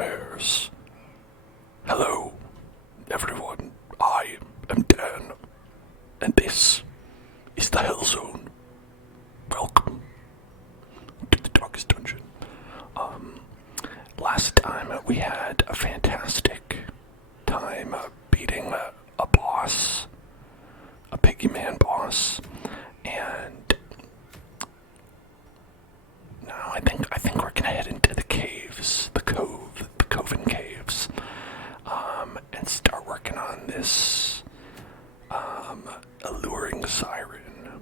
nightmares. Hello, everyone. I am Dan, and this is the Hell Zone. Welcome to the Darkest Dungeon. Last time we had a fantastic time beating a boss, a piggy man boss, and now I think we're gonna head into the caves, the Coven caves, and start working on this alluring siren,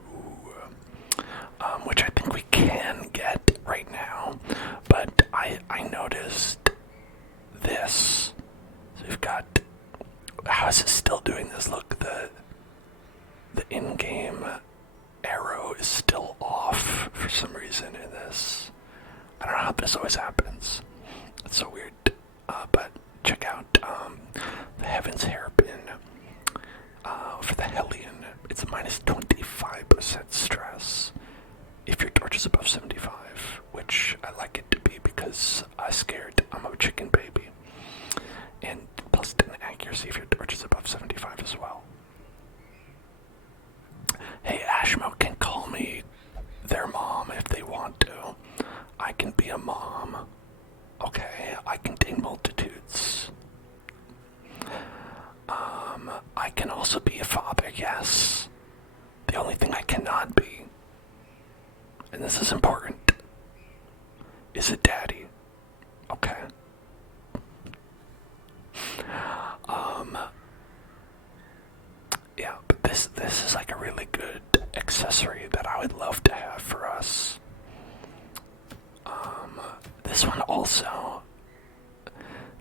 which I think we can get right now. But I noticed this. So we've got. How is it still doing this? Look, the in-game arrow is still off for some reason in this. I don't know how this always happens. It's so weird. But check out the Heaven's Hairpin for the Hellion. It's minus 25% stress if your torch is above 75, which I like it to be because I'm scared. I'm a chicken baby. And plus 10 accuracy if your torch is above 75 as well. Hey, Ashmo can call me their mom if they want to. I can be a mom. Okay, I contain multitudes. I can also be a father, yes. The only thing I cannot be, and this is important, is a daddy. Okay? Yeah, but this is like a really good accessory that I would love to have for us. This one also.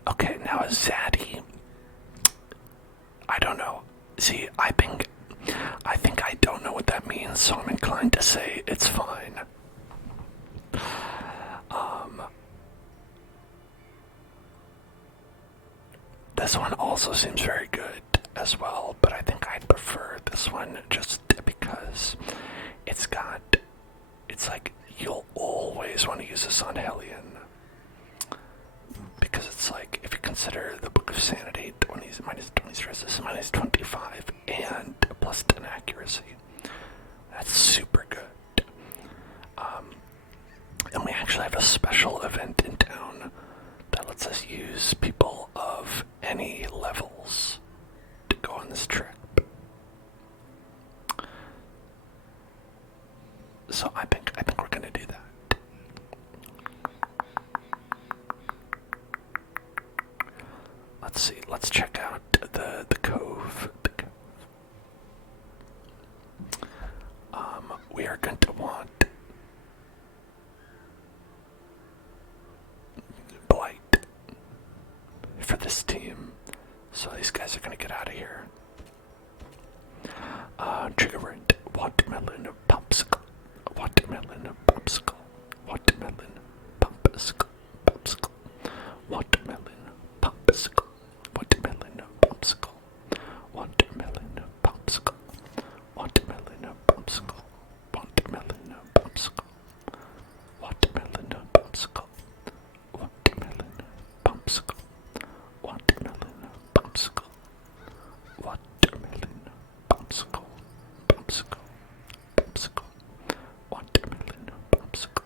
Okay, now a zaddy. I don't know. See, I think I don't know what that means, so I'm inclined to say it's fine. This one also seems very good as well, but I think I'd prefer this one just because it's like you'll always want to use this on Hellion. Because it's like, if you consider the Book of Sanity, minus 20 stress, this is minus 25 and plus 10 accuracy. That's super good. And we actually have a special event in town that lets us use people of any levels to go on this trip. So I think we're gonna do that. Let's see. Let's check out the cove. We are going to want blight for this team. So these guys are gonna get out of here. Trigger rate, watermelon popsicle, watermelon popsicle, watermelon popsicle, popsicle, watermelon popsicle, watermelon popsicle, watermelon popsicle, watermelon popsicle, watermelon popsicle, watermelon popsicle, watermelon popsicle, watermelon popsicle, watermelon popsicle, popsicle, popsicle, watermelon popsicle.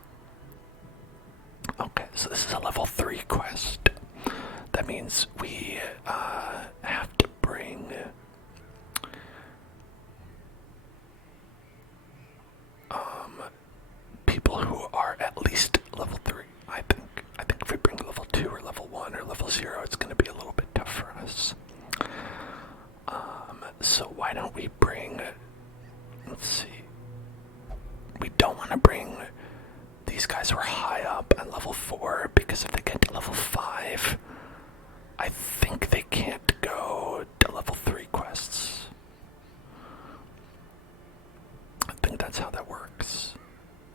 Okay, so this is a level 3 quest. That means we have to bring people who are at least level 3. I think if we bring level 2 or level 1 or level 0, it's going to be a little bit tough for us. So why don't we bring, let's see, we don't want to bring these guys who are high up on level 4, because if they get to level 5, I think they can't go to level 3 quests. I think that's how that works.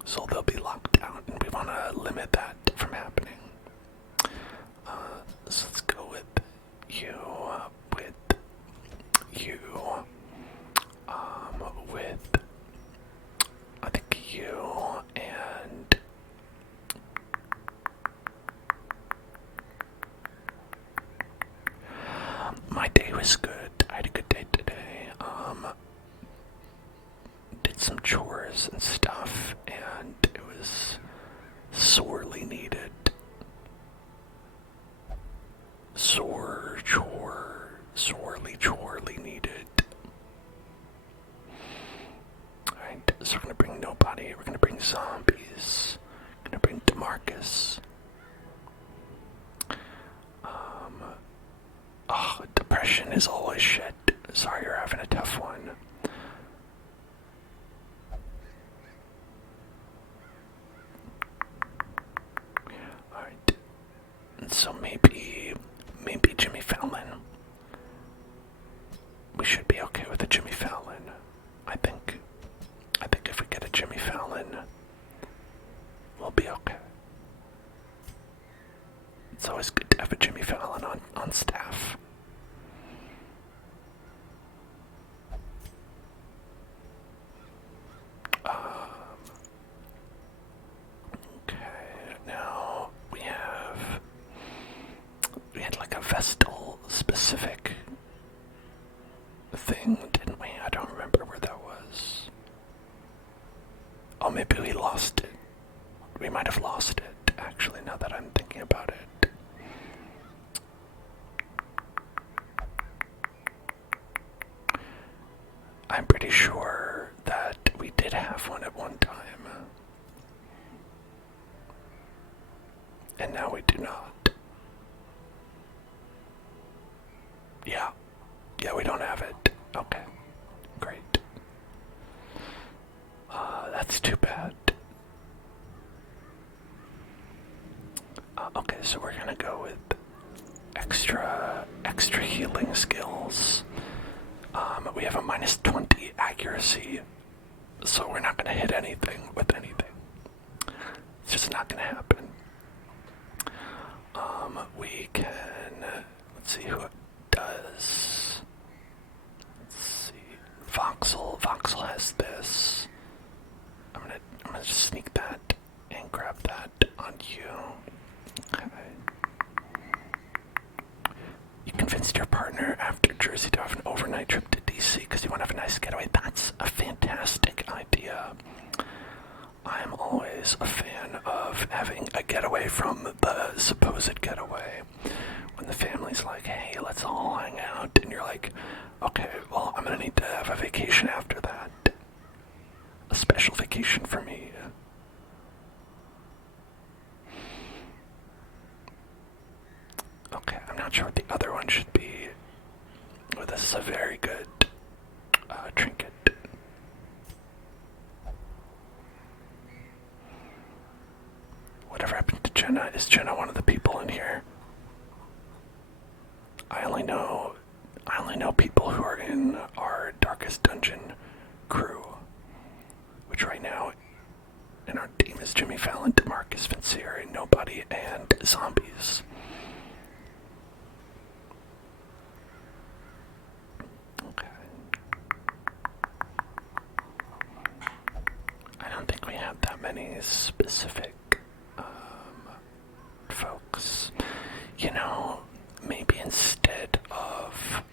So they'll be locked out, and we want to limit that from happening. So let's sorely needed. Alright, so we're gonna bring nobody, we're gonna bring zombies, we're gonna bring DeMarcus. Oh, depression is always shit. Sorry you're having a tough one. Alright. So maybe Jimmy Fallon. We should be okay with a Jimmy Fallon. I think if we get a Jimmy Fallon, we'll be okay. It's always good to have a Jimmy Fallon on staff. Okay, now we had like a Vestal specific thing, didn't we? I don't remember where that was. Oh, maybe we lost it. We might have lost it, actually, now that I'm thinking about it. I'm pretty sure that we did have one at one time. And now we do not. Yeah. Yeah, we don't have it. Okay. Great. That's too bad. Okay, so we're gonna go with extra healing skills. We have a minus 20 accuracy, so we're not gonna hit anything with anything. It's just not gonna happen. We can, let's see who it does. Let's see, Voxel has this. I'm gonna just sneak that and grab that on you. Okay. You convinced your partner after Jersey to have an overnight trip to DC because you want to have a nice getaway. That's a fantastic idea. I'm always a fan of having a getaway from the supposed getaway. When the family's like, hey, let's all hang out, and you're like, okay, well, I'm gonna need to have a vacation after that. A special vacation for me. Okay, I'm not sure what the other one should be. Oh, this is a very good trinket. Whatever happened to Jenna? Is Jenna one of the people in here? I only know people who are in our Darkest Dungeon crew, which right now in our team is Jimmy Fallon, DeMarcus, Vincieri, Nobody, and Zombies. Okay. I don't think we have that many specific folks. You know, maybe instead of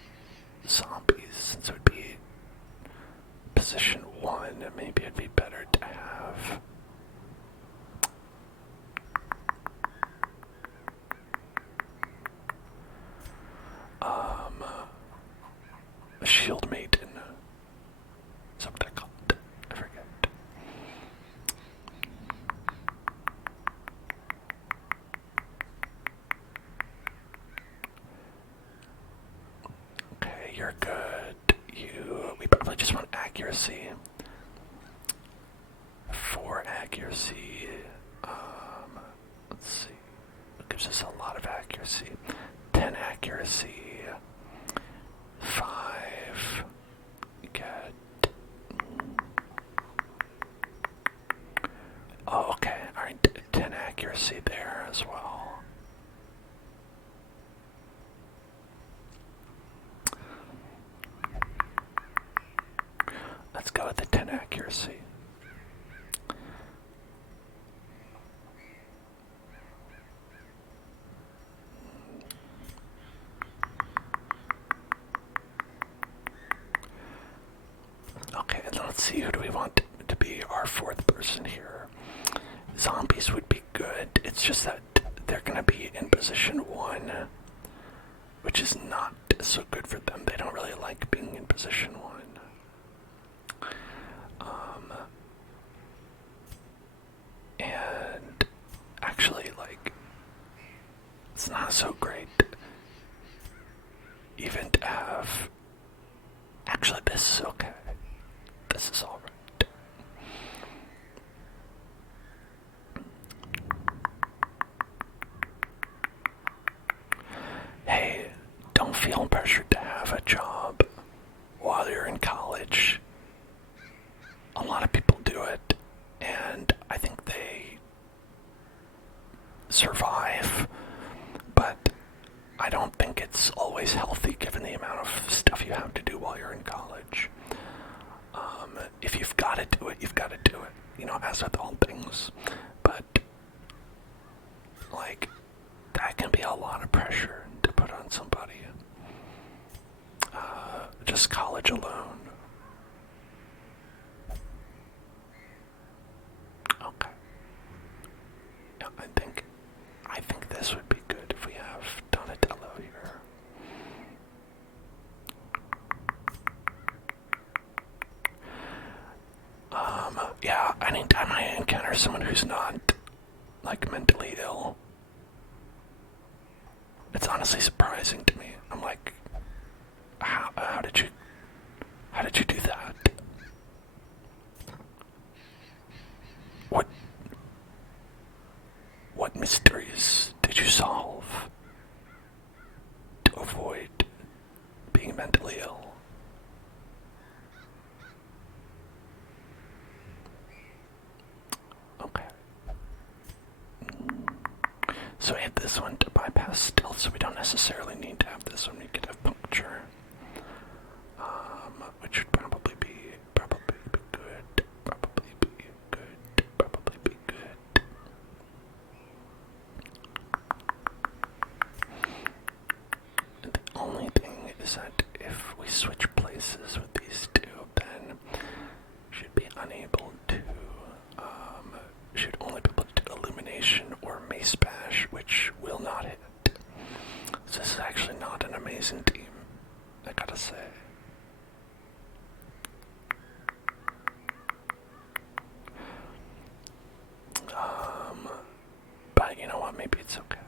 zombies, since it would be position 1, maybe it'd be better to have a shield maiden. Is that what they're called? I forget. Okay, you're good. We probably just want accuracy. 4 accuracy. Let's see. It gives us a lot of accuracy. 10 accuracy. 5. You get. Oh, okay. Alright, 10 accuracy there as well. Let's go with the 10 accuracy. Okay, and let's see, who do we want to be our 4th person here? Zombies would be good. It's just that they're going to be in position 1. which is not so good for them. They don't really like being in position 1. And actually, like, it's not so great even to have. Actually, this is okay. This is alright. Hey, don't feel pressured to have a job while you're in college. A lot of people do it, and I think they survive, but I don't think it's always healthy given the amount of stuff you have to do while you're in college. If you've got to do it, you've got to do it, you know, as with all things. But, like, that can be a lot of pressure to put on somebody. Just college alone. Okay. Yeah, I think this would be good if we have Donatello here. Yeah, anytime I encounter someone who's not, like, mentally ill, it's honestly surprising to me. I'm like, how did you do that? What mysteries did you solve to avoid being mentally ill? Okay. So we have this one to bypass stealth, so we don't necessarily need to have this one. We could have puncture, which would probably be good. And the only thing is that if we switch places with these two, then should be unable to, should only be able to do illumination or mace bash, which will not hit. So this is actually not an amazing team, I gotta say. But you know what, maybe it's okay.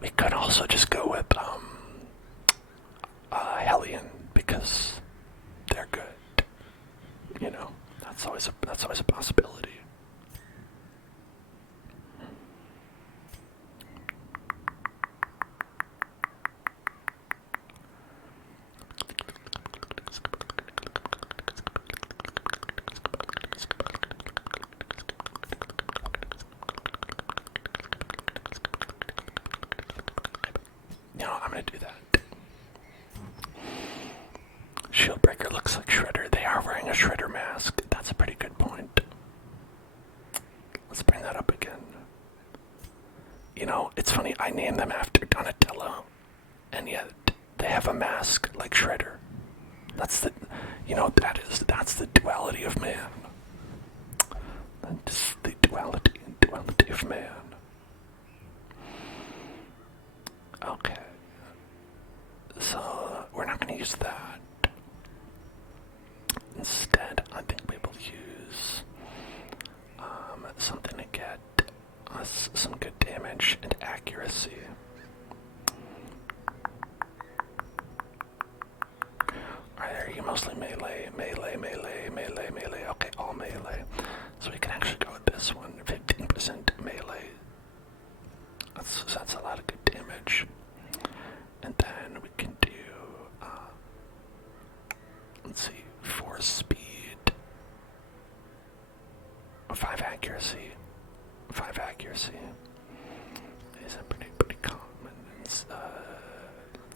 We could also just go with Hellion because they're good. You know, that's always a possibility. You know, I'm gonna do that. Shieldbreaker looks like Shredder. They are wearing a Shredder mask. That's a pretty good point. Let's bring that up again. You know, it's funny, I named them after Donatello, and yet they have a mask like Shredder. That's the, you know, that's the duality of man. That's the duality of man. Okay. So, we're not going to use that. Instead, I think we will use something to get us some good damage and accuracy. Are you mostly melee? Okay, all melee. So we can actually go with this one, 15% melee. That's a lot of good damage. And then we can do, let's see, 4 speed, 5 accuracy, 5 accuracy. These are pretty common. Let's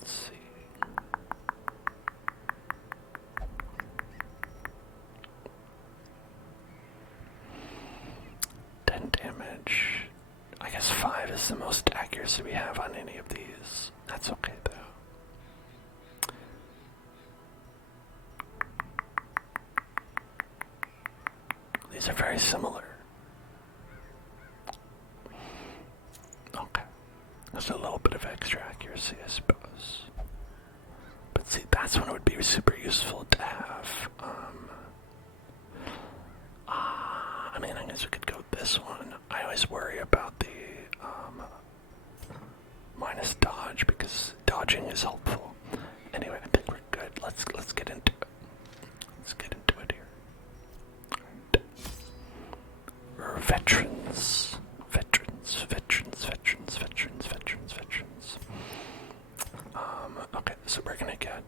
see. do we have on any of these? That's okay though. These are very similar. Okay. There's a little bit of extra accuracy, I suppose. But see, that's when it would be super useful to have. I mean, I guess we could go with this one. I always worry about the minus dodge because dodging is helpful. Anyway, I think we're good. Let's get into it. Let's get into it here. Right. We're veterans. Okay, so we're gonna get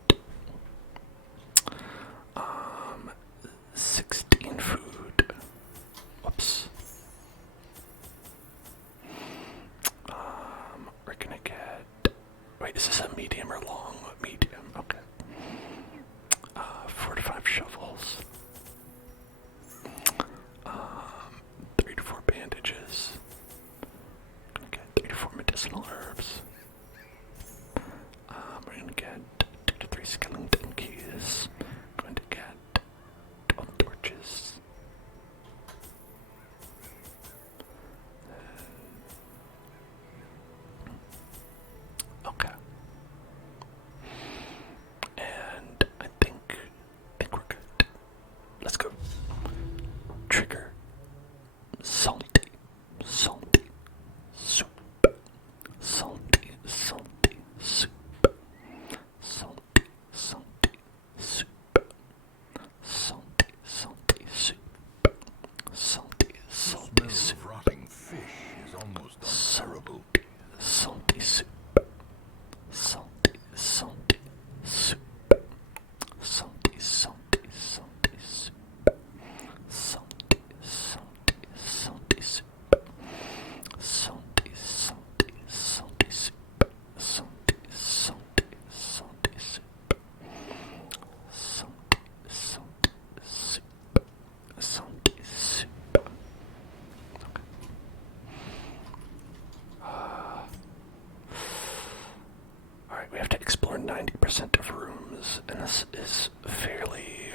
16 food. Whoops. We're gonna get. Wait, is this a medium or long? Medium. Okay. 4 to 5 shovels. 3 to 4 bandages. Gonna get 3 to 4 medicinal herbs. We're gonna get 2 to 3 skeleton keys. Going to get 12 torches. Okay. And I think we're good. Let's go. Trigger. Salty soup. Salty soup. Salty soup. Salty soup. Salty soup. Rotting fish is almost unbearable. Salty soup. Salty soup. Salty soup. Salty soup. Salty soup. Alright, we have to explore 90% of rooms, and this is fairly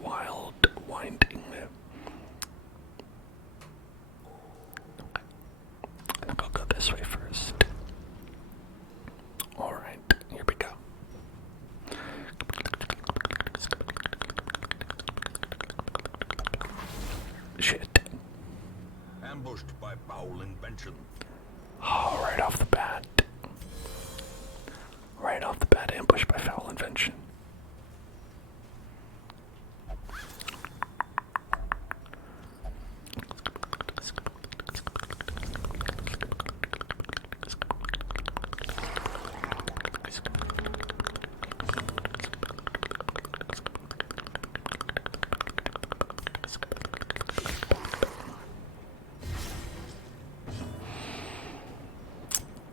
wild, winding. Okay. I think I'll go this way first. Alright, here we go. Shit. Ambushed by foul invention. Oh, right off the bat. Right off the bat, ambushed by foul invention.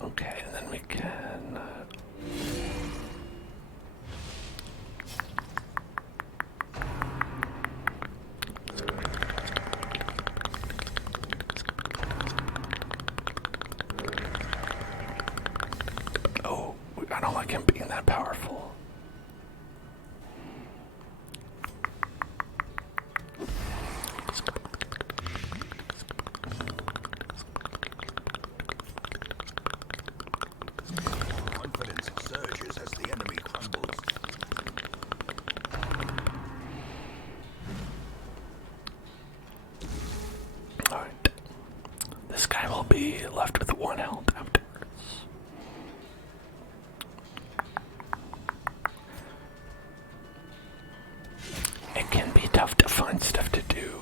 Okay, and then we can. Oh, I don't like him being that powerful. Confidence surges as the enemy crumbles. Alright. This guy will be left with 1 health afterwards. It can be tough to find stuff to do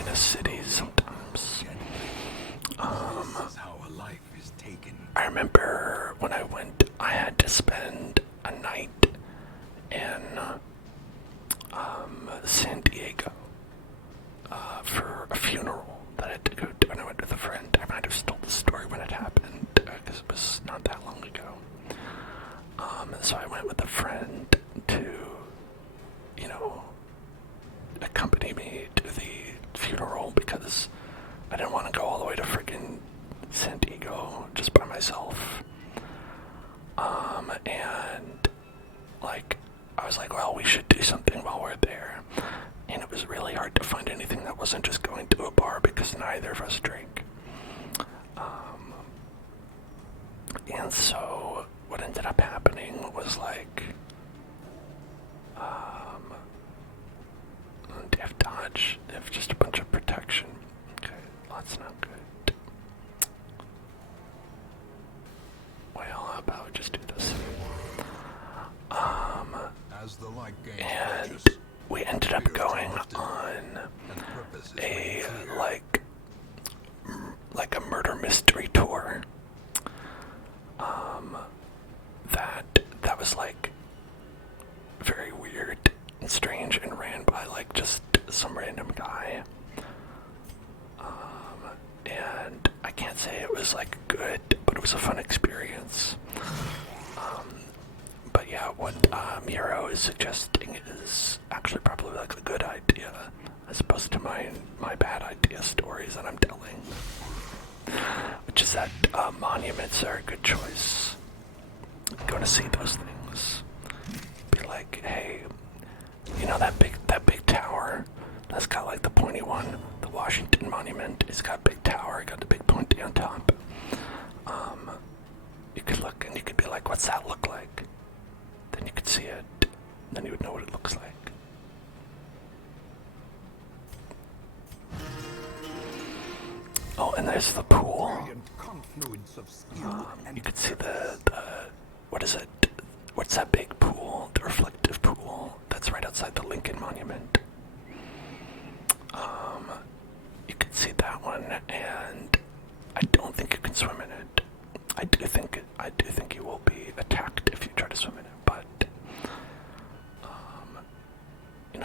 in a city sometimes. This is how a life is taken. I remember when I went, I had to spend a night in San Diego for a funeral that I had to go to when I went with a friend. I might have told the story when it happened because it was not that long ago. So I went with a friend to, accompany me to the funeral because I didn't want to go all the way to freaking San Diego just by myself. And like, I was like, well, we should do something while we're there. And it was really hard to find anything that wasn't just going to a bar because neither of us drink. And so what ended up happening was like, Dev dodge, Dev just a bunch of protection. Okay, that's not good. Well, how about we just do this? As the light gains And purchase, we ended up going on and purpose is a made clear. like a murder mystery tour. That was like very weird and strange and ran by like just some random guy. And I can't say it was like good, but it was a fun experience. But yeah, what Miro is suggesting is actually probably like a good idea, as opposed to my bad idea stories that I'm telling. Which is that monuments are a good choice. Go to see those things. Be like, hey, you know that big tower that's got like the pointy one, the Washington Monument. It's got a big tower, got the big pointy on top. You could look and you could be like, what's that look like? Then you could see it. Then you would know what it looks like. Oh, and there's the pool. You could see the what is it? What's that big pool? The reflective pool that's right outside the Lincoln Monument. You could see that one, and I don't think you can swim in it. I do think you will be attacked if you try to swim in it, but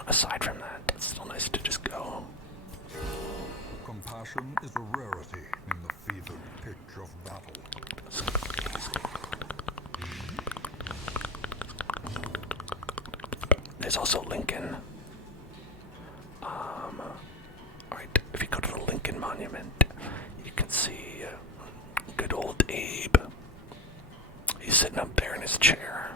aside from that, it's still nice to just go. Compassion is a rarity in the fevered pitch of battle. There's also Lincoln. Alright, if you go to the Lincoln Monument, you can see good old Abe. He's sitting up there in his chair.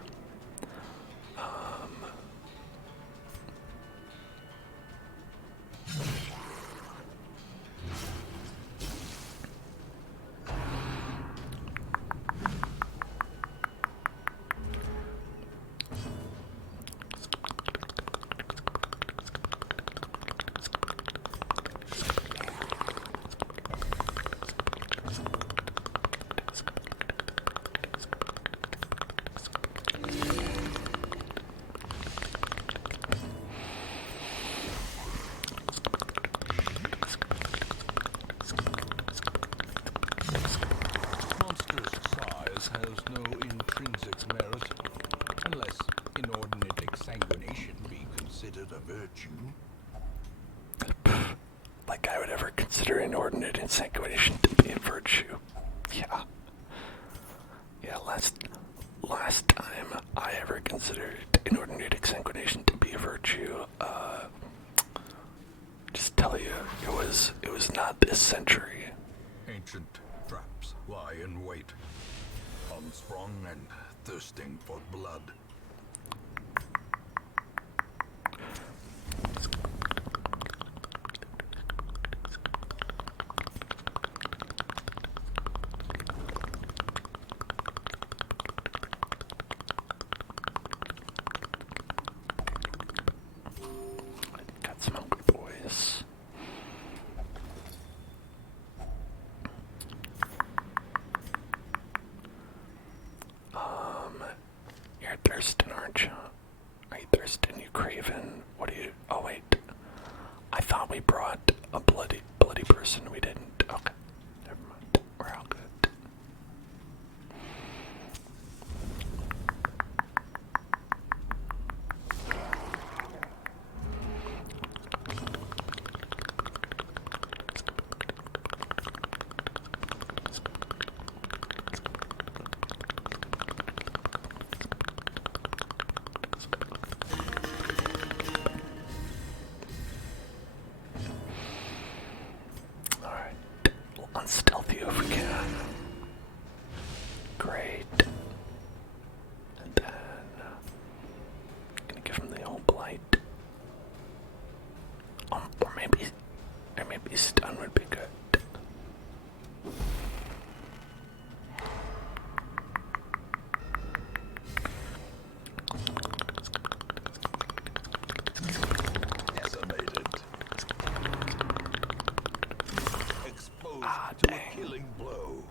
Has no intrinsic merit, unless inordinate exsanguination be considered a virtue. Like I would ever consider inordinate insanguination to be a virtue. Yeah. Yeah, last time I ever considered inordinate exsanguination to be a virtue, just tell you, it was not this century. Ancient traps lie in wait, unsprung and thirsting for blood. Got some hungry boys. give him the old blight. Or maybe stun would be good. Decimated. Exposed to dang. a killing blow.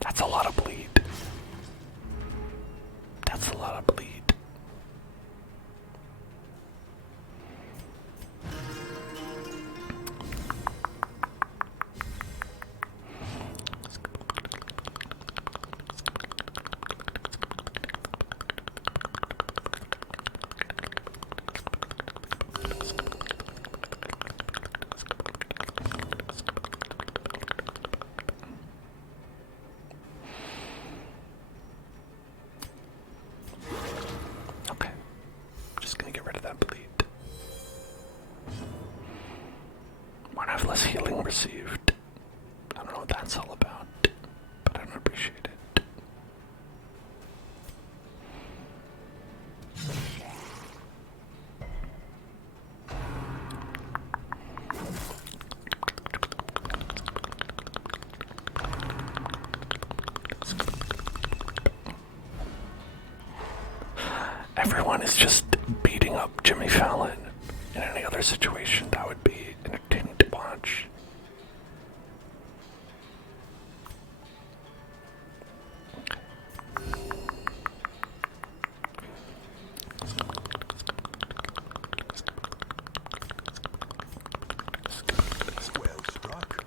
That's a lot of bleed. That's a lot of bleed. Okay. Just gonna get rid of that bleed. Might have less healing received. I don't know what that's all about, but I don't appreciate it. Everyone is just beating up Jimmy Fallon. In any other situation, that would be entertaining to watch. Well struck.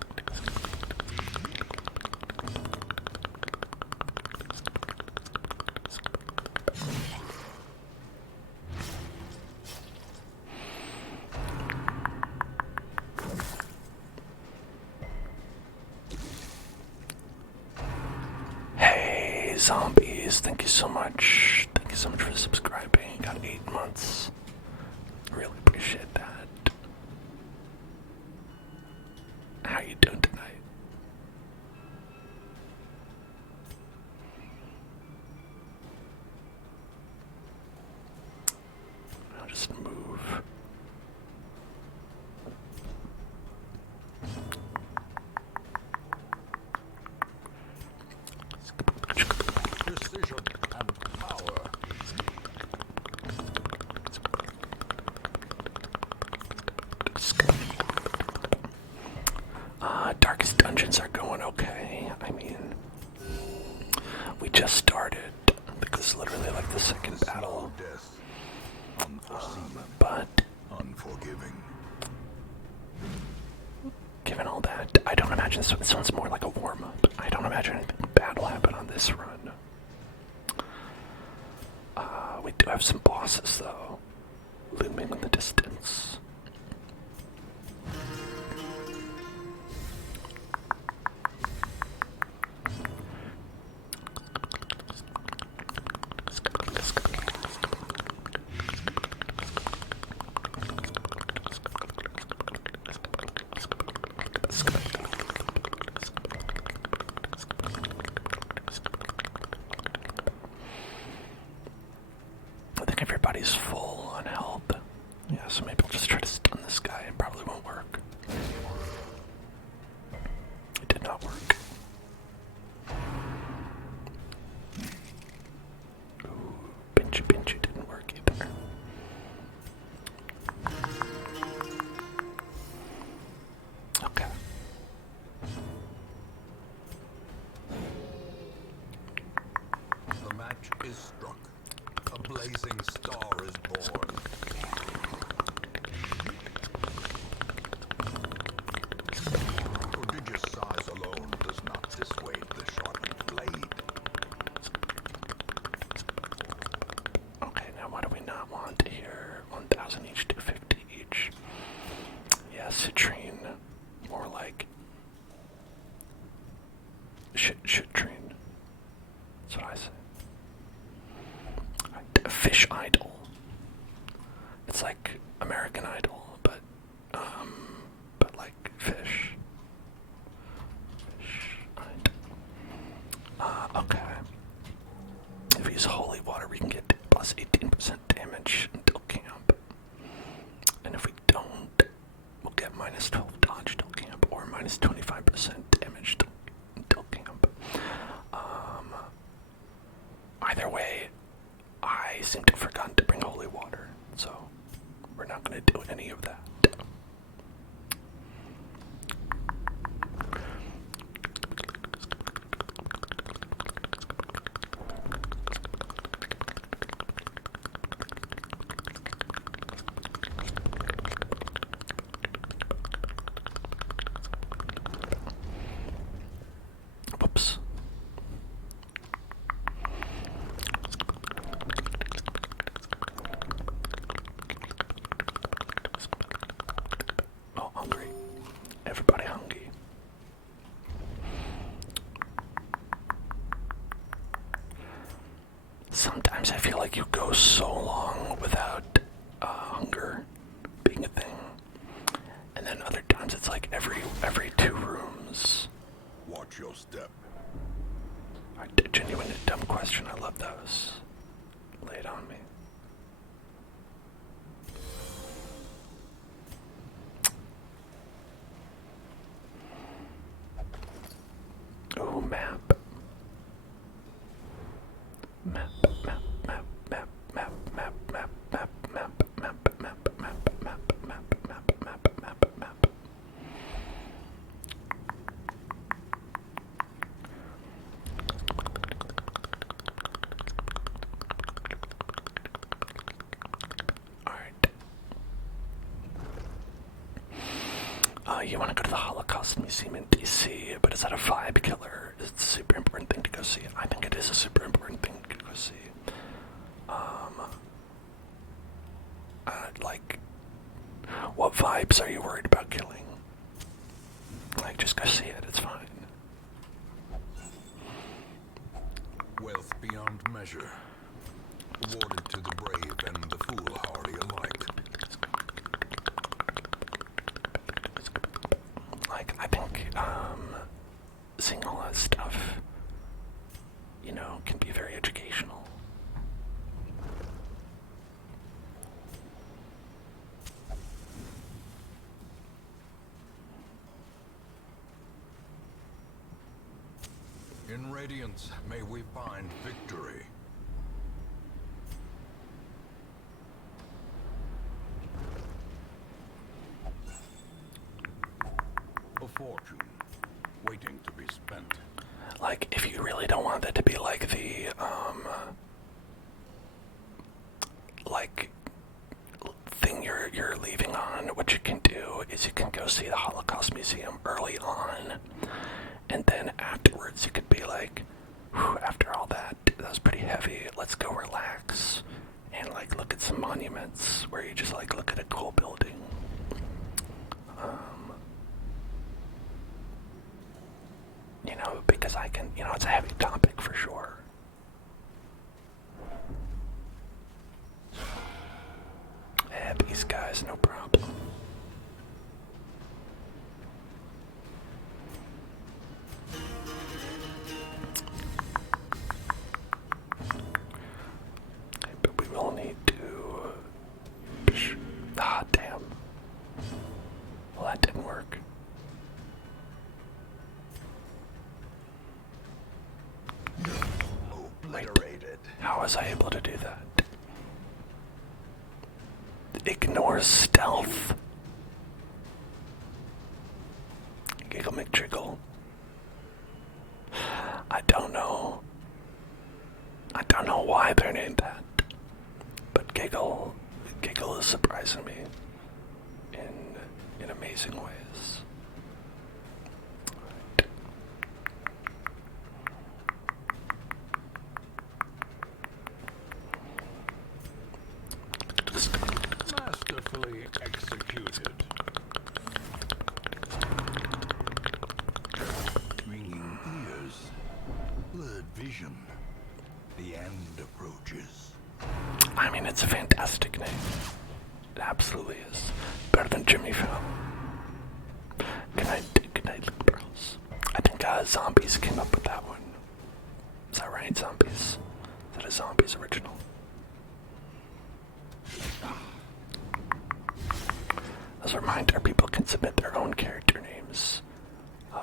Hey, zombies, thank you so much. Thank you so much for subscribing. Got 8 months. Really appreciate that. How you doing tonight? I'll just move. Precision and power. Darkest dungeons are going okay. I mean, we just started. I think this is literally like the second battle. Death. Unforeseen. But Unforgiving. given all that, I don't imagine this one's more like a warm-up. I don't imagine anything bad will happen on this run. We do have some bosses, though, looming in the distance. I think everybody's full on health. Yeah, so maybe I'll just try to stun this guy. It probably won't work. It did not work. Ooh, Pinchy didn't work either. Okay. The match is struck. A blazing star is born. Prodigious size alone does not dissuade the sharpened blade. Okay, now what do we not want here? 1,000 each, 250 each. Yeah, citrine. More like citrine. That's what I say. Fish Idol. It's like American Idol, but like fish. Fish Idol. Okay. If we use holy water, we can get plus 18% damage until to do any of that. Whoops. Oh, hungry. Everybody hungry. Sometimes I feel like you go so long without hunger being a thing, and then other times it's like every 2 rooms. Watch your step. A genuine dumb question. I love those. Lay it on me. Oh, map. Map, map, map, map, map, map, map, map, map, map, map, map, map, map, map, map, map. Alright. You want to go to the Holocaust Museum in DC, but is that a vibe killer? Is it a super important thing to go see? I think it is a super important thing to go see. Like, what vibes are you worried about killing? Like, just go see it, it's fine. Wealth beyond measure. Awarded to the brave and the foolhardy alike. Like, I think, seeing all that stuff, you know, can be very educational. In radiance, may we find victory. A fortune waiting to be spent. Like, if you really don't want that to be like the, like, thing you're leaving on, what you can do is you can go see the Holocaust Museum early on, and then afterwards you could be like, whew, after all that was pretty heavy, let's go relax, and, like, look at some monuments, where you just, like, look at a cool building. You know, because I can, you know, it's a heavy topic for sure. Yeah, these guys, no problem. But we will need to... Ah, damn. Well, that didn't work. Obliterated. How was I able to do that? Ignore stealth. Giggle McJiggle. I don't know. I don't know why they're named that. But Giggle is surprising me in amazing ways. Masterfully executed. Ringing ears. Blurred vision. The end approaches. I mean, it's a fantastic name. It absolutely is. Better than Jimmy Fallon. Good night, little girls. I think Zombies came up with that one. Is that right, Zombies? Is that a Zombies original? As a reminder, people can submit their own character names,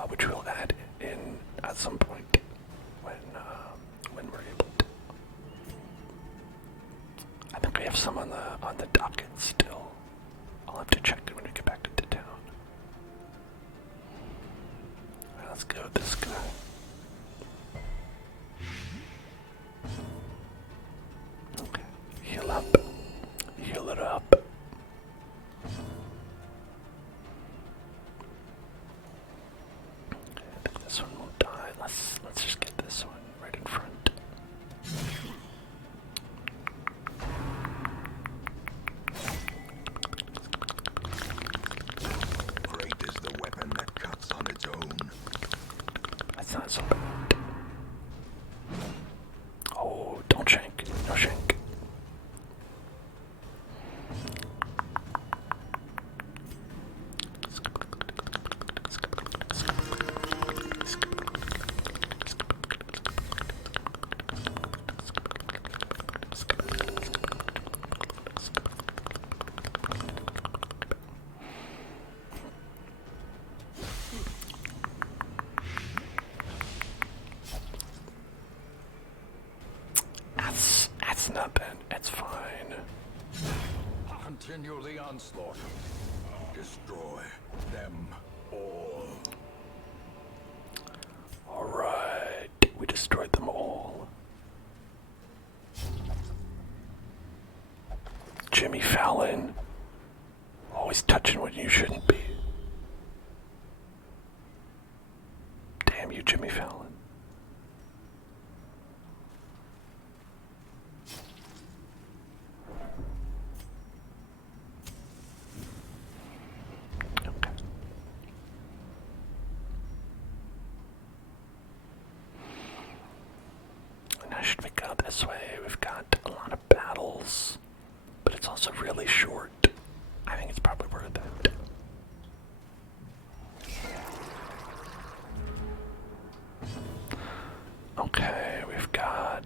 which we'll add in at some point when we're able to. I think we have some on the docket still. I'll have to check it when we get back into town. Alright, let's go with this guy. Okay, heal up. Heal it up. I think this one will die. Let's just get this one right in front. Great is the weapon that cuts on its own. That's not so bad. Oh, don't shank. No shank. That's nothing. It's fine. Continue the onslaught. Destroy them all. Alright, we destroyed them all. Jimmy Fallon. Always touching when you shouldn't be. Damn you, Jimmy Fallon. Now should we go this way? We've got a lot of battles, but it's also really short. I think it's probably worth it. Okay, we've got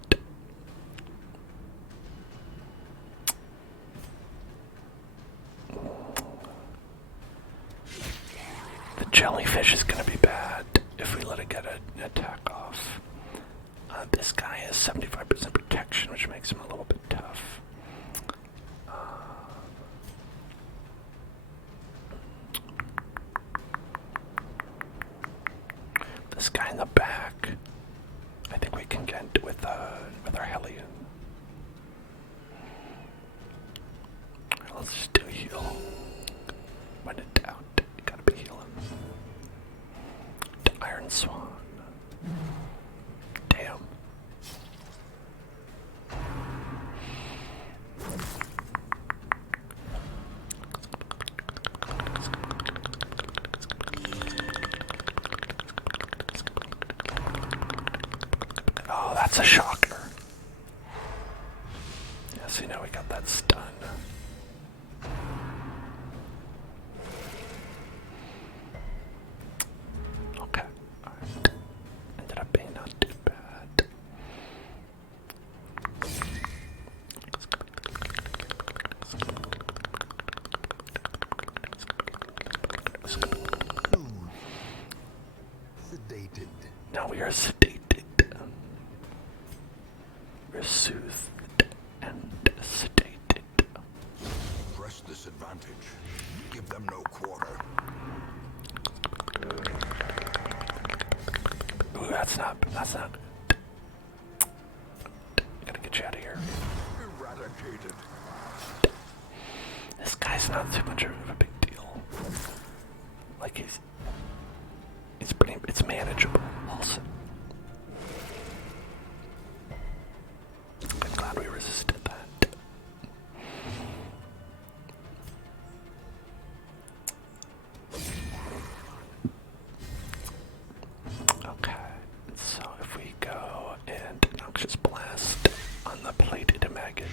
the jellyfish is gonna be bad if we let it get an attack off. This guy has 75% protection, which makes him a little bit tough. This guy in the back, I think we can get with our Hellion. Let's just do heal. When in doubt, you gotta be healing. The Iron Swan. Damn. Oh, that's a shocker. Yeah, see, now we got that stun. Okay, alright. Ended up being not too bad. Sedated. Now we are sedated. We're soothed and sedated. Press this advantage. Give them no quarter. Ooh, that's not good. Gotta get you out of here. Eradicated. This guy's not too much of a big deal. Like it's manageable also. I'm glad we resisted that. Okay, so if we go and Noxious Blast on the plated maggot,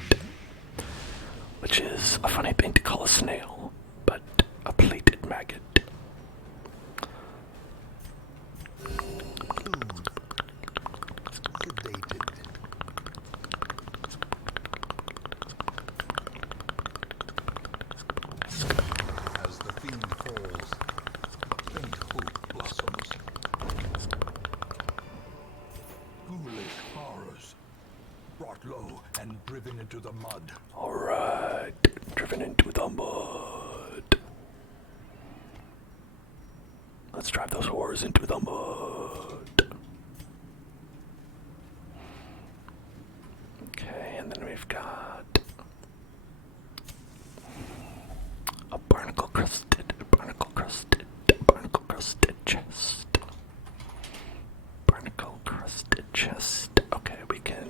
which is a funny thing to call a snail, but a plated maggot. Sedated. As the fiend falls, a faint hope blossoms. Ghoulish horrors, brought low and driven into the mud. Alright, driven into the mud. goes into the mud. Okay, and then we've got a barnacle crusted chest. Barnacle crusted chest. Okay, we can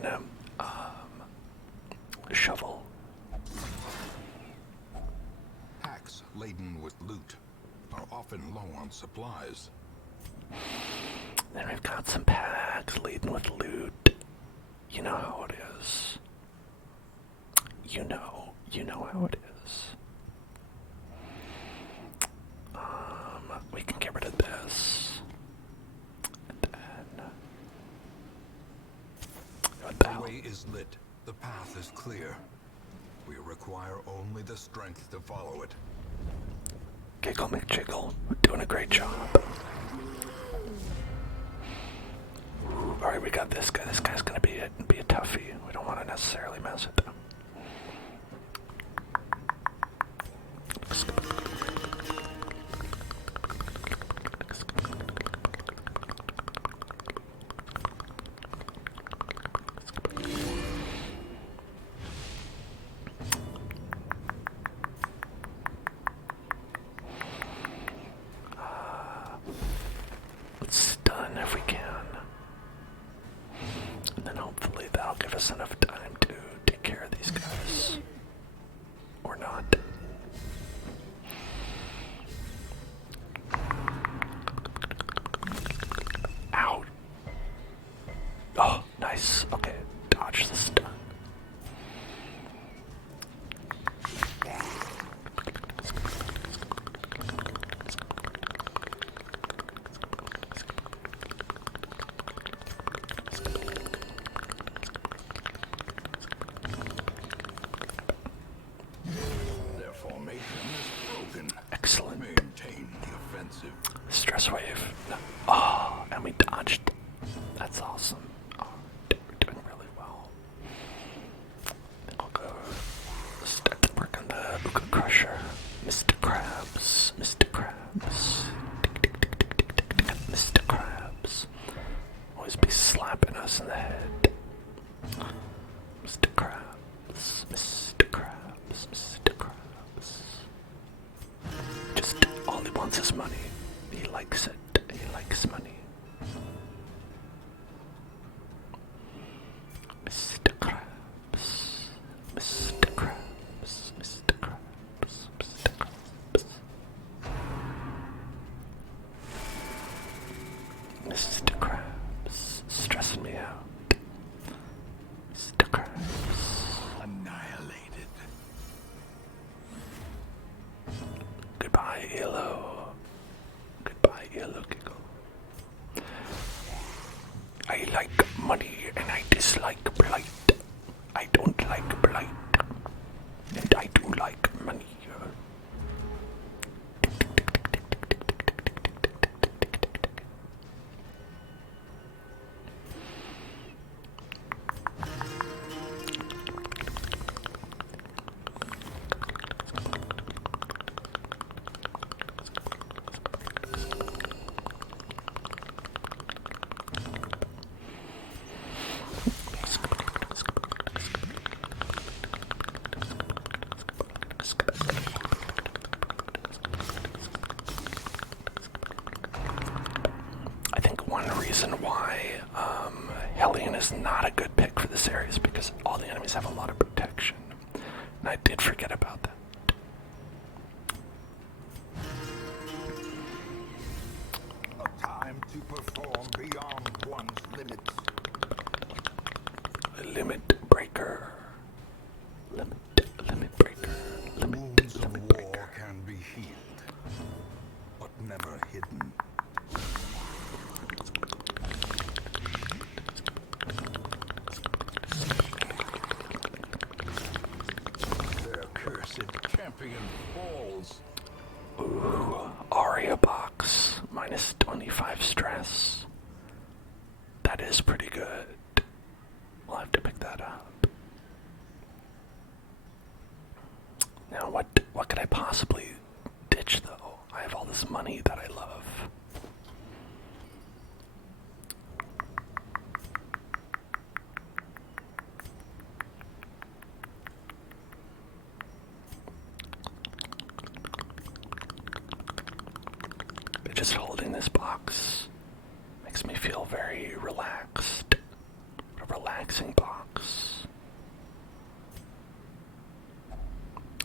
shovel. Hacks laden with loot are often low on supplies. Then we've got some packs laden with loot. You know how it is. You know how it is. We can get rid of this. And then what the The hell? way is lit. The path is clear. We require only the strength to follow it. Giggle McJiggle, we're doing a great job. Alright, we got this guy. This guy's gonna be a toughie. We don't want to necessarily mess with him. Let's stun if we can. And then hopefully that'll give us enough time to take care of these guys. Or not. Ow. Oh, nice. Okay, dodge the stun. Their formation is broken. Excellent. Maintain the offensive. Stress wave. No. Oh, and we dodged. That's awesome. Oh, we're doing really well. Then I'll go start to work on the Uka Crusher. Mr. Krabs. Mr. Krabs. Tick, tick, tick, tick, tick, tick, tick. Mr. Krabs. Always be slapping us in the head. Mr. Krabs. Mr. Krabs. Mr. Krabs. Just all he wants is money. He likes it. He likes money. Mr. Krabs. Mr. Krabs. Mr. Krabs. Mr. Krabs. Mr. Krabs. Stressing me out. Mr. Krabs. Annihilated. Goodbye, Elo. Goodbye, Elo Giggle. I like money and I dislike blight. I don't like blight. And I do like money. I think one reason why Hellion is not a good pick for this area is because all the enemies have a lot of protection. And I did forget about that. A time to perform beyond one's limits. Limit breaker. Limit breaker. Wounds of Limit war breaker. can be healed, but never hidden. Their cursed champion falls. Ooh, Aria box. Minus 25 stress. That is pretty good. We'll have to pick that up. Now what could I possibly ditch though? I have all this money that I love. relaxed. A relaxing box.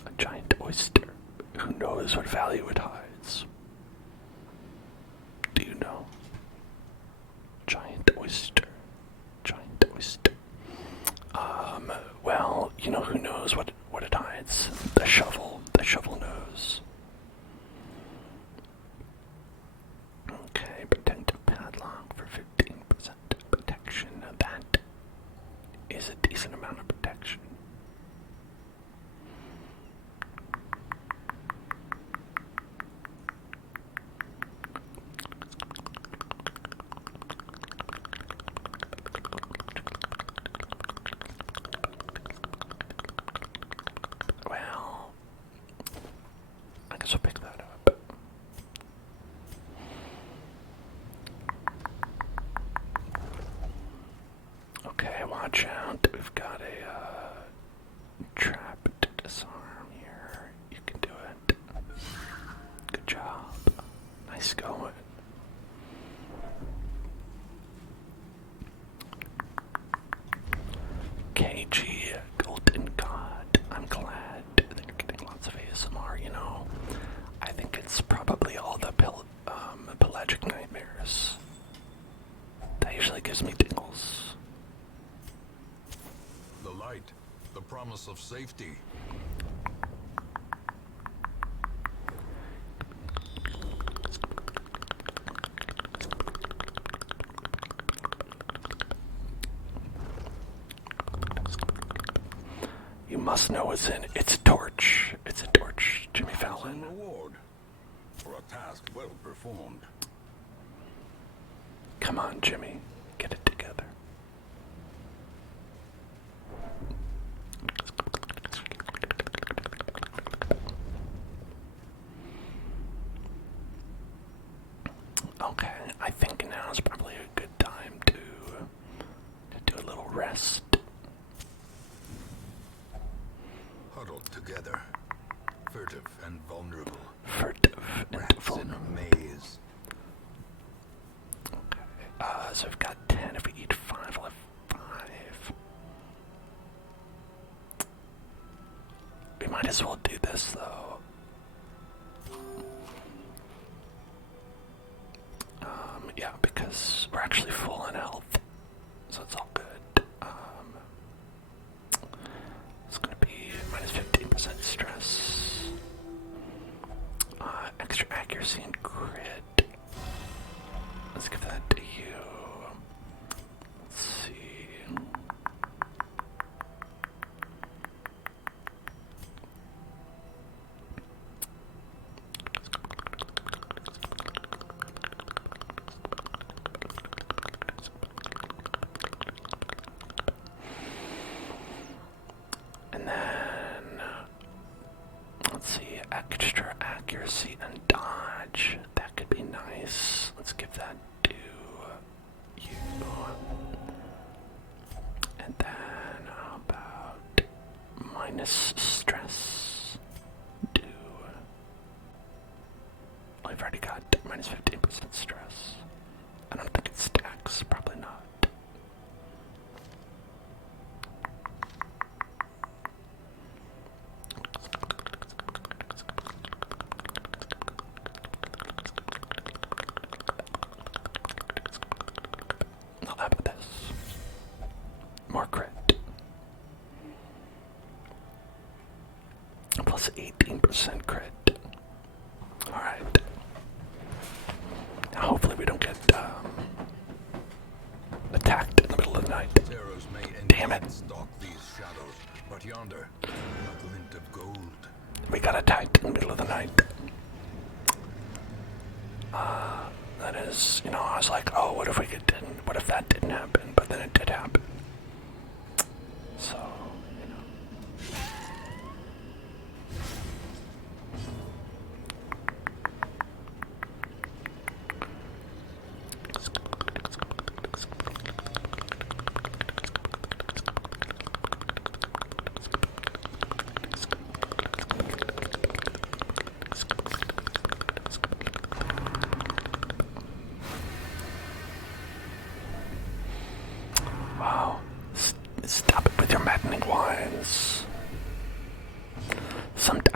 A giant oyster. Who knows what value it hides? Do you know? Giant oyster. Giant oyster. Well, you know who knows what it hides? The shovel. The shovel knows. Okay, protective padlock for 15% protection. Now that is a decent amount of protection. Well, I guess I'll pick that up. Okay, watch out. We've got a trap to disarm here. You can do it. Good job. Nice going. KG, Golden God. I'm glad that you're getting lots of ASMR, you know. I think it's probably all the pelagic nightmares. That usually gives me tingles. The light, the promise of safety. You must know what's in. It's a torch. It's a torch, Jimmy Fallon. Some reward for a task well performed. Come on, Jimmy. Get it together. Okay, I think now is probably a good time to do a little rest. Huddled together, furtive and vulnerable. Furtive and Rats in vulnerable. a maze. So we've got 10. If we eat 5, we'll have 5. We might as well do this, though. Yeah, because we're actually full on health. So it's all good. It's gonna be minus 15% stress. Extra accuracy and crit. Let's give that to you. Let's see. And then, let's see, extra accuracy and dodge. That could be nice. Let's give that to you. And then, how about minus stress? Do. Well, I've already got minus 15% stress. I don't think it stacks. Probably not. How about this? More crit. Plus 18% crit. Alright. Now hopefully we don't get attacked in the middle of the night. Terrors may Damn it. stalk these shadows, but yonder, a glint of gold. We got attacked in the middle of the night. That is, you know, I was like, oh, what if that didn't happen? But then it did happen. So, you know.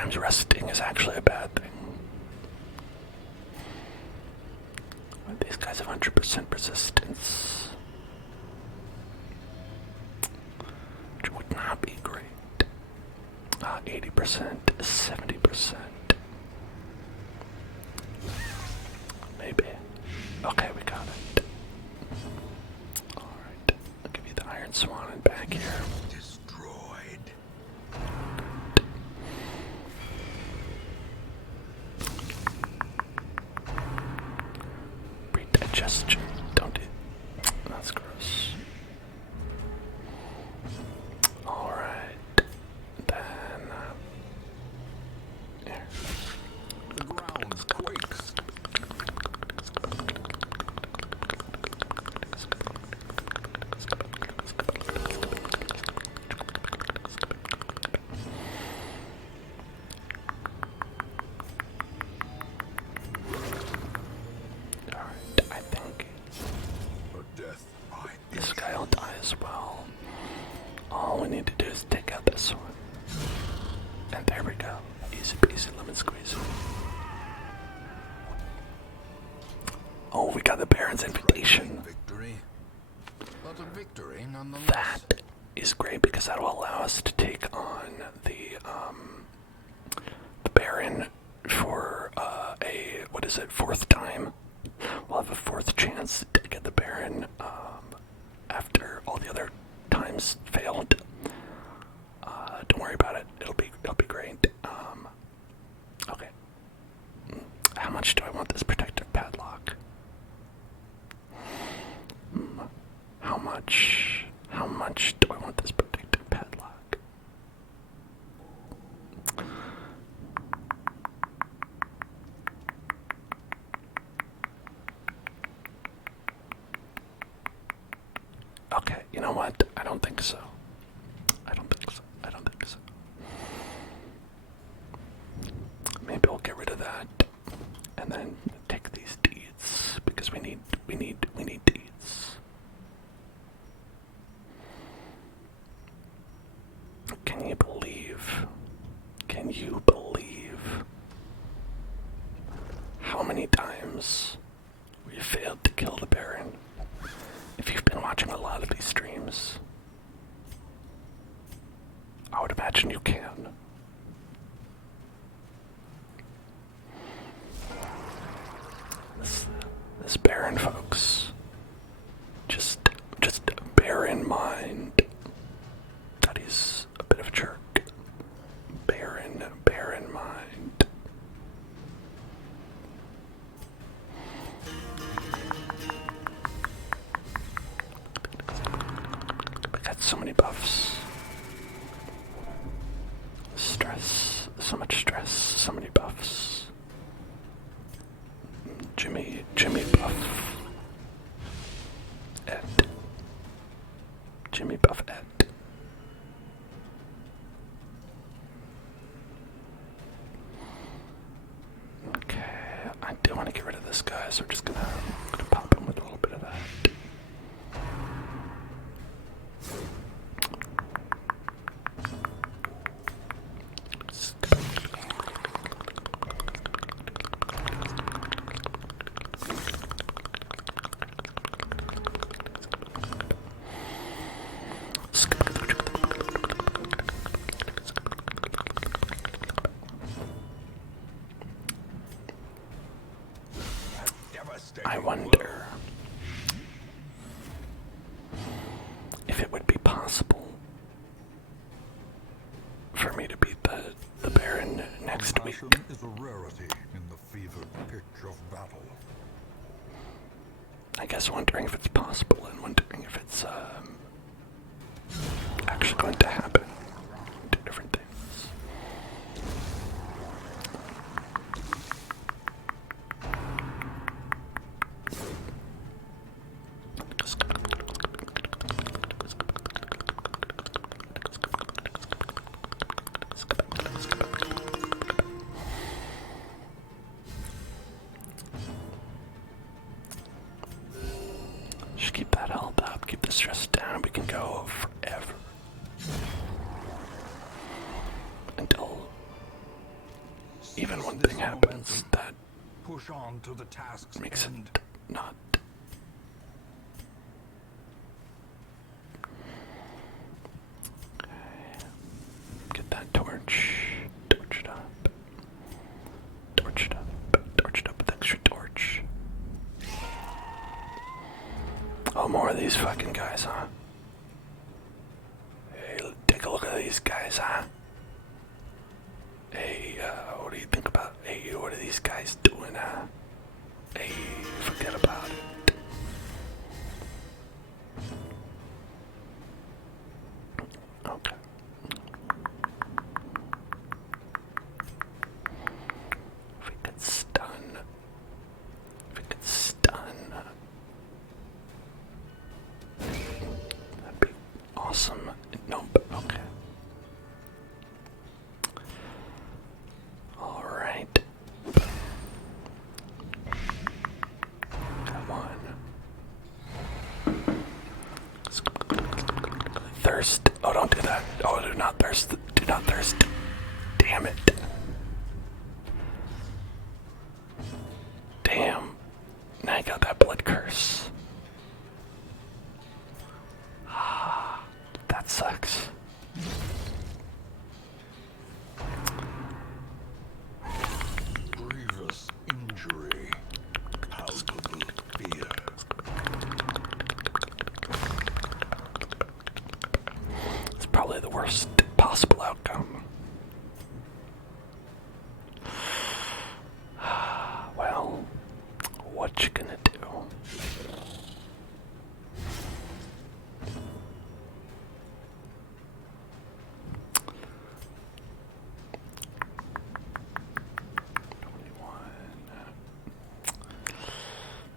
sometimes resting is actually a bad thing. These guys have 100% resistance, which would not be great. 80%, 70%. Maybe. Okay, we got it. Alright, I'll give you the Iron Swan and back here. Destroyed. Predigestion. Don't do it. That's gross. Alright. Then, here. The ground quakes. Alright, I think A death by this guy will die as well. All we need to do is take out this one. And there we go. Easy peasy lemon squeezy. Oh, we got the Baron's invitation. victory. But a victory nonetheless. That is great because that will allow us to take on the Baron for what is it, 4th time? We'll have a 4th chance to get the Baron after all the other times failed. Don't worry about it. It'll be great. Okay. How much do I want this protective padlock? How much do I want this protective padlock? Okay, you know what? I don't think so. I don't think so. Maybe we'll get rid of that and then take these deeds because we need deeds. Can you believe how many times we failed to kill the Baron? If you've been watching a lot of these streams, I would imagine you can. This Baron, folks, just bear in mind that he's a bit of a jerk. Bear in mind. We got so many buffs. Stress, so much stress, so many buffs. Jimmy buff. Ed. Jimmy buff Ed. Okay, I do want to get rid of this guy, so we're just gonna pop him with a little bit of that. I wonder if it would be possible for me to beat the Baron next week. Passion is a rarity in the fevered pitch of battle. I guess wondering if it's possible and wondering if it's actually going to happen. Two different things. Just keep that held up, keep the stress down, we can go forever. even one this thing happens momentum. that Push on to the task's makes end. it not. Get that torch. Torch it up. Torch it up. Torch it up with extra torch. Oh, more of these fucking guys, huh? Hey, take a look at these guys, huh? Hey, what do you think about? Hey, what are these guys doing, huh? Hey, forget about it. Okay. If we could stun. If we could stun. That'd be awesome. Nope. Okay. Alright. Come on. Thirst. Oh, don't do that. Oh, do not thirst. Do not thirst. Damn it. Damn. Now I got that blood curse. That sucks. Grievous injury. Palpable fear. It's probably the worst possible outcome. Well, what you gonna do?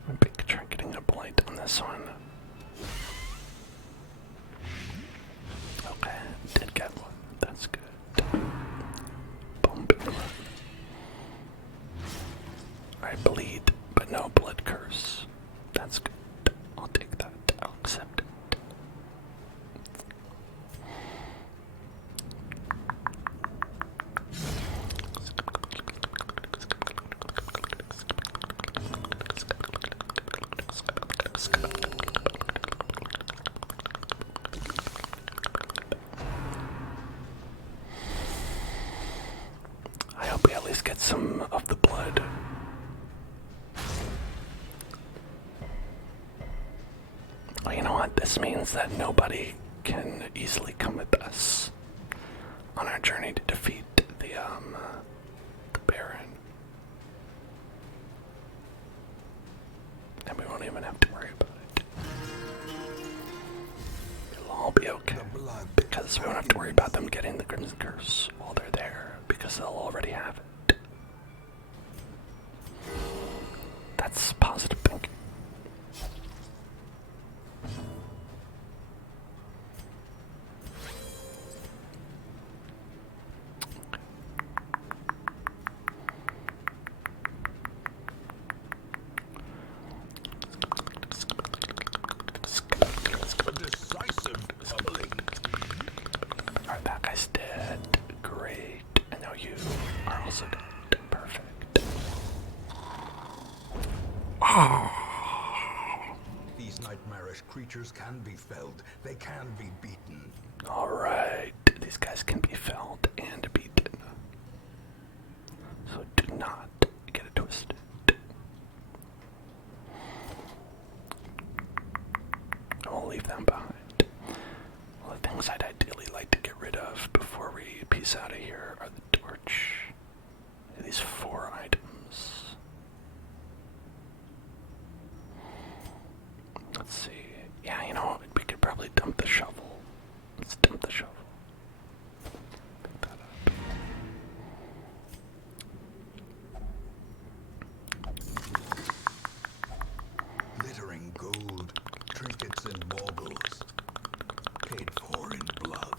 Maybe try getting a blight on this one. Okay, did get one. That's good. Boom. I bleed, but no blood curse. That's good. I'll take that. I'll accept it. I hope we at least get some of the blood. Well, you know what? This means that nobody can easily come with us on our journey to defeat the Baron. And we won't even have to worry about it. It'll all be okay. Because we won't have to worry about them getting the Crimson Curse while they're there, because they'll already have it. That's positive thinking. A decisive tumbling. Alright, that guy's dead. Great. And now you are also dead. Perfect. These nightmarish creatures can be felled. They can be beaten. Alright. These guys can be felled and beaten. So do not get it twisted. I will leave them behind. Well, the things I'd ideally like to get rid of before we peace out of here are the torch. These 4 items. Let's see. Yeah, you know what? We could probably dump the shovel. Let's dump the shovel. Pick that up. Glittering gold, trinkets and baubles, paid for in blood.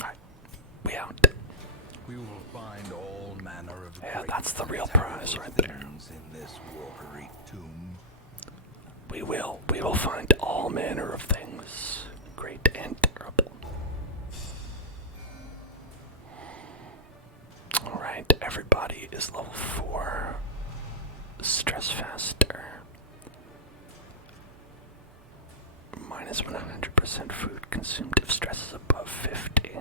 Alright. We out. We will find all manner of Yeah, great that's the real terrible prize right there. things in this watery tomb. will. We will find all manner of things, great and terrible. Alright, everybody is level 4. Stress faster. Minus 100% food consumed if stress is above 50.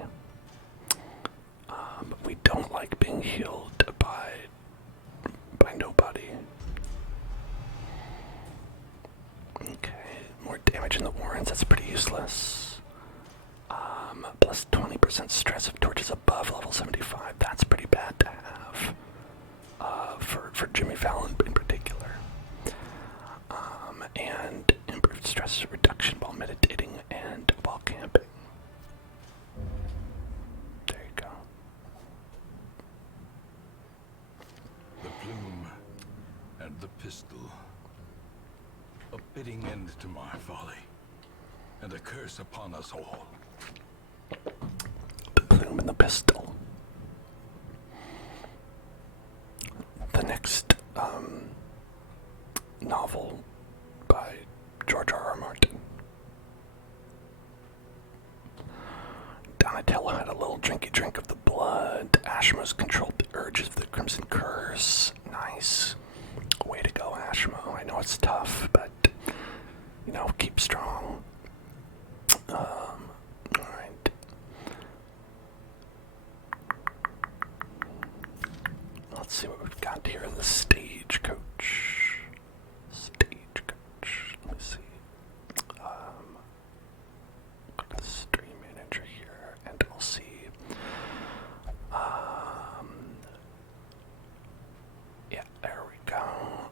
We don't like being healed by nobody. Okay, more damage in the warrens, that's pretty useless. Plus 20% stress if torch is above level 75, that's pretty bad to have. For Jimmy Fallon in particular. And improved stress reduction while meditating and while camping. There you go. The plume and the pistol. A fitting end to my folly, and a curse upon us all. The plume and the pistol. The next novel by George R. R. Martin. Donatello had a little drinky drink of the blood. Ashmos controlled the urges of the Crimson Curse. Nice. Way to go, Ashmo. I know it's tough, but, you know, keep strong. Alright. Let's see what we've got here in the stagecoach. Stagecoach. Let me see. Go to the stream manager here, and I'll see. Yeah, there we go.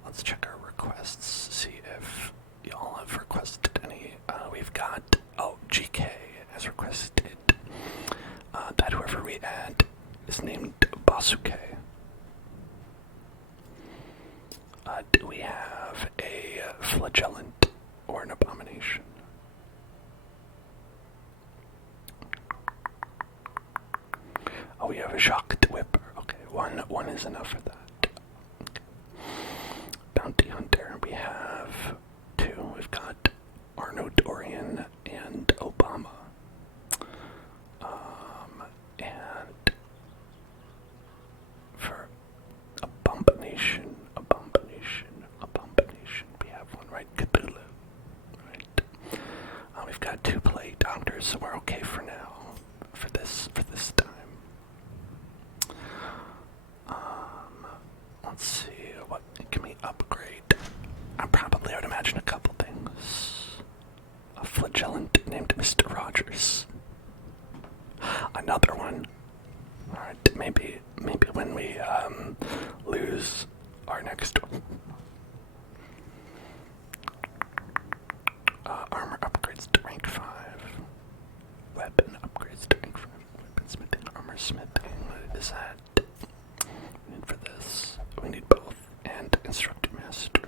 Let's check our requests. See if y'all have requested any. We've got. Oh, GK has requested that whoever we add is named Basuke. Do we have a flagellant or an abomination? Oh, we have a Jacques the Whipper. Okay, one is enough for that. Okay. Bounty Hunter, we have 2. We've got Arno Dorian and Obama. And for abomination, we have one, right? Cthulhu. Right. We've got 2 plague doctors, so we're okay for now. For this time. Let's see, what can we upgrade? I would imagine a couple things. A flagellant named Mr. Rogers. Another one. Alright, maybe when we lose our next one. Armor upgrades to rank 5. Weapon upgrades to rank 5. Weapon smithing, armor smithing. What is that? We need for this. We need both. And instructor master.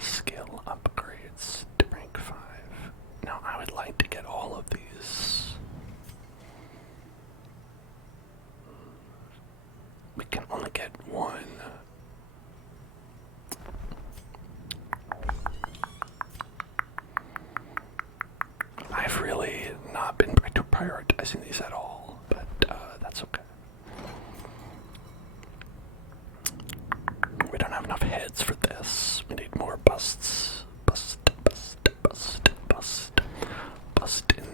Skill upgrades to rank 5. Now I would like to get all of these. We can only get one. I've really not been prioritizing these at all, but that's okay. We don't have enough heads for this. We need more busts. Bustin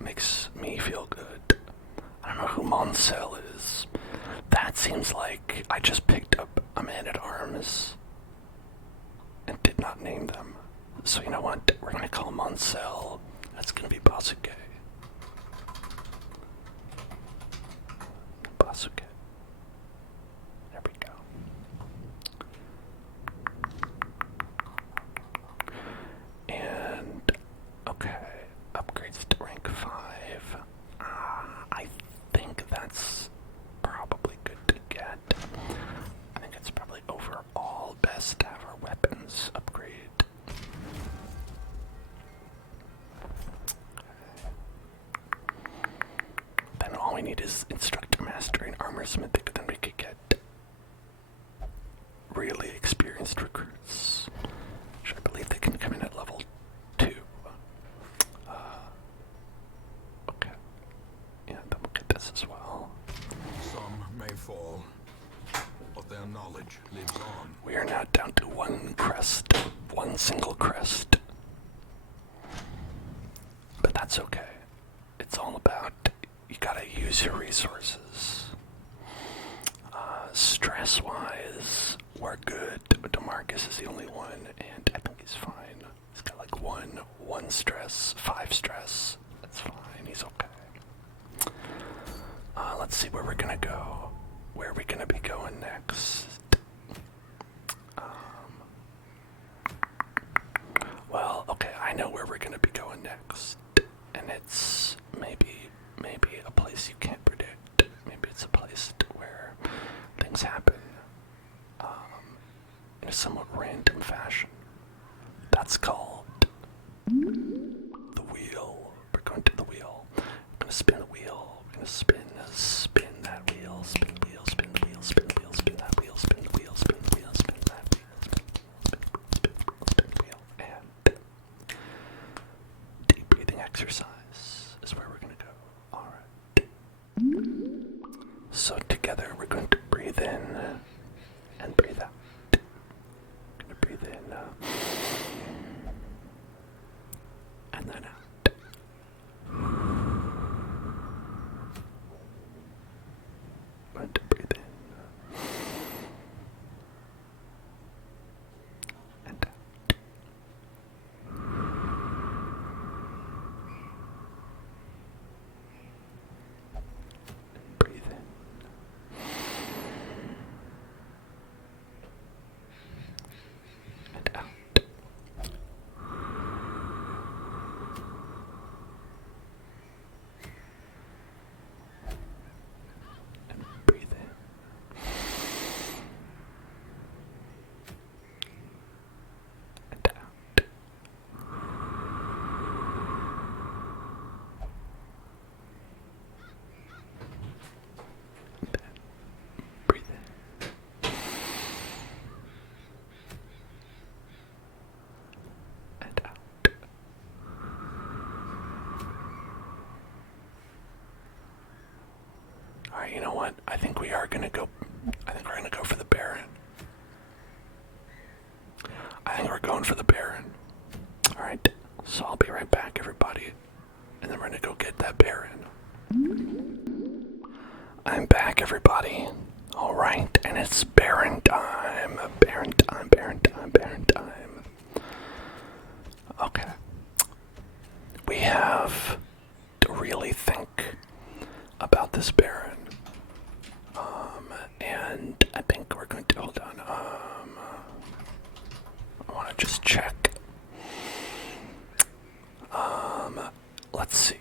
makes me feel good. I don't know who Moncel is. That seems like I just picked up a man-at-arms and did not name them. So you know what? We're gonna call Moncel. That's gonna be Basuke. Basuke. There we go. And okay, upgrades to rank 5. I think that's probably good to get. I think it's probably overall best to have our weapons upgrade. Then all we need is instructor mastery and armor smithing, then we could get their knowledge lives on. We are now down to one crest, one single crest. But that's okay. It's all about, you gotta use your resources. Stress-wise, we're good. DeMarcus is the only one, and I think he's fine. He's got like one stress, 5 stress. That's fine, he's okay. Let's see where we're gonna go. Where are we gonna be going next? Well, okay, I know where we're gonna be going next. And it's maybe a place you can't predict. Maybe it's a place where things happen in a somewhat random fashion. That's called the wheel. We're going to the wheel. We're gonna spin the wheel. We're gonna spin that wheel, spin the wheel, spin the wheel, spin the wheel, spin that wheel, spin the wheel, spin the wheel, spin that wheel, spin the wheel, and deep breathing exercise is where we're gonna go. Alright. So together we're going to breathe in and breathe out. We're gonna breathe in and then out. Going to breathe in and out. Breathe in. And out. And breathe in. And out. And then breathe in. And out. Alright, you know what? I think we're gonna go for the Baron. I think we're going for the Baron. Alright, so I'll be right back, everybody. And then we're gonna go get that Baron. I'm back, everybody. Alright, and it's Baron time. Baron time, Baron time, Baron time. Okay. We have to really think about this Baron. And I think we're going to, hold on, I want to just check. Let's see.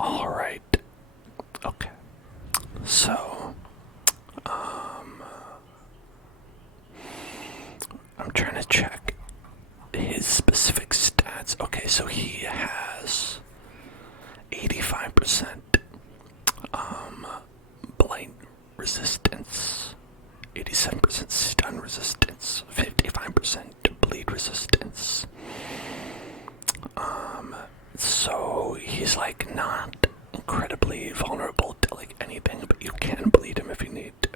All right. Okay. So, I'm trying to check his specific stats. Okay, so he has 85% blight resistance, 87% stun resistance, 55% bleed resistance. So he's like not incredibly vulnerable to like anything, but you can bleed him if you need to.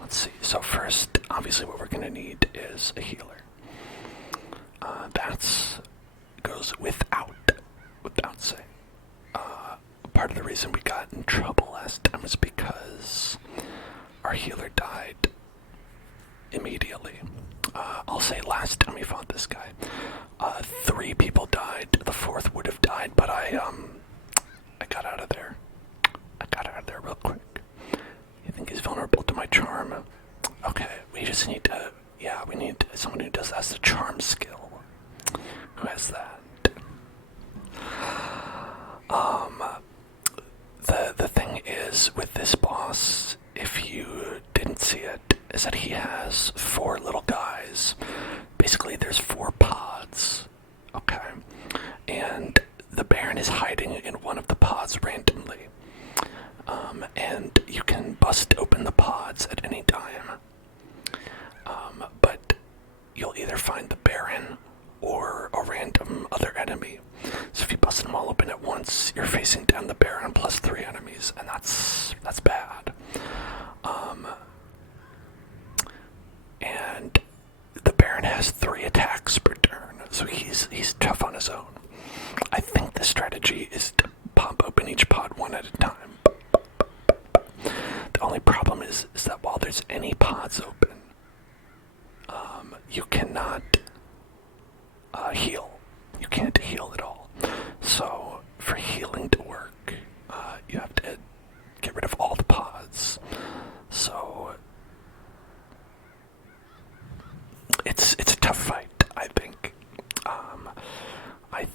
Let's see. So first, obviously, what we're gonna need is a healer. That's goes without saying. Part of the reason we got in trouble last time was because our healer died immediately. I'll say last time we fought this guy, 3 people died. The 4th would have died, but I got out of there. I got out of there real quick. You think he's vulnerable to my charm? Okay, we just need to, we need someone who has the charm skill. Who has that? The thing is, with this boss, if you didn't see it, is that he has 4 little guys. Basically, there's 4 pods, okay? And the Baron is hiding in one of the pods randomly. And you can bust open the pods at any time. But you'll either either find the Baron or a random other enemy. So if you bust them all open at once, you're facing down the Baron plus 3 enemies, and that's bad. And the Baron has 3 attacks per turn, so he's tough on his own. I think the strategy is to pop open each pod one at a time. The only problem is that while there's any pods open, you cannot heal. You can't heal at all. So for healing to work, you have to get rid of all the pods. So it's a tough fight, I think. I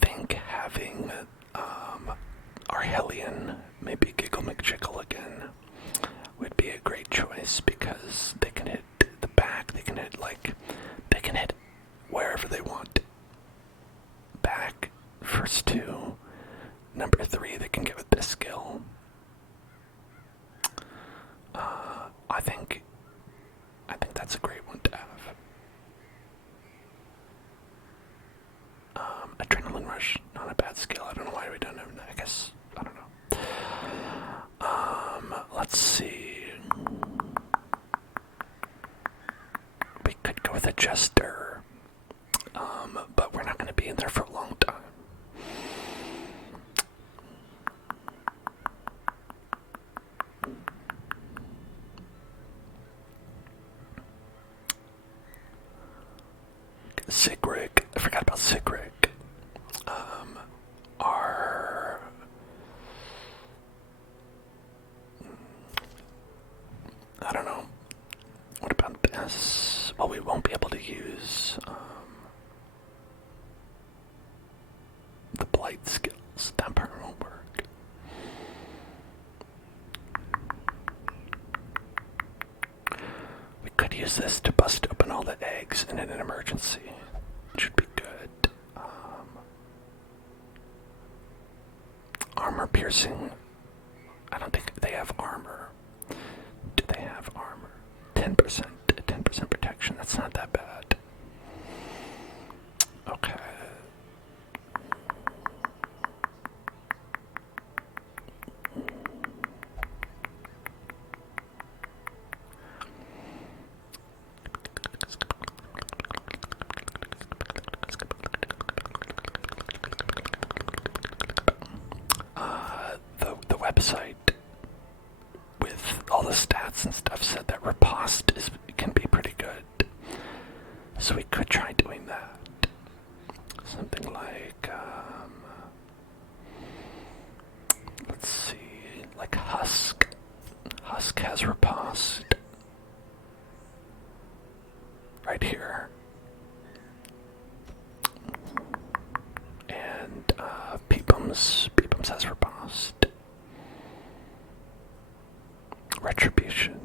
think having our Hellion, maybe Giggle McJickle again, would be a great choice because they can hit the back, they can hit wherever they want. Back, first 2, number 3 they can get with this skill. I think that's a great one to have. Adrenaline Rush, not a bad skill. I don't know why we don't have it. I guess, I don't know. Let's see. We could go with a Jester, but we're not going to be in there for a long time. Sigrid, I forgot about Sigrid. I don't know. What about this? Well, we won't be able to use the blight skills. That part won't work. We could use this to bust open all the eggs in an emergency. Should be good. Armor piercing. I don't think they have armor. Do they have armor? 10%. 10% protection. That's not that bad. Okay. The website with all the stats and stuff said that riposte can be pretty good. So we could try doing that. Something like, let's see, like Husk. Husk has riposte. Right here. And Peepums has riposte. Retribution.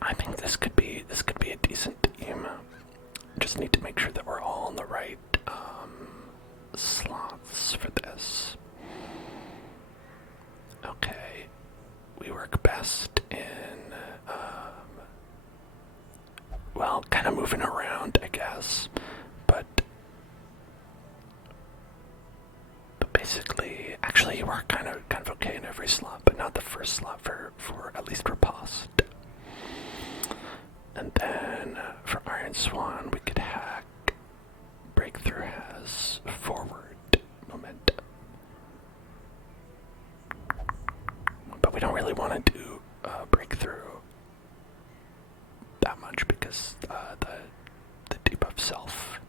I think this could be a decent team. Just need to make sure that we're all in the right slots for this. Okay, we work best in well, kind of moving around, I guess, but basically, actually, you work kind of okay in every slot, but not the first slot for at least riposte. And then for Iron Swan, we could hack. Breakthrough has forward momentum, but we don't really want to do breakthrough that much because the debuff self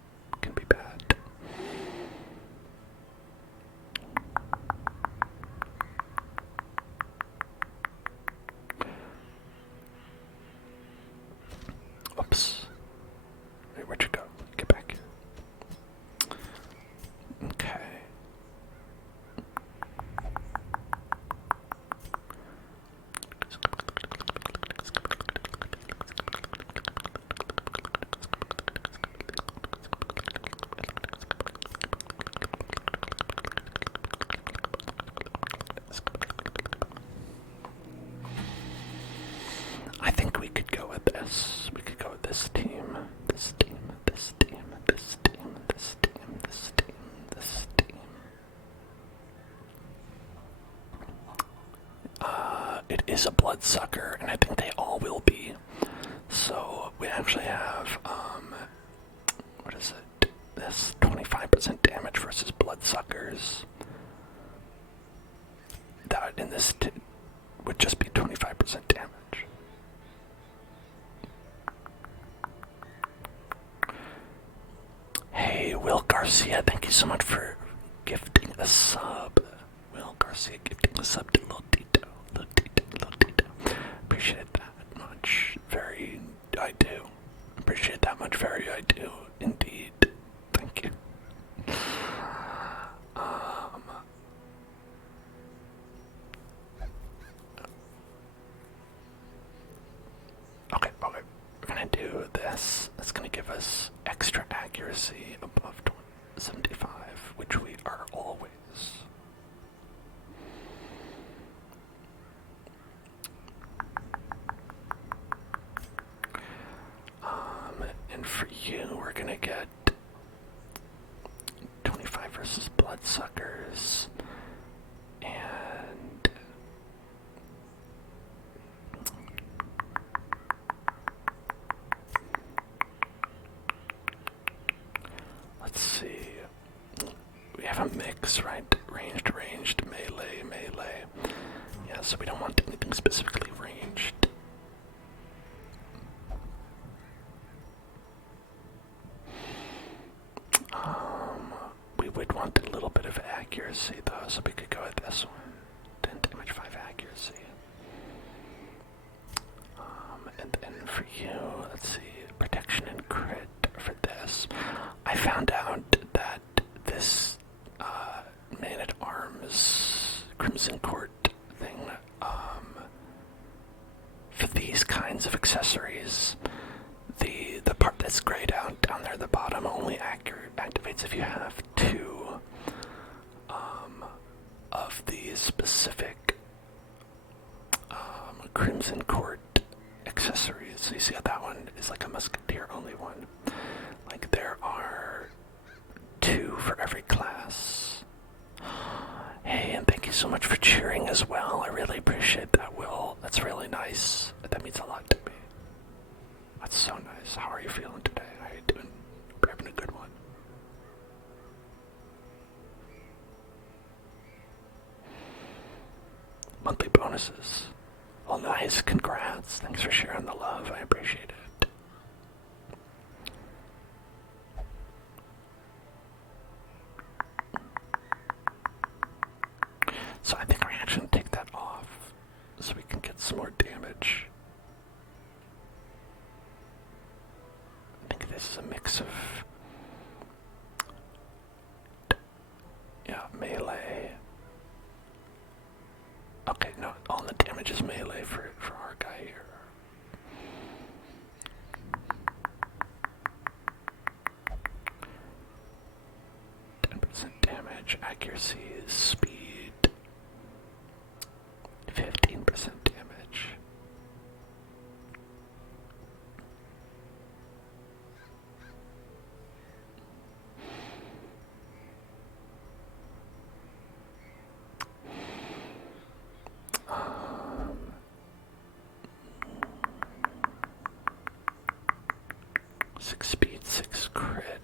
can be bad. Oops. Wait, where'd you go? Get back here. Okay. the steam, the steam, the steam, the steam. It is a bloodsucker, and I think they all will be. So we actually have, what is it? This 25% damage versus bloodsuckers. That in this would just be 25% damage. Hey, Will Garcia, thank you so much for gifting a sub. Will Garcia gifting a sub to Lotito. Appreciate that much. I do. Appreciate that much. I do. Indeed. Thank you. Okay. We're gonna do this. That's gonna give us extra accuracy above 75, which we are always. And for you, we're gonna get 25 versus bloodsuckers, and let's see. We have a mix, right? Ranged, melee. Yeah, so we don't want anything specifically ranged. We would want a little bit of accuracy though, so we could go with this one. 10 damage, 5 accuracy. And then for you, let's see, protection and crit for this. I found out that this Man-at-Arms Crimson Court thing, for these kinds of accessories, the part that's grayed out down there at the bottom only activates if you have 2 of these specific Crimson Court accessories. So you see how that one is like a musketeer only one. Like there are 2 for every class. Hey, and thank you so much for cheering as well. I really appreciate that, Will. That's really nice. That means a lot to me. That's so nice. How are you feeling today? How are you doing? We're having a good one. Monthly bonuses. Well, nice. Congrats. Thanks for sharing the love. I appreciate it. So I think we're actually going to take that off so we can get some more damage. I think this is a mix of, yeah, melee. Okay, no, all the damage is melee for our guy here. Damage, accuracy, speed, 15% damage. Six speed, 6 crit.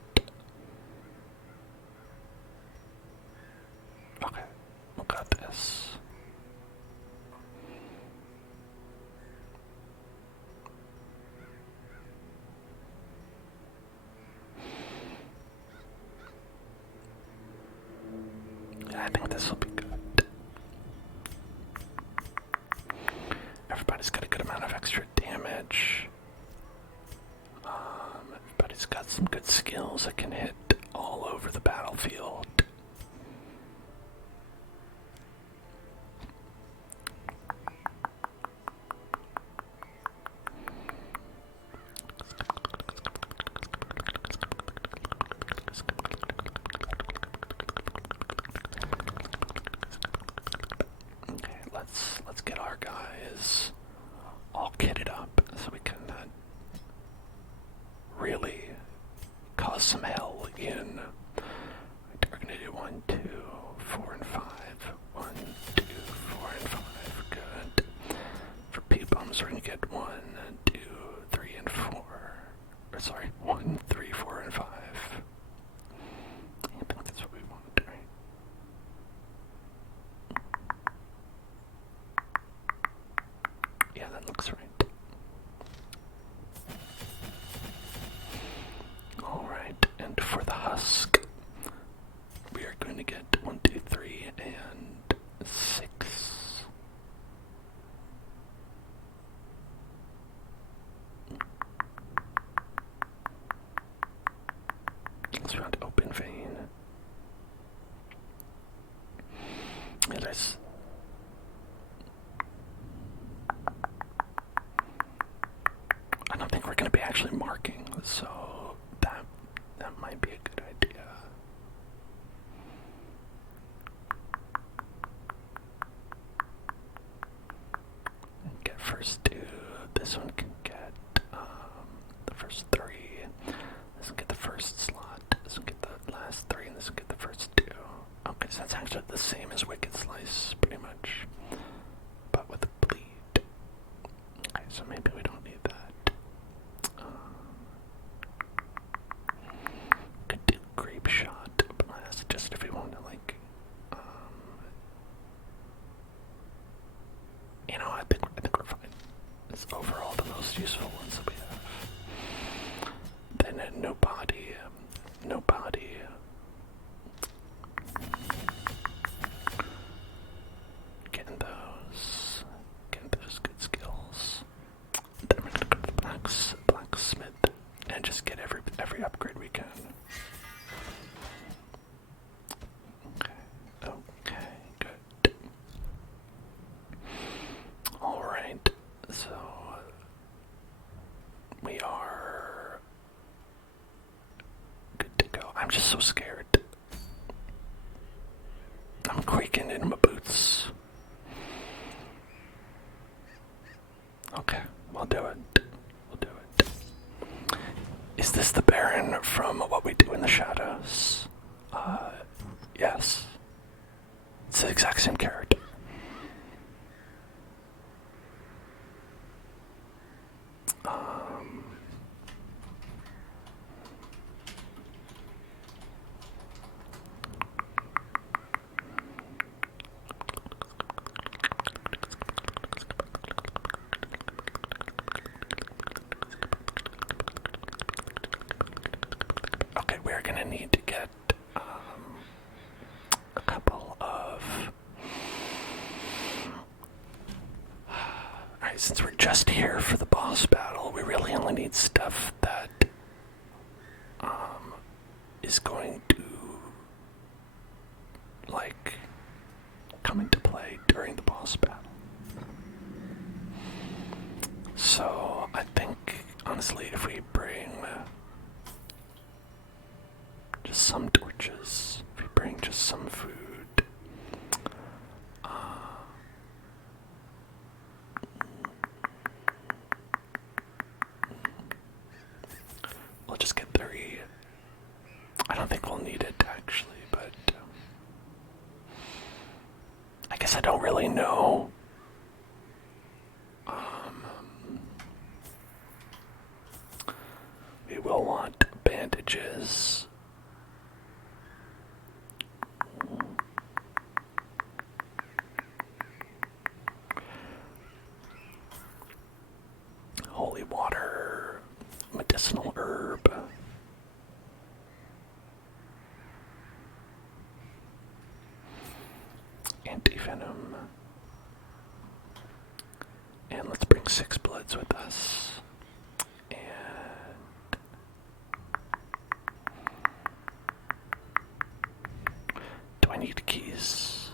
Okay, we got this. Yeah, I think this will be good. Everybody's got a good amount of extra damage. Everybody's got some good skills that can hit all over the battlefield. Okay, let's get our guys all kitted up so we can really cause some hell. sorry, 1, 3, 4, and 5. I think that's what we want, right? Yeah, that looks right. Alright, and for the husk, we are going to get 1, 2, 3, and 6. Let's round open vein. Yeah, there's... I don't think we're going to be actually marking, so that might be a good idea. Get first 2. This one can get the first 3. This will get the first slot. This will get the last 3, and this will get the first 2. Okay, so that's actually the same as Wicked Slice, pretty much, but with a bleed. Okay, so maybe we don't need that. Could do grape shot, but that's just if we want to, like, you know, I think we're fine. It's overall the most useful ones that we have. Then no body, no body. Getting those good skills. Then we're gonna go to the blacksmith and just get every upgrade we can. Okay, good. Alright, so we are good to go. I'm just so scared. I'm creaking in my boots. Okay, we'll do it. We'll do it. Is this the Baron from What We Do in the Shadows? Yes. It's the exact same character. Okay, we're gonna need to get a couple of... Alright, since we're just here for the boss battle, we really only need stuff that is going to, like, come into play during the boss battle. So, I think, honestly, if we bring just some torches, if we bring just some food, we'll just get 3. I don't think we'll need it, actually, but I guess I don't really know. We will want bandages. Holy water, medicinal herb. Anti-venom. And let's bring 6 bloods with us. And do I need keys?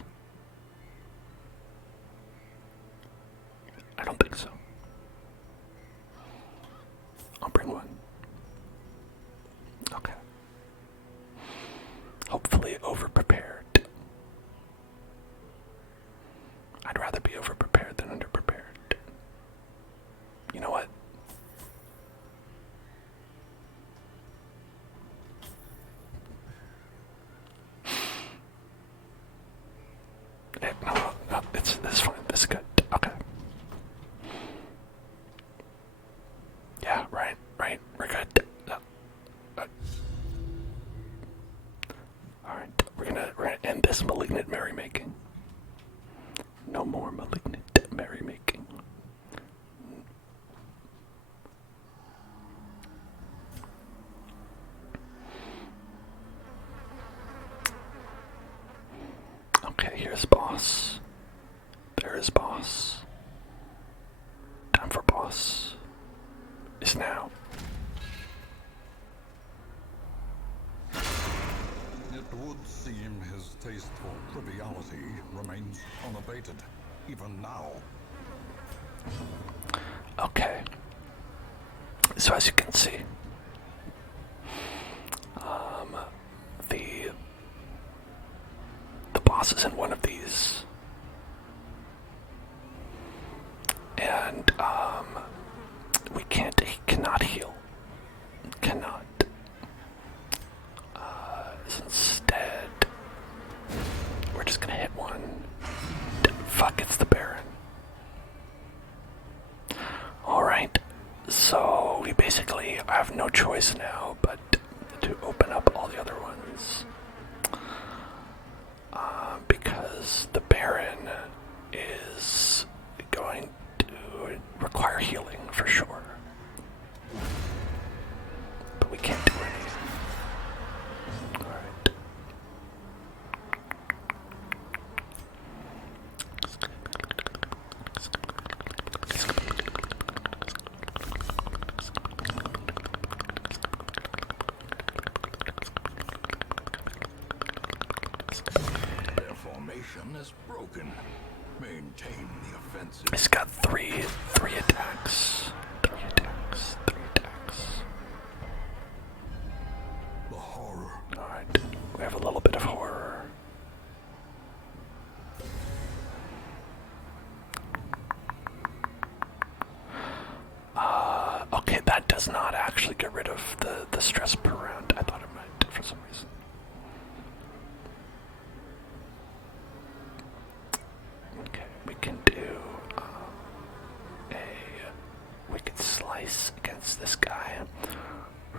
I don't think so. I'll bring 1. Okay. Hopefully over-prepared. I'd rather be over-prepared than under-prepared. end this malignant merrymaking. No more malignant merrymaking. Okay, here's boss. There is boss. Time for boss. Is now. It would seem his taste for triviality remains unabated, even now. Okay. So as you can see, the boss is in one of these, and he cannot heal. Cannot. Instead, we're just gonna hit one. Fuck, it's the Baron. Alright, so we basically have no choice now but to open up all the other ones. Because the Baron is going to require healing for sure. But we can't do anything. Alright. Their formation is broken. Maintain the offensive. He's got three attacks. Three attacks. The horror. Alright, we have a little bit of horror. Okay, that does not actually get rid of the stress per round. I thought it might for some reason. Okay, we can do a wicked slice against this guy.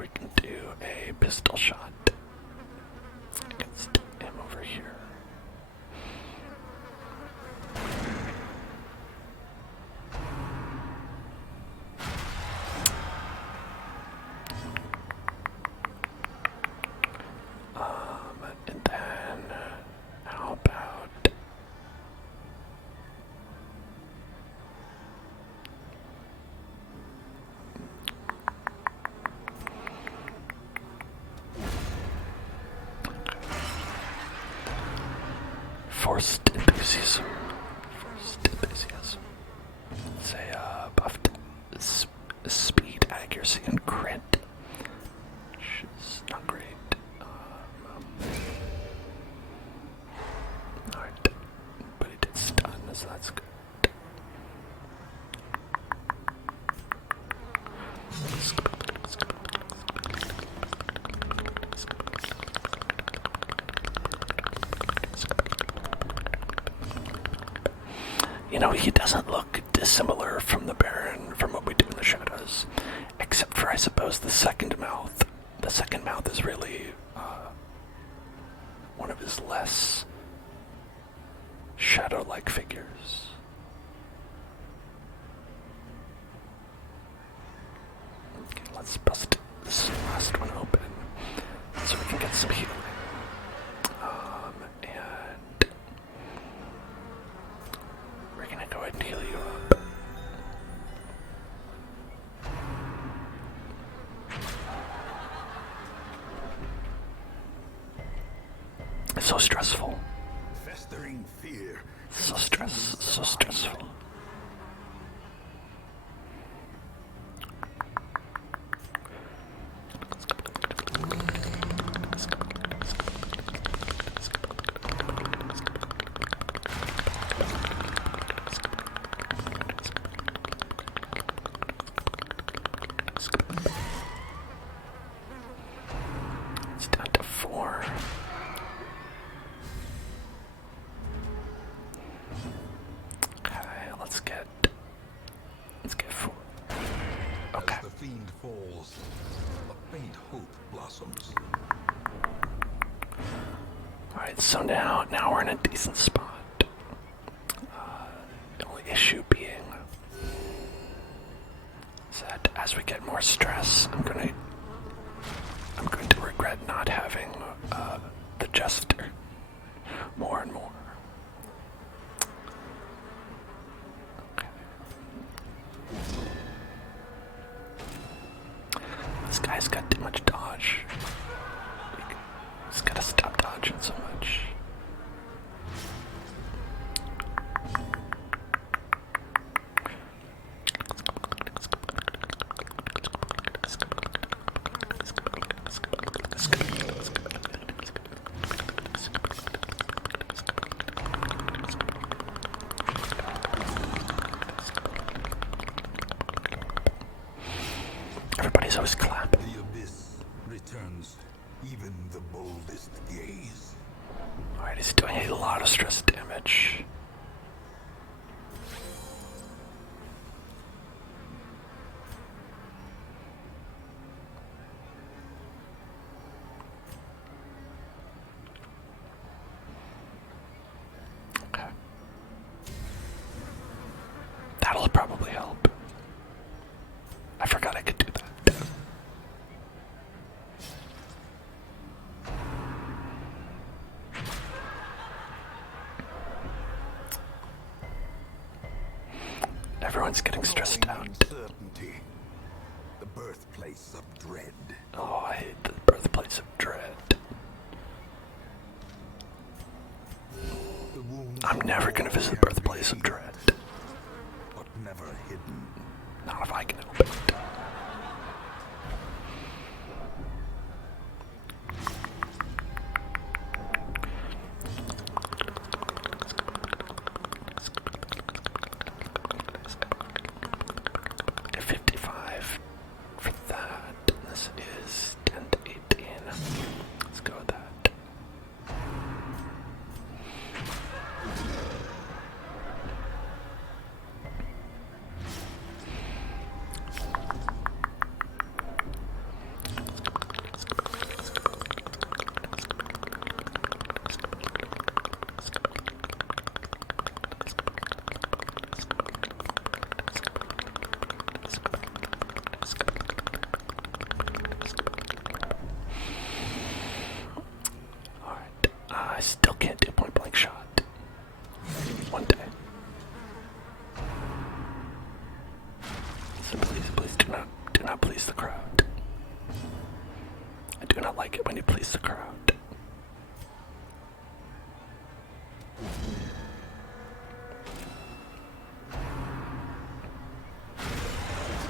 We can do a pistol shot against him over here. And then how about forced enthusiasm? Say buffed speed, accuracy, and crit. Which is not great. Alright, but he did stun, so that's good. You know, he doesn't look dissimilar from the Baron, from what we do in the shadows, except for, I suppose, the second mouth. The second mouth is really one of his less shadow-like figures. Okay, let's bust this last one open so we can get some healing. And we're gonna go ahead and heal you up. It's so stressful. Festering fear. So stressful. It's down to 4. Okay, let's get 4. Okay. As the fiend falls, a faint hope blossoms. Alright, Alright, so now we're in a decent spot. The only issue being is that as we get more stress, I'm going to regret not having the jester more and more. Okay. This guy's got too much dodge. He's gotta stop dodging so much. Everybody's always clapping. The abyss returns even the boldest gaze. Alright, he's doing a lot of stress damage. Okay. That'll probably help. I forgot I could do that. Everyone's getting stressed out. Uncertainty, the birthplace of dread. Oh, I hate the birthplace of dread. The wounds I'm never gonna visit the birthplace of dread. but never hidden. Not if I can help it. Get 55 for that. This is 10 to 18. Let's go with that. Alright, I still can't do point blank shot. One day. So please do not please the crowd. I do not like it when you please the crowd.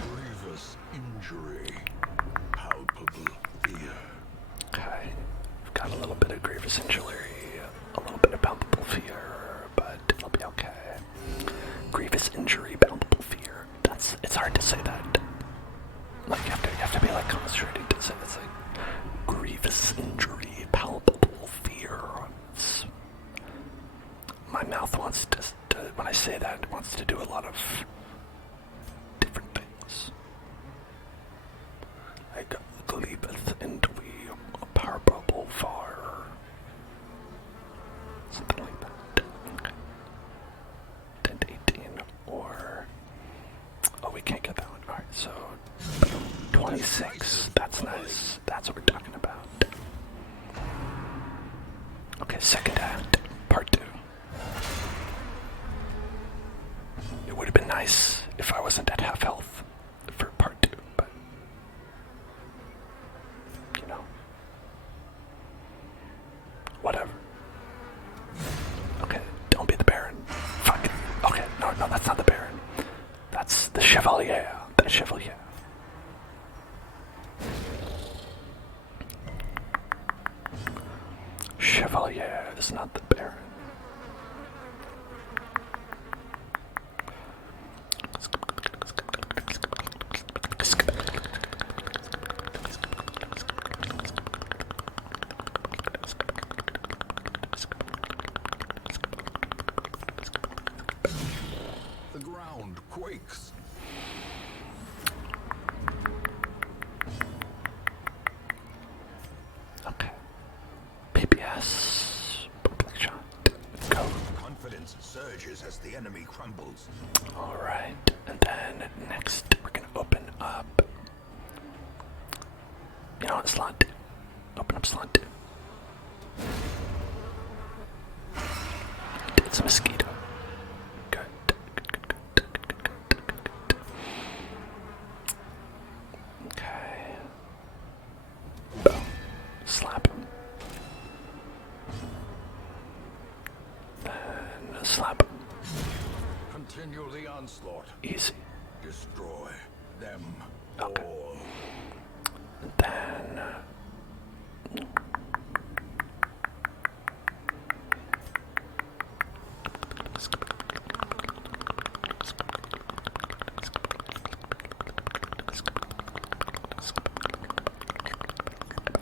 Grievous injury, palpable fear. Okay, I've got a little bit of grievous injury, a little bit of palpable fear, but it'll be okay. Grievous injury, palpable fear. It's hard to say that. Like you have to be like concentrating to say it. It's like grievous injury, palpable fear. My mouth wants to, when I say that, it wants to do a lot of different things. Like grievous injury, palpable fire. Something like that. Okay. 10 to 18, or... Oh, we can't get that one. Alright, so... 26. That's nice. That's what we're talking about. Okay, second act. Part 2. It would have been nice if I wasn't at half health for part 2, but... You know. Whatever. Okay, don't be the Baron. Fuck it. Okay, no, that's not the Baron. That's the Chevalier. The Chevalier. Chevalier is not the Baron. The ground quakes. Okay. PPS. changes as the enemy crumbles. Alright, and then next we're gonna open up. You know what, slot 2. Open up slot 2. It's a mosquito. Good. Okay. Boom. Slap him. Then slap him. Continue the onslaught. Easy. Destroy them Okay. all. Then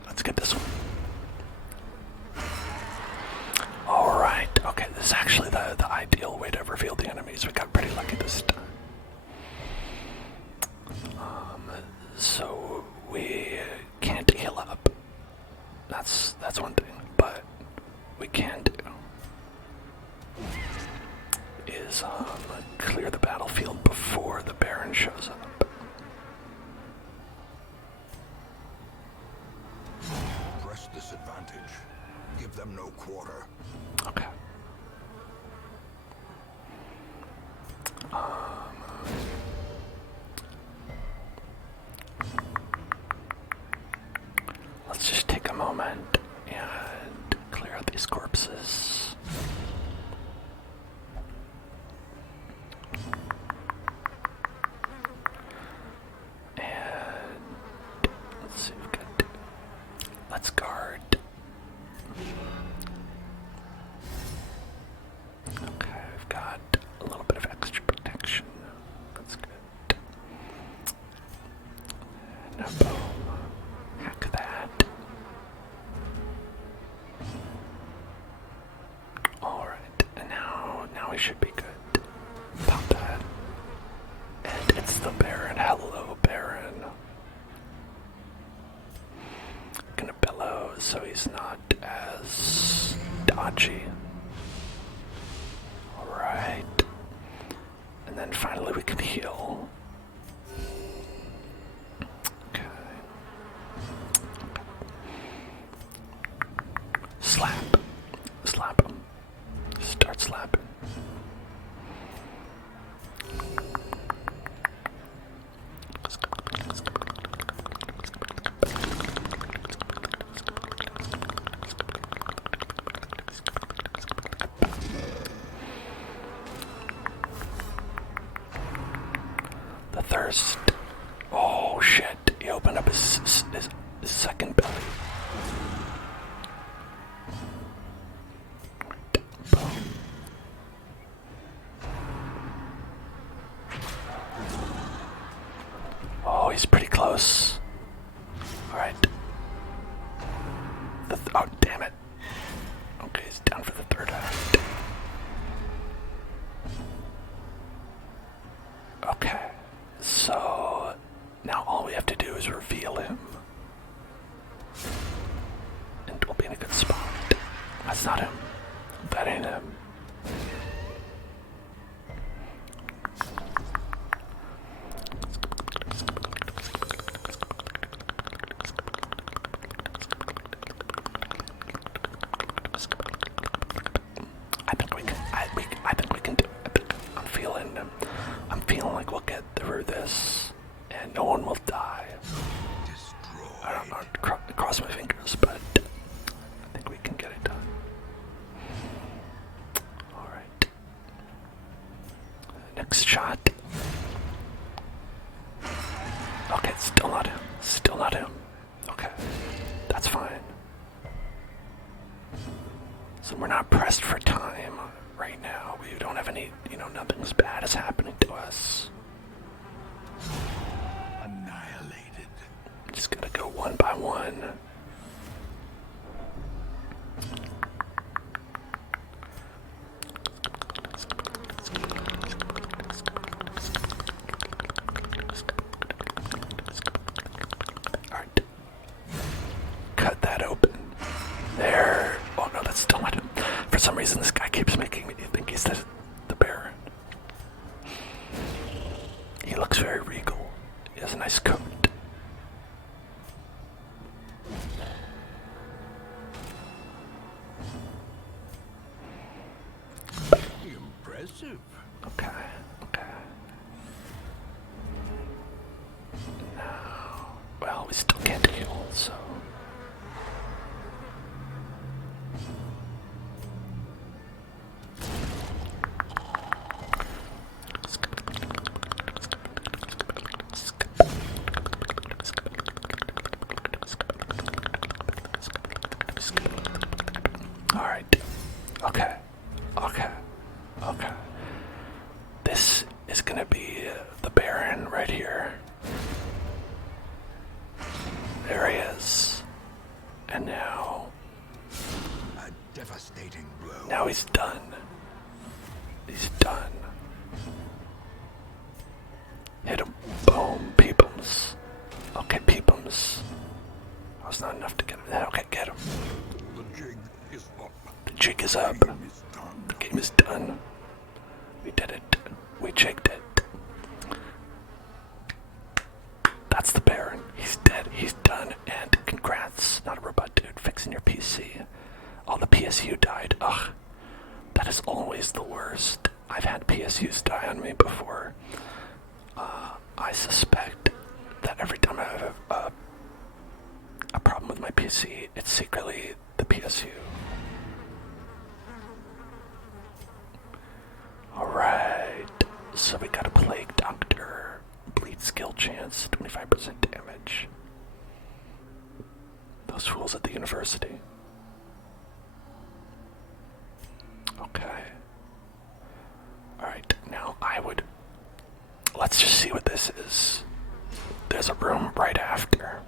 let's get this one. Alright, okay, this is actually the ideal way to reveal the enemies. We got pretty lucky this time. So we can't heal up. That's one thing, but we can do is clear the battlefield before the Baron shows up. Press this advantage. Give them no quarter. Okay. Let's just take a moment and clear out these corpses. And let's see, we've got. Let's guard. Okay, we've got a little bit of extra protection. That's good. Now, boom. Hack that. Alright, and now we should be good. Pop that. And it's the Baron. Hello, Baron. Gonna bellow so he's not as dodgy. Alright. And then finally we can heal. Okay. Slap. Slap him. Start slapping. The thirst. Oh shit. He opened up his second belly. Boom. Oh, he's pretty close. Alright. Oh, damn it. Okay, he's down for the third act. Okay. So now all we have to do is reveal him. And we'll be in a good spot. That's not him. That ain't him. I think we can do it. I'm feeling like we'll get through this and no one will die. I don't know, cross my fingers, but I think we can get it done. Alright. Next shot. Okay, it's still not him. Still not him. Okay. That's fine. So we're not pressed for time right now. We don't have any, nothing's bad is happening to us. Annihilated. Just gotta go one by one. Alright. Cut that open. There. Oh no, that's still not him. For some reason, this guy keeps making me think he's the bear. impressive. Okay, okay. Now, well, we still can't heal, so. Alright. Okay. Okay. Okay. This is gonna be the Baron right here. There he is. And now. A devastating blow. Now he's done. He's done. Hit him. Boom. Peepums. Okay, Peepums. That was not enough to get him. Okay, get him. The jig is up. The jig is up. The game is done. The game is done. We did it. We jigged it. That's the Baron. He's dead. He's done. And congrats. Not a robot dude. Fixing your PC. All the PSU died. Ugh. That is always the worst. I've had PSUs die on me before. I suspect that every time I have a problem with my PC, it's secretly the PSU. Alright, so we got a Plague Doctor, bleed skill chance, 25% damage. Those fools at the university. Okay. Alright, now let's just see what this is. There's a room right after.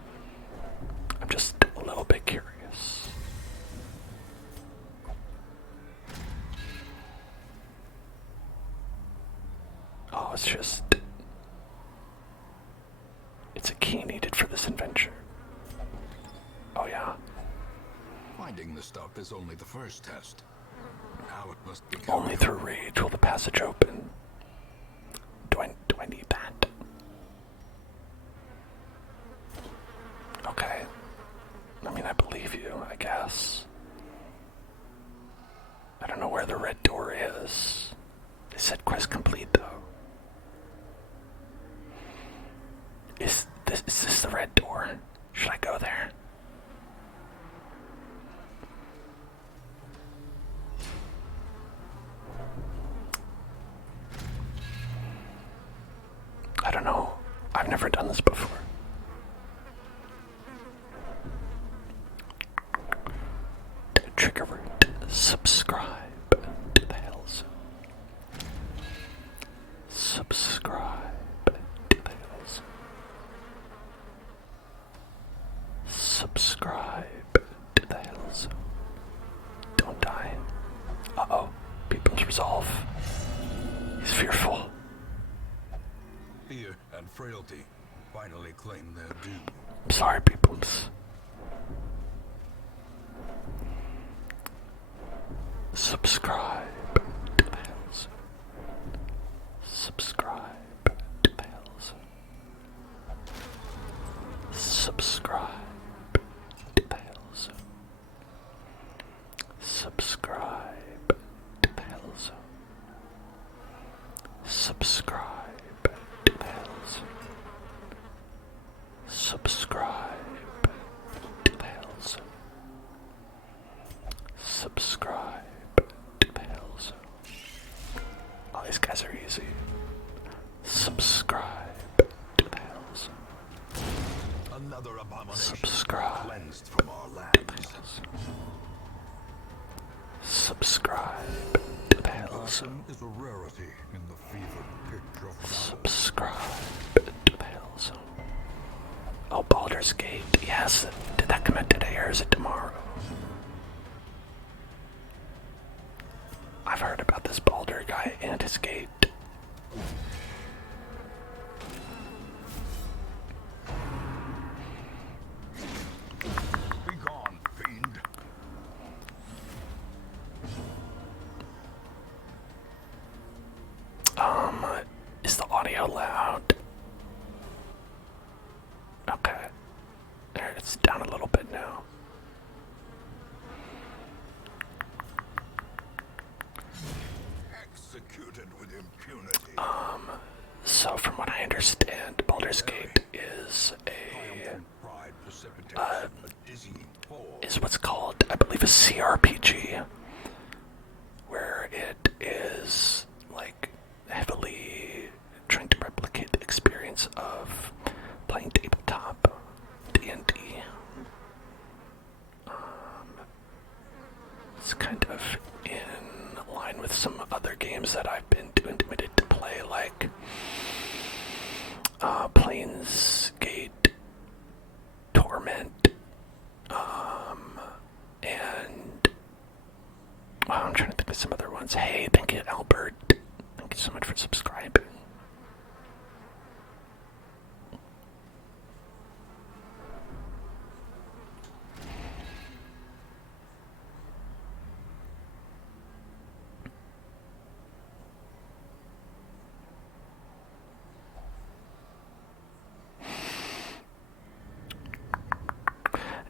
I'm just a little bit curious. Oh, it's a key needed for this adventure. Oh yeah. Finding the stuff is only the first test. Now it must be Only through rage will the passage open. Do I need that? Okay. I mean, I believe you, I guess. I don't know where the red door is. It said quest complete, though. Is this the red door? Should I go there? I don't know. I've never done this before. Trigger word. Subscribe to the Hell Zone. Subscribe to the Hell Zone. Subscribe to the Hell Zone. Don't die. Uh-oh. People's resolve. He's fearful. Fear and frailty finally claim their due. I'm sorry, Peoples. Subscribe to the Hell Zone. Subscribe to the Hell Zone. Subscribe to the Hell Zone. Subscribe to the Hell Zone. Subscribe to the Hell Zone. Subscribe to the Hell Zone. Subscribe to the Hell Zone. Oh, these guys are easy. Subscribe to the Hell Zone. Another abomination Subscribe cleansed from our to the lands. Hell Zone. Subscribe to the Hell Zone. Is a rarity in the fevered pitch of battle. Subscribe to the Hell Zone. Oh, Baldur's Gate. Yes. Did that come out today or is it tomorrow? I've heard about this Baldur guy and his gate. Be gone, fiend. Is the audio loud? Okay. There, it's down a little bit now. Executed believe, a CRPG, where it is like heavily trying to replicate the experience of playing tabletop D&D. It's kind of in line with some other games that I've been too intimidated to play, like Planesgate, Torment, and I'm trying to think of some other ones. Hey, thank you, Albert. Thank you so much for subscribing.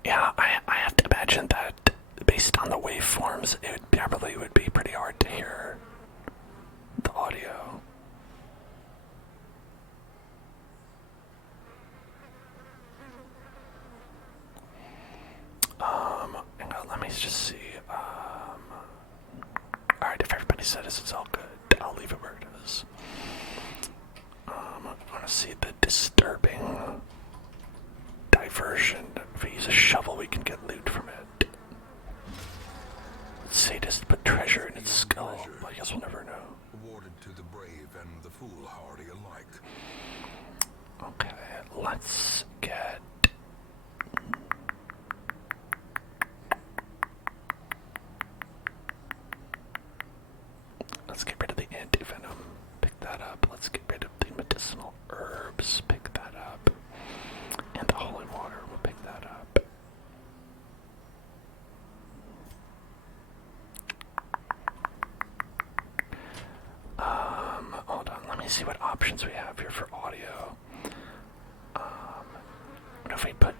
Yeah, I have to imagine that based on the waveforms, it probably would be pretty hard to hear the audio. Hang on, let me just see. Alright, if everybody said it's all good, I'll leave it where it is. I want to see the disturbing diversion. If we use a shovel, we can get loot from it. Sadist put treasure in its skull. I guess we'll never know. Awarded to the brave and the foolhardy alike. Okay, let's get... Let's get rid of the antivenom. Pick that up. Let's get rid of the medicinal herbs. Pick that up. And the holy water. We'll pick that up. Hold on. Let me see what options we have here for audio. What if we put...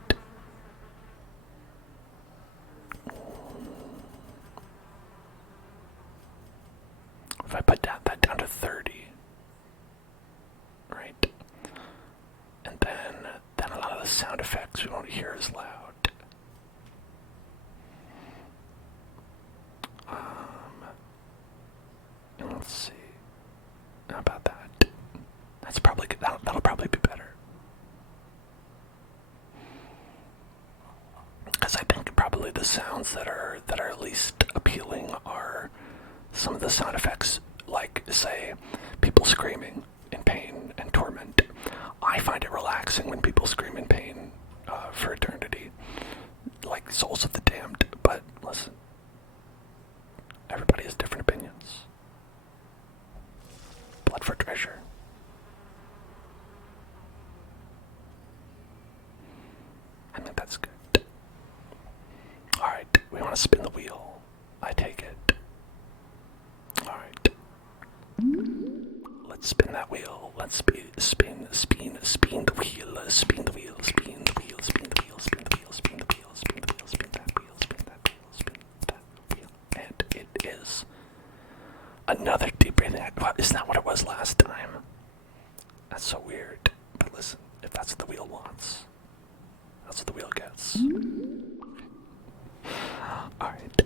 If I put that down to 30, right? And then a lot of the sound effects we won't hear as loud. And let's see. How about that? That's probably good. That'll probably be better. Because I think probably the sounds that are least appealing are some of the sound effects, like, say, people screaming in pain and torment. I find it relaxing when people scream in pain for eternity, like Souls of the Damned. But listen, everybody has different opinions. Blood for treasure. I think that's good. Alright, we want to spin the wheel. I take it. Alright. Let's spin that wheel. Let's spin the wheel. Spin the wheel, spin the wheel, spin the wheel, spin the wheel, spin the wheel, spin that wheel, spin that wheel, spin that wheel. And it is another deep breathing. Isn't that what it was last time? That's so weird. But listen, if that's what the wheel wants, that's what the wheel gets. Alright,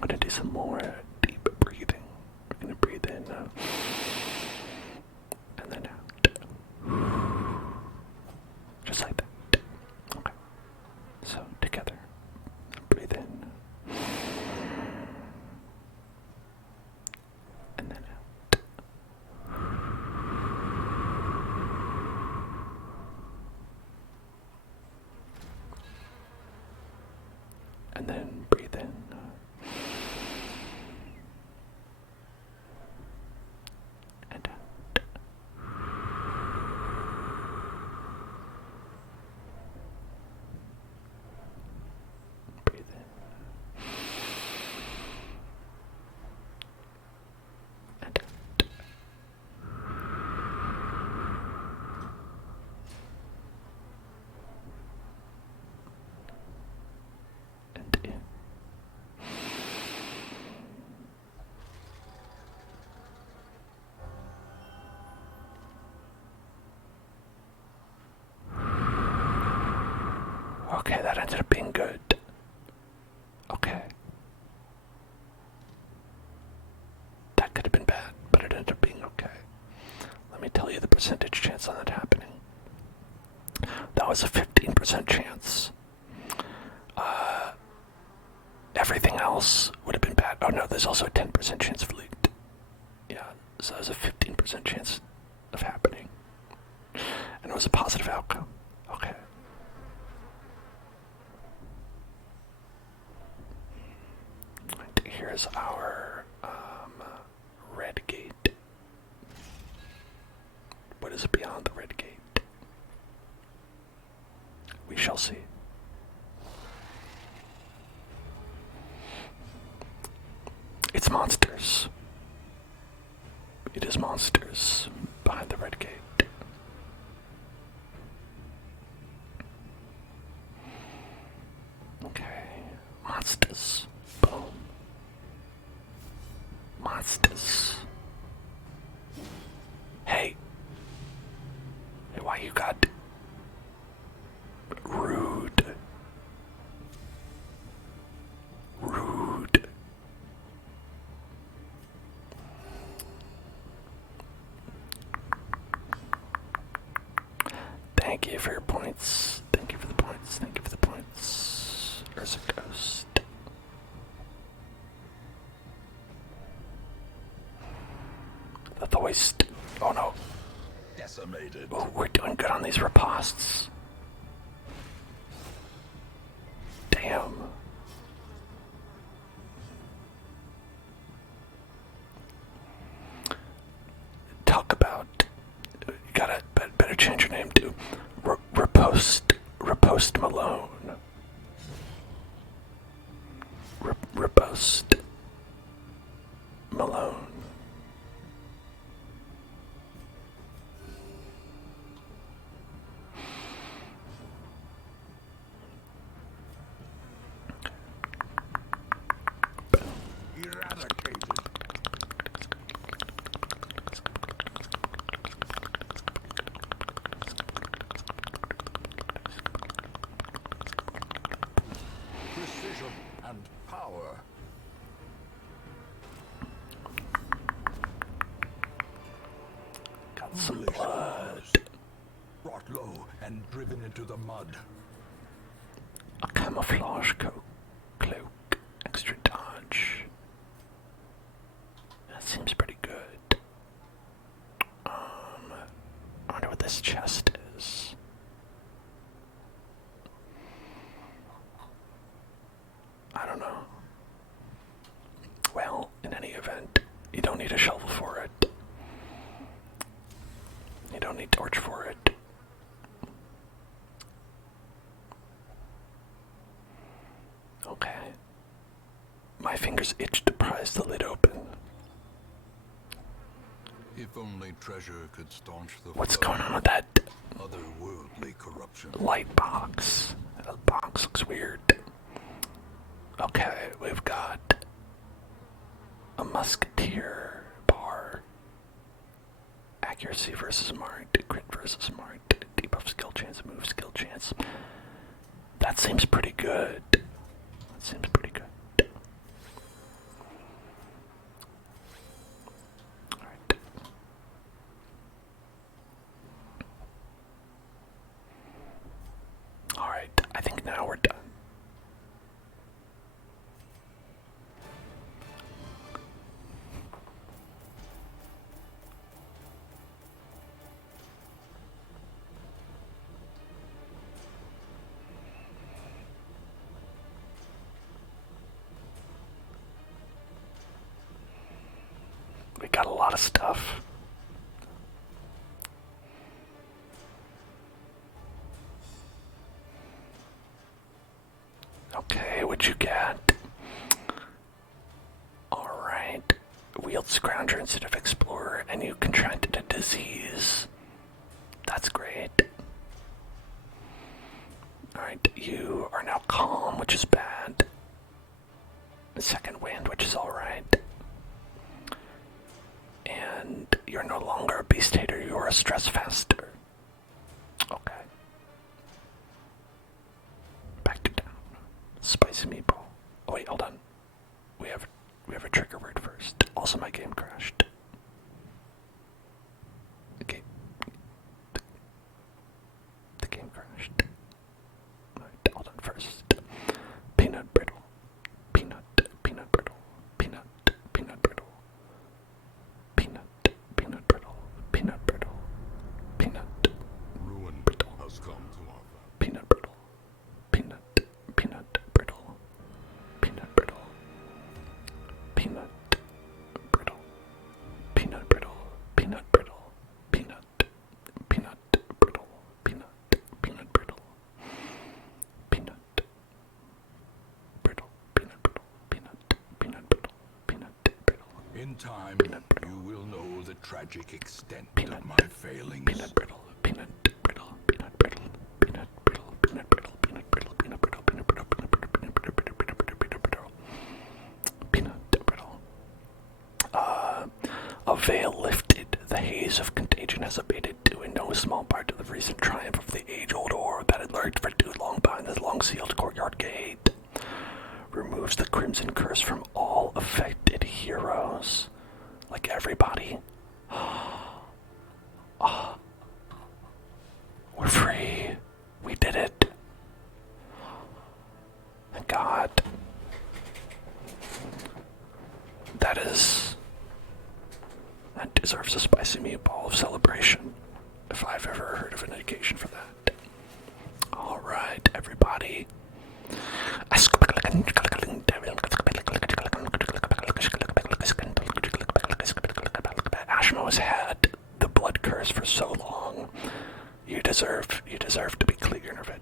I'm gonna do some more deep breathing. We're gonna breathe in and then out. Just like that. Okay. So, together. Breathe in. And then out. And then breathe in. And out. Breathe in. And out. And in. Okay, that ended up being good. Okay, me tell you the percentage chance on that happening. That was a 15% chance. Everything else would have been bad. Oh no, there's also a 10% chance of leaked. Yeah, so there's a 15% chance of happening. And it was a positive outcome. Okay. Right, here's our red gate. What is beyond the red gate? We shall see. It's monsters. It is monsters behind the red gate. Okay. Monsters. Boom. Monsters. Hey. Hey, why you got rude? Rude. Thank you for your points. Thank you for the points. Thank you for the points. There's a ghost. The hoist. Oh no. Decimated. Oh, we're doing good on these riposts. Damn. Talk about. You gotta better change your name to Repost Malone. Repost Malone. Eradicated. Precision and power. Got some Foolish blood. ramos. Brought low and driven into the mud. A camouflage cloak. Extra dodge. That seems pretty good. I wonder what this chest is. I don't know. Well, in any event, you don't need a shovel for it. You don't need torch for it. Okay. My fingers itch to prise the lid open. If only treasure could staunch the What's flow going on with that of otherworldly corruption. light box? That box looks weird. Okay, we've got a musketeer bar. Accuracy versus marked, crit versus marked, debuff skill chance, move skill chance. That seems pretty good. That seems pretty good. Alright. Alright, I think now we're done. We got a lot of stuff. Okay, what'd you get? Alright. Wield Scrounger instead of Explorer, and you contracted a disease. That's great. Alright, you are now calm, which is bad. Second wind, which is alright. And you're no longer a beast hater, you're a stress faster. Okay. Back to down. Spicy meatball. Oh wait, hold on. We have a trigger word first. Also my game crashed. Okay, In time, you will know the tragic extent Peanut. of my failings. Peanut brittle, peanut brittle, peanut brittle, peanut brittle, peanut brittle, peanut brittle, peanut brittle, peanut brittle, peanut brittle, peanut brittle, peanut brittle, peanut brittle, peanut brittle. A veil lifted, the haze of contagion has abated due in no small part to the recent triumph of the age-old horror that had lurked for too long behind the long-sealed courtyard gate. Removes the crimson curse from all affected heroes. Like everybody. We're free. We did it. Thank God. That deserves a spicy meatball of celebration, if I've ever heard of an occasion for that. Alright, everybody. Ashmo has had the blood curse for so long. You deserve to be clear of it.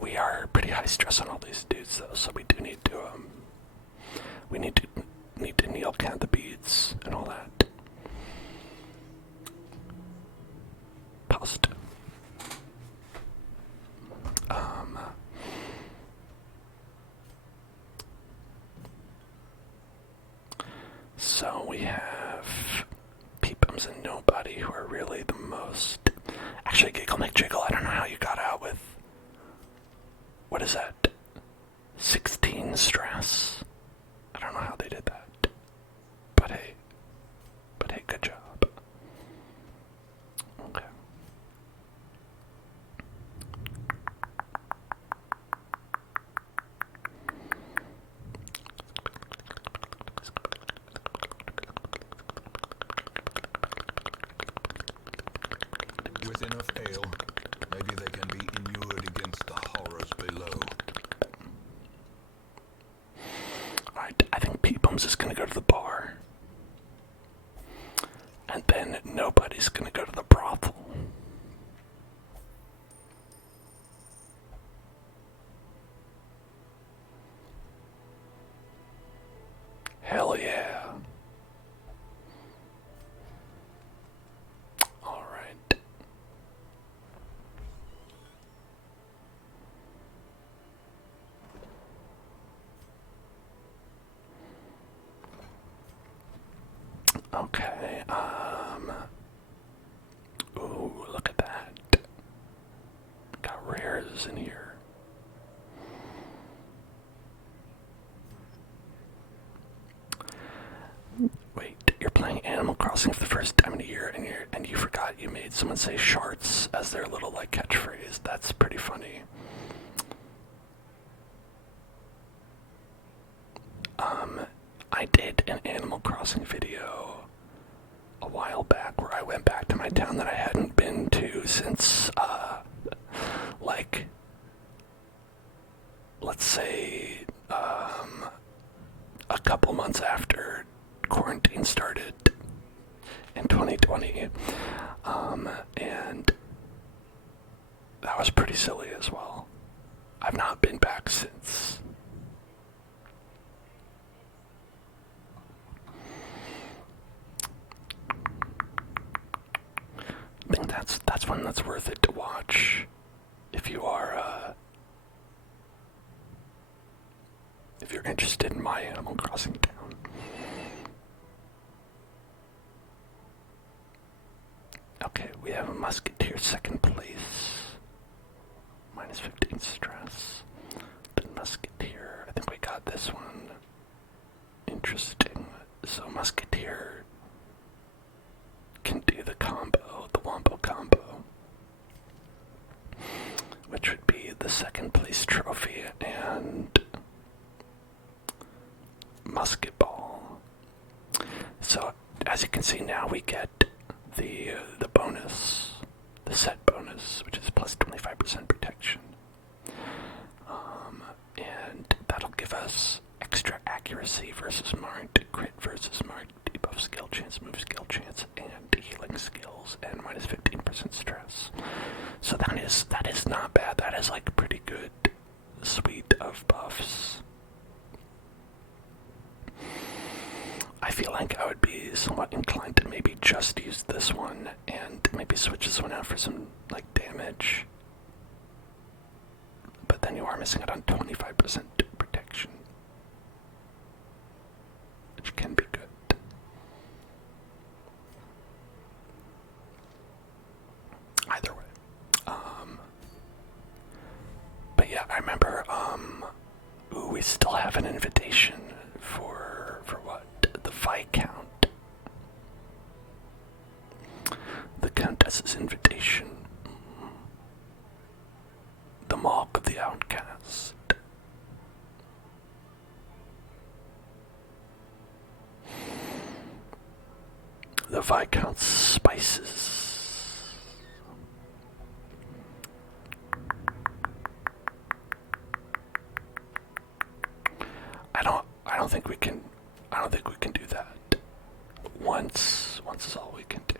We are pretty high stress on all these dudes though, so we do need to need to kneel count the beads and all that. Post. So we have Peepums and Nobody, who are really the most. Actually, Giggle McJiggle, I don't know how you got out with. What is that? 16 stress. I don't know how they did that. But hey, good job. Okay. With enough ale, maybe they can be inured against the horrors below. Alright, I think Peepums is gonna go to the bar. And then Nobody's gonna go to the brothel. Hell yeah. Alright. Okay, ooh, look at that. Got rares in here. Wait, you're playing Animal Crossing for the first time in a year, and you forgot you made someone say sharts as their little like catchphrase. That's pretty funny. I did an Animal Crossing video a while back where I went back to my town that I hadn't been to since, like, let's say, a couple months after quarantine started in 2020, and that was pretty silly as well. I've not been back since. I think that's one that's worth it to watch if you are if you're interested in my Animal Crossing town. Okay, we have a Musketeer second place. Minus 15 stress. The Musketeer, I think we got this one. Interesting. So Musketeer can do the combo, the Wombo combo, which would be the second place trophy and musket ball. So as you can see now, we get the bonus, the set bonus, which is plus 25% protection, and that'll give us extra accuracy versus marked, crit versus marked, debuff skill chance, move skill chance, and healing skills, and minus 15% stress. So that is not bad. That is like a pretty good suite of buffs. I feel like I would be somewhat inclined to maybe just use this one and maybe switch this one out for some like damage. But then you are missing out on 25% protection, which can be good. Either way. But yeah, I remember, we still have an invitation for what? The Viscount. The Countess's invitation. The Mark of the Outcast. The Viscount's spices. I don't think we can do that. Once is all we can do.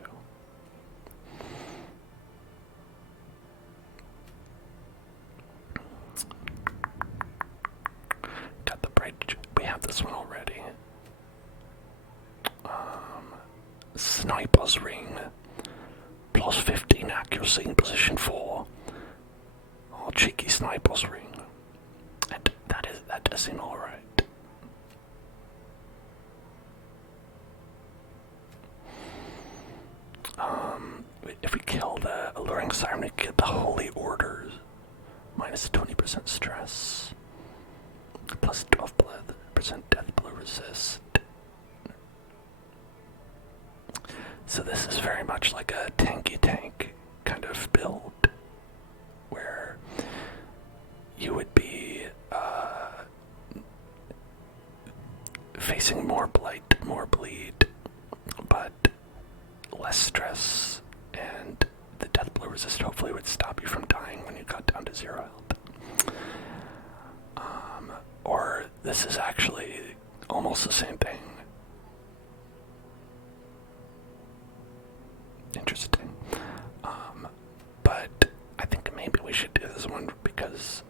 Got the bridge. We have this one already. Sniper's Ring. Plus 15 accuracy in position 4. Oh, cheeky Sniper's Ring. That does seem alright. If we kill the Alluring Siren, we get the Holy Orders. Minus 20% stress. Plus 12% death blow resist. So this is very much like a tanky tank kind of build, where you would be facing more blight, more bleed, but less stress, and the death blow resist hopefully would stop you from dying when you got down to 0 health. Or this is actually almost the same thing. Interesting. But I think maybe we should do this one because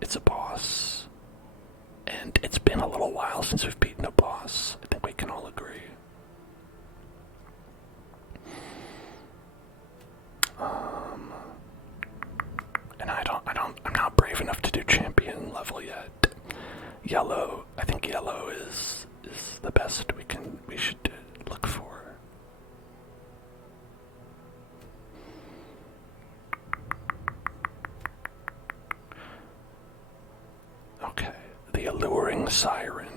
it's a boss, and it's been a little while since we've beaten a boss. I think we can all agree. And I'm not brave enough to do champion level yet. Yellow, I think yellow is the best we should look for. Okay, the Alluring Siren.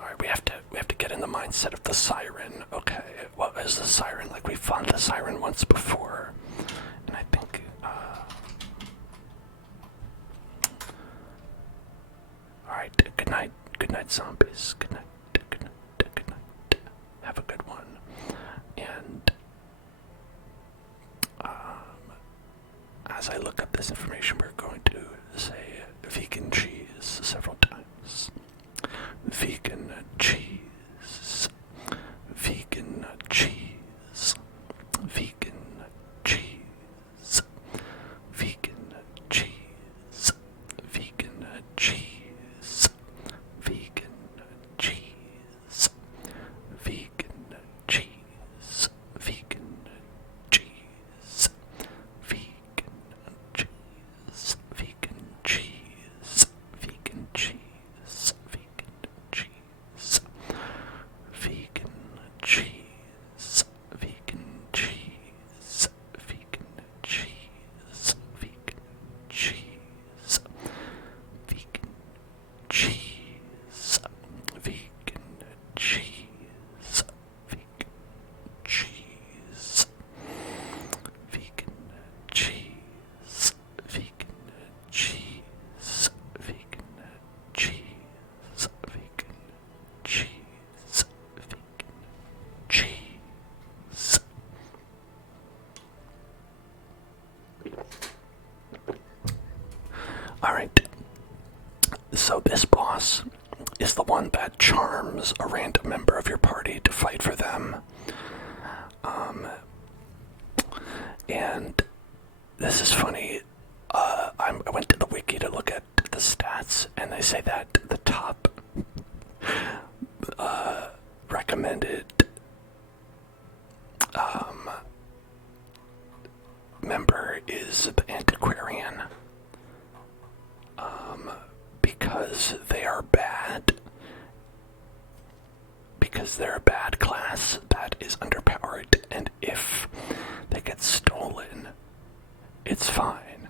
Alright, we have to get in the mindset of the siren. Okay, what is the siren? Like, we fought the siren once before, and I think alright, good night zombies. Good night. Have a good one. And as I look up this information, we're going to say vegan cheese several times. So this boss is the one that charms a random member of your party to fight for them. And this is funny. I went to the wiki to look at the stats, and they say that the top recommended member is the antiquarian, because they are bad. Because they're a bad class that is underpowered, and if they get stolen, it's fine.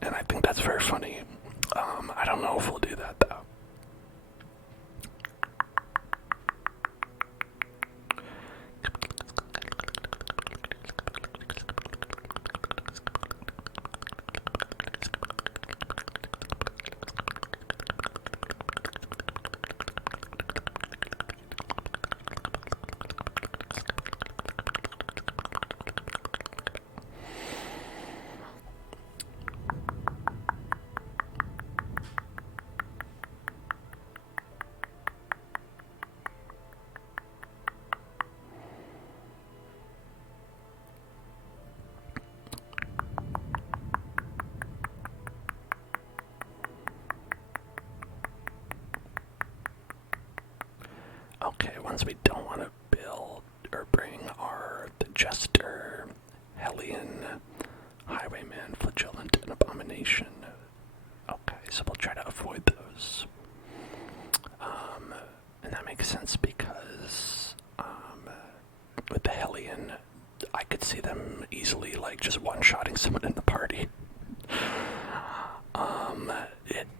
And I think that's very funny. I don't know if we'll do that though. Okay, ones we don't want to build or bring are the Jester, Hellion, Highwayman, Flagellant, and Abomination. Okay, so we'll try to avoid those. And that makes sense because with the Hellion, I could see them easily like just one-shotting someone in the party.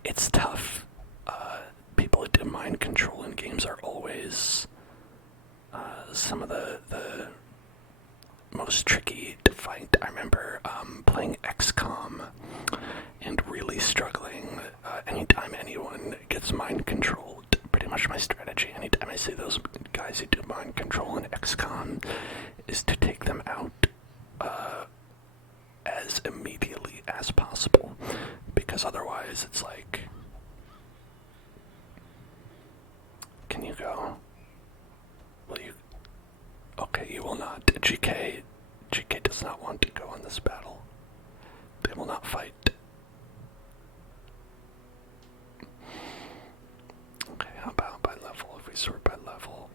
It's tough. People that do mind control in games are always some of the most tricky to fight. I remember playing XCOM and really struggling. Anytime anyone gets mind controlled, pretty much my strategy, anytime I see those guys who do mind control in XCOM, is to take them out as immediately as possible. Because otherwise it's like, can you go? Will you? Okay, you will not. GK does not want to go on this battle. They will not fight. Okay, how about by level? If we sort by level.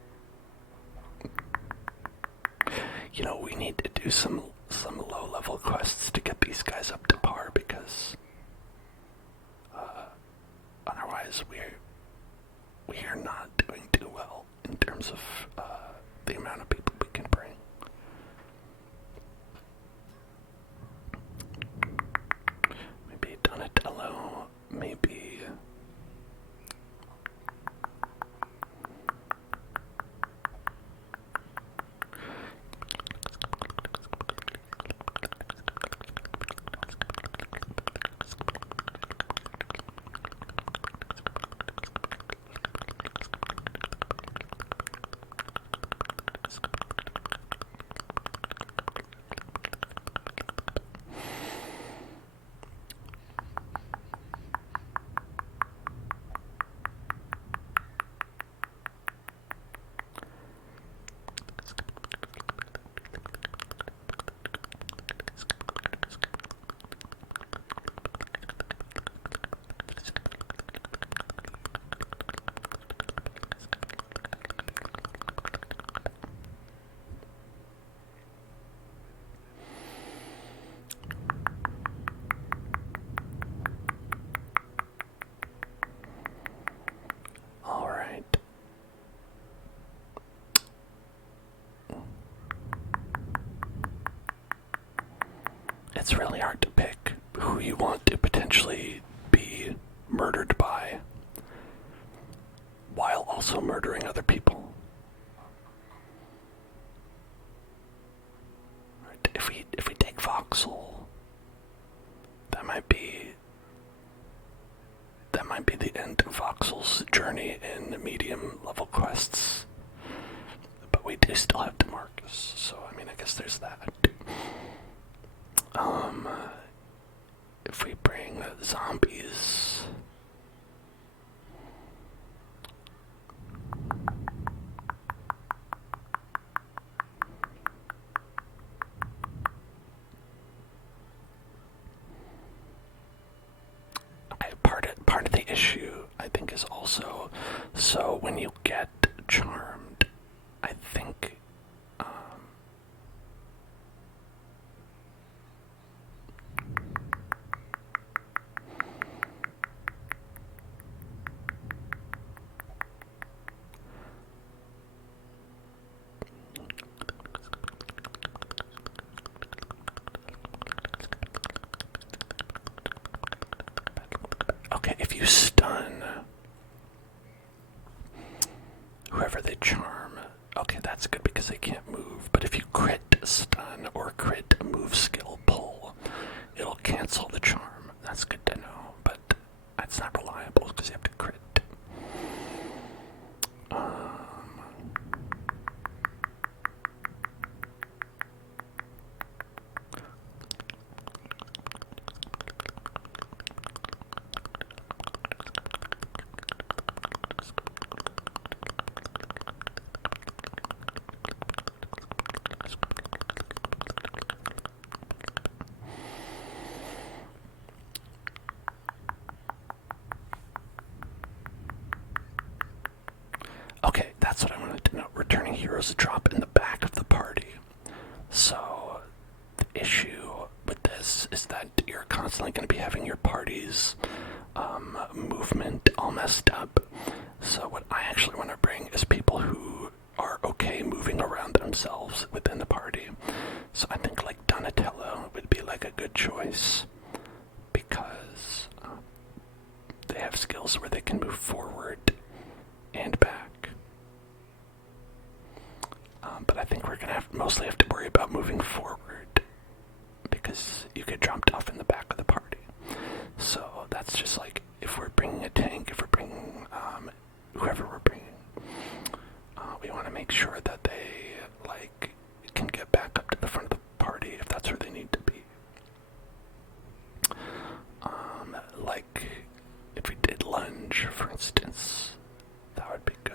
You know, we need to do some low-level quests to get these guys up to par, because otherwise we are not doing too well in terms of the amount of people we can bring. Maybe Donatello, maybe... It's really hard to pick who you want to potentially be murdered by while also murdering other people. Right. If we take Voxel, that might be the end of Voxel's journey in medium level quests. But we do still have DeMarcus, so I mean, I guess there's that. If we bring zombies. Okay, part of the issue I think is also, so when you get charmed, I think okay, if you stun whoever they charm, okay, that's good because they can't move. But if you crit stun or crit move skill pull, it'll cancel the charm. That's good to know, but that's not reliable because you have to crit. Okay, that's what I wanted to know. Returning heroes drop in the back of the party. So, the issue with this is that you're constantly going to be having your party's movement all messed up. So what I actually want to bring is people who are okay moving around themselves within the party. So I think like Donatello would be like a good choice because they have skills where they can move forward and back. But I think we're going to mostly have to worry about moving forward because you get dropped off in the back of the party. So that's just like if we're bringing a tank, if we're bringing whoever we're bringing, we want to make sure that they like can get back up to the front of the party if that's where they need to be. Like if we did lunge, for instance, that would be good.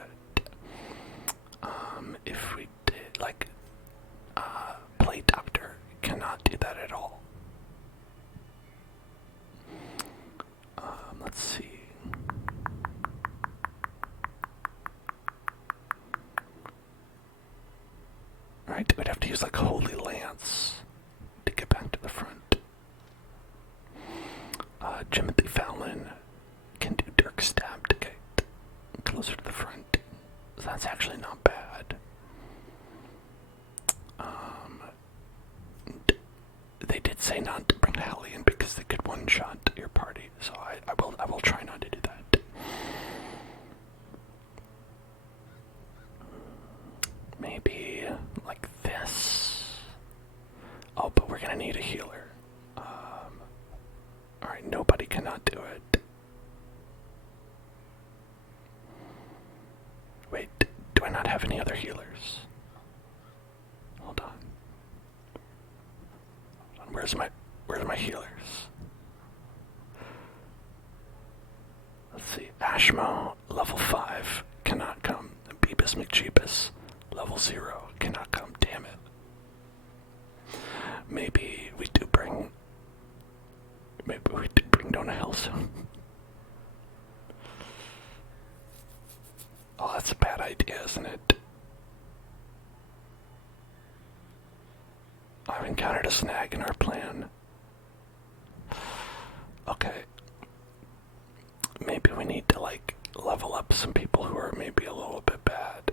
If we did like play doctor, cannot do that at all. Let's see. Alright, we'd have to use like Holy Lance to get back to the front. Timothy Fallon can do Dirk Stab to get closer to the front. So that's actually not bad. They did say not to bring Hellion because they could one-shot your party, so I will try not to do that. Maybe like this. Oh, but we're gonna need a healer. Alright, nobody cannot do it. Wait, do I not have any other healers? Hold on. Where's my healers? Let's see. Ashmo, level 5, cannot come. Beebus McJeebus, level 0, cannot come. Damn it. Maybe we do bring Donna Helson. Oh, that's a bad idea, isn't it? I've encountered a snag in our plan. Okay. Maybe we need to, like, level up some people who are maybe a little bit bad.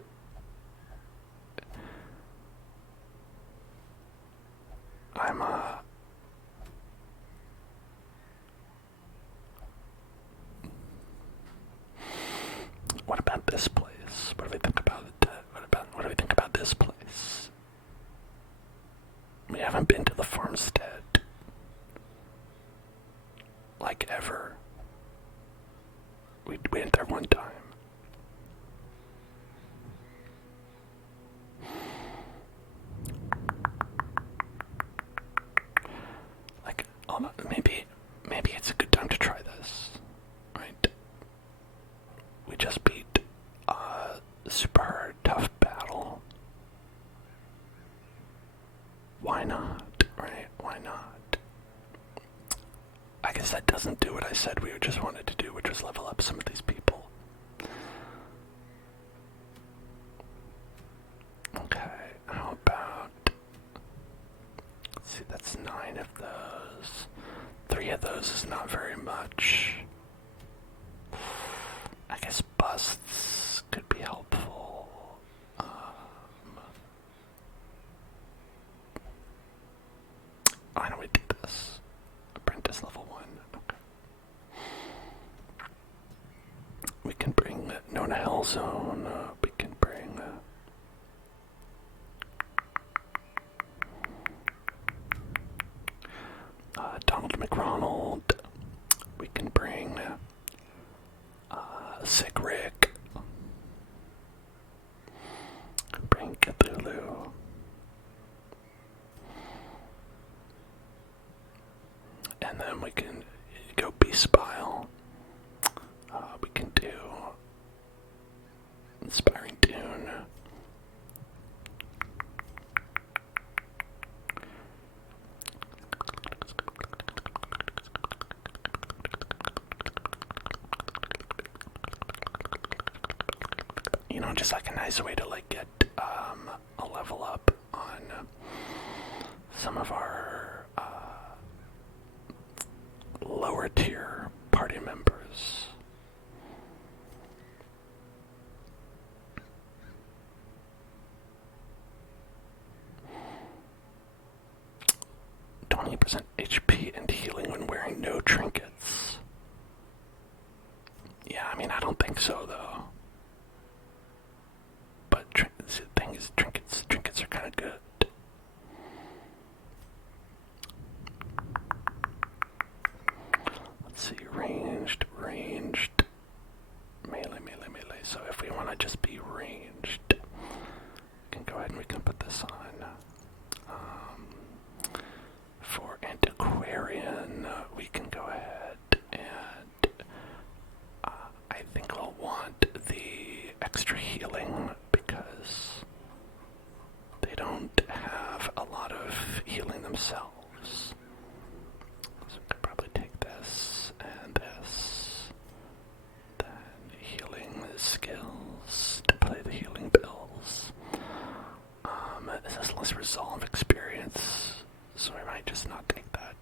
What about this place? What do we think about it? What do we think about this place? We haven't been to the farmstead. Like ever. We went there one time. Like, maybe it's a good time to try just wanted to do, which was level up some of these people. Okay, how about... Let's see, that's 9 of those. 3 of those is not very much. I guess busts could be helpful. Why don't we do this? Apprentice level 1. Okay. We can bring Nona Hellzone. We can bring... Donald McRonald. We can bring Sick Rick. Bring Cthulhu. And then we can go Beastbile. We can do Inspiring Dune. You know, just like a nice way to like get a level up on some of our lower tier party members. %20 HP and healing when wearing no trinkets. Yeah, I mean, I don't think so though. But the thing is, trinkets are kind of good. Let's see, ranged, melee. So if we want to just be ranged, we can go ahead and we can put this on. For antiquarian, we can go ahead and I think we'll want the extra healing because they don't have a lot of healing themselves. So we could probably take this and this. Then healing skills to play the healing bills. This has less resolve experience, so I might just not take that.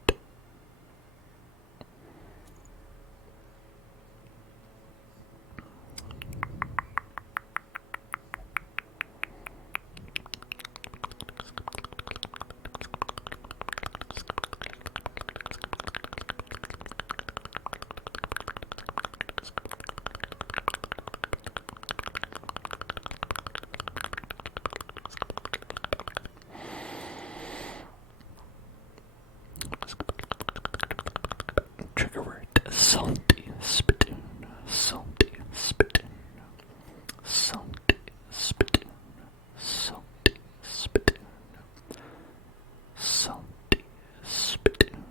Trigger word, salty spittoon, salty spittoon, salty spittoon, salty spittoon, salty spittoon,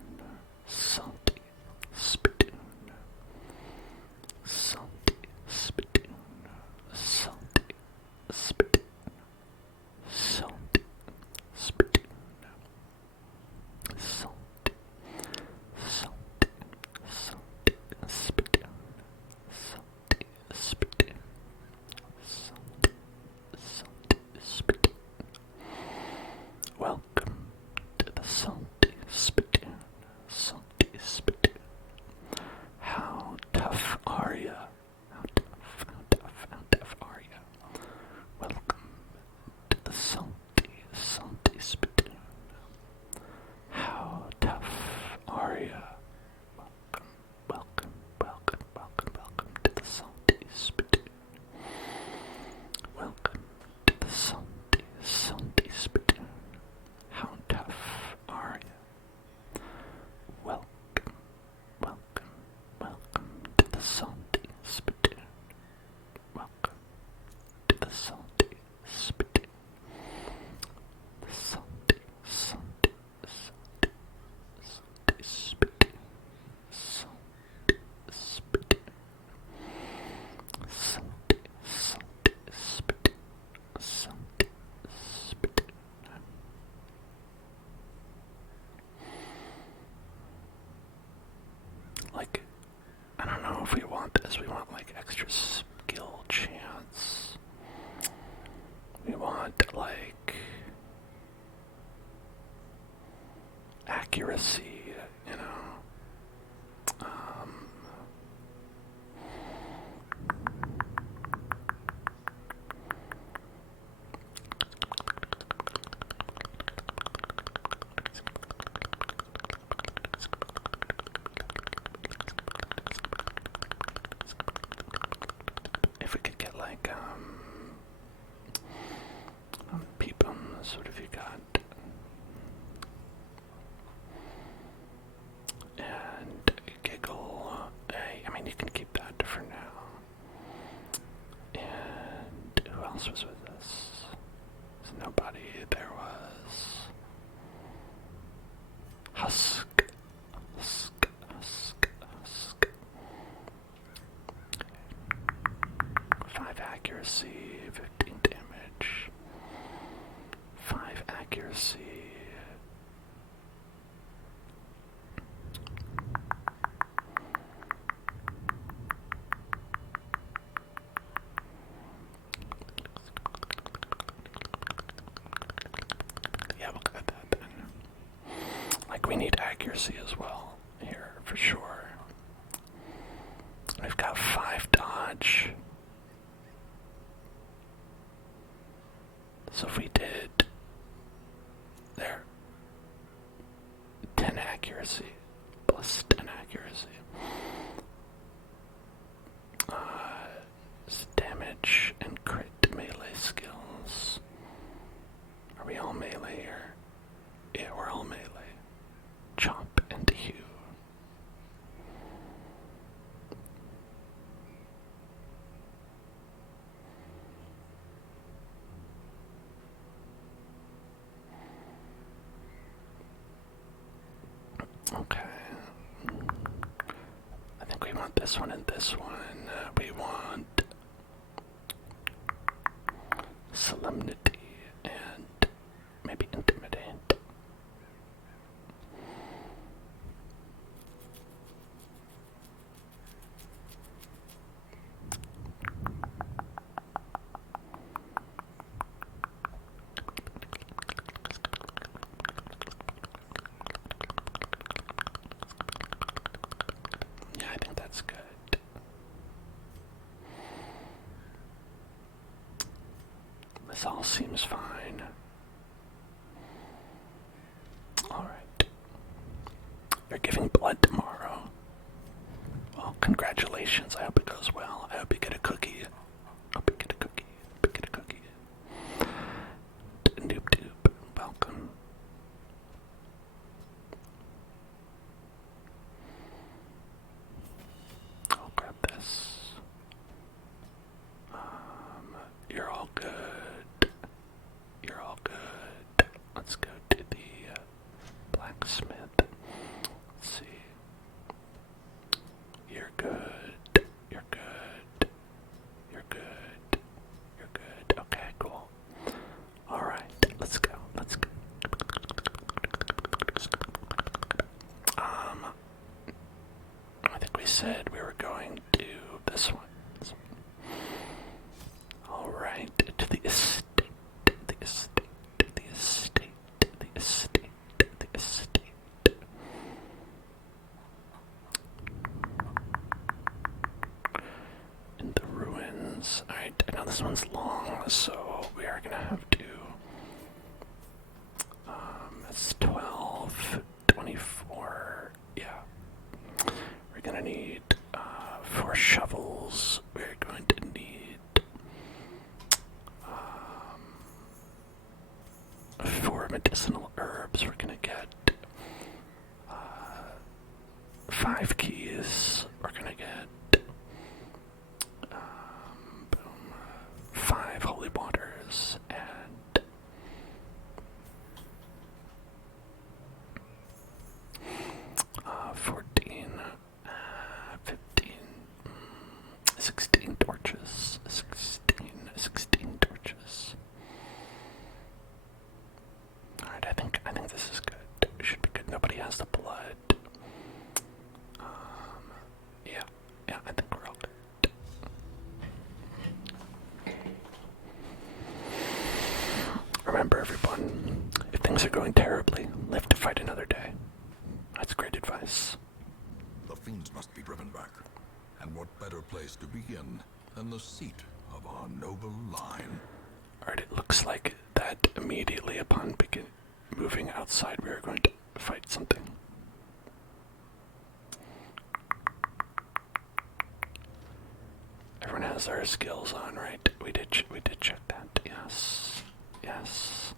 salty spittoon, salty spittoon, salty spittoon, salty spittoon, salty. Welcome to the salty spittoon, salty spittoon. How tough are ya? How tough are ya? Welcome to the salty spittoon. How tough are ya? Welcome to the salty spittoon. Welcome to the salty spittoon. How tough are ya? Welcome to the salty spittoon. Welcome to the salty spittoon. The salty spittoon. Like, I don't because we want like extra skill chance. We want like accuracy, you know. If we could get like peepums, what have you got? And giggle. I mean, you can keep that for now. And who else was with us? There's nobody. There was Husk. Husk. Husk. Husk. 5 accuracy, 15 damage. 5 accuracy. Yeah, we'll cut that then. Like, we need accuracy as well here, for sure. We've got 5 dodge. So if we did there 10 accuracy plus 10 accuracy. Damage and crit melee skills. Are we all melee here? Yeah, we're all melee. Chomp and hew. Okay. I think we want this one and this one. We want solemnity and maybe intimidate. Yeah, I think that's good. This all seems fine. Alright. You're giving blood tomorrow. Well, congratulations. I hope it goes well. I hope you get a cookie. Hope you get a cookie. Hope you get a cookie. Doop doop. Welcome. I'll grab this. You're all good. You're all good. Let's go to the blacksmith. Let's see. You're good. You're good. You're good. You're good. Okay, cool. Alright, let's go. Let's go. I think we said we were going to this one. Alright, to the estate. The estate. The estate. The estate. The estate. In the ruins. Alright, I know this one's long, so we are gonna have to. It's 12, 24. Yeah. We're gonna need 4 shovels. We're going to need 4 medicinal herbs. We're gonna get 5 keys. We're gonna get 5 holy waters and 14, 15, 16 torches. 16 torches. Alright, I think this is good. It should be good. Nobody has the blood. going terribly. Live to fight another day. That's great advice. The fiends must be driven back. And what better place to begin than the seat of our noble line? Alright, it looks like that immediately upon moving outside we are going to fight something. Everyone has their skills on, right? We did check that. Yes. Yes.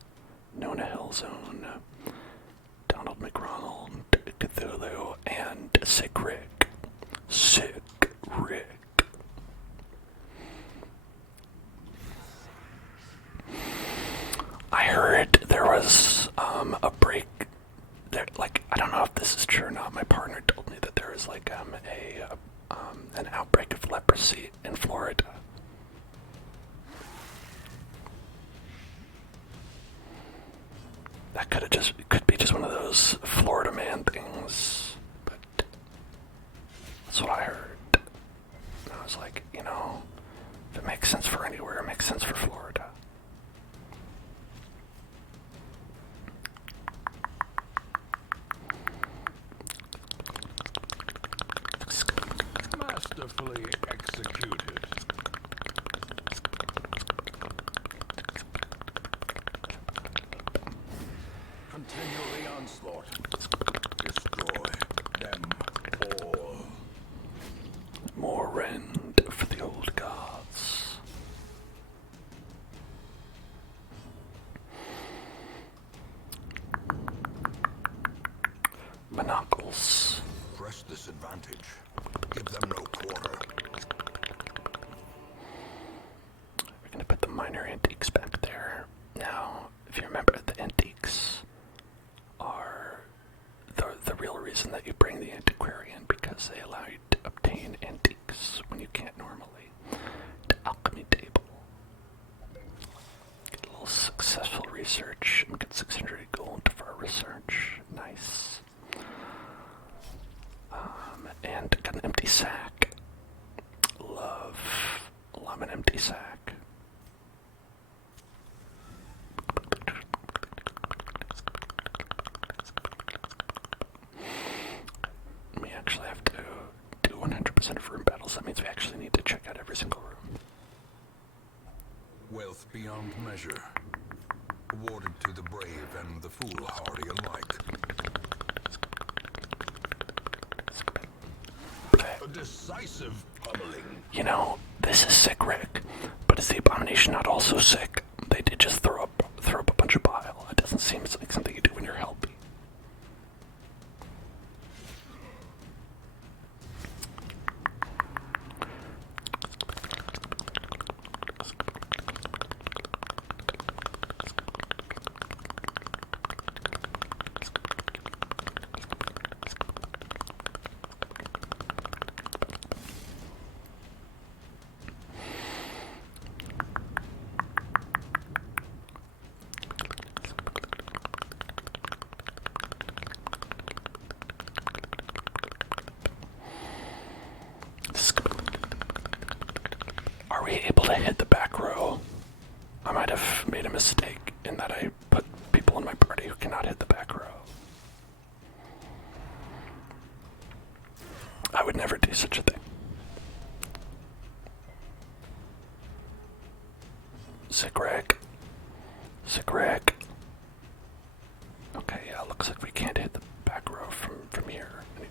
Nona Hillzone, Donald McRonald, Cthulhu, and Sick Rick. Sick Rick. I heard there was a break. There, like, I don't know if this is true or not. My partner told me that there was like an outbreak of leprosy in Florida. That could be just one of those Florida man things, but that's what I heard. And I was like, you know, if it makes sense for anywhere, it makes sense for Florida. Masterfully executed. Continue the onslaught. Destroy them all. More rend for the old gods. Monocles. Press this advantage. Give them no quarter. We're gonna put the minor antiques back there. Now, if you remember, the antiques are the real reason that you bring the antiquarian, because they allow you to obtain antiques when you can't normally. The alchemy table. Get a little successful research. We get 600 gold for our research. Nice. And got an empty sack. Love an empty sack. We actually have to do 100% of room battles. That means we actually need to check out every single room. Wealth beyond measure. Awarded to the brave and the foolhardy alike. A decisive pummeling. You know, this is sick, Rick. But is the abomination not also sick? They did just throw up a bunch of bile. It doesn't seem like something you do when you're healthy. Are we able to hit the back row? I might have made a mistake in that I put people in my party who cannot hit the back row. I would never do such a thing. Sick Rick. Sick Rick. Okay, yeah, looks like we can't hit the back row from here anyway.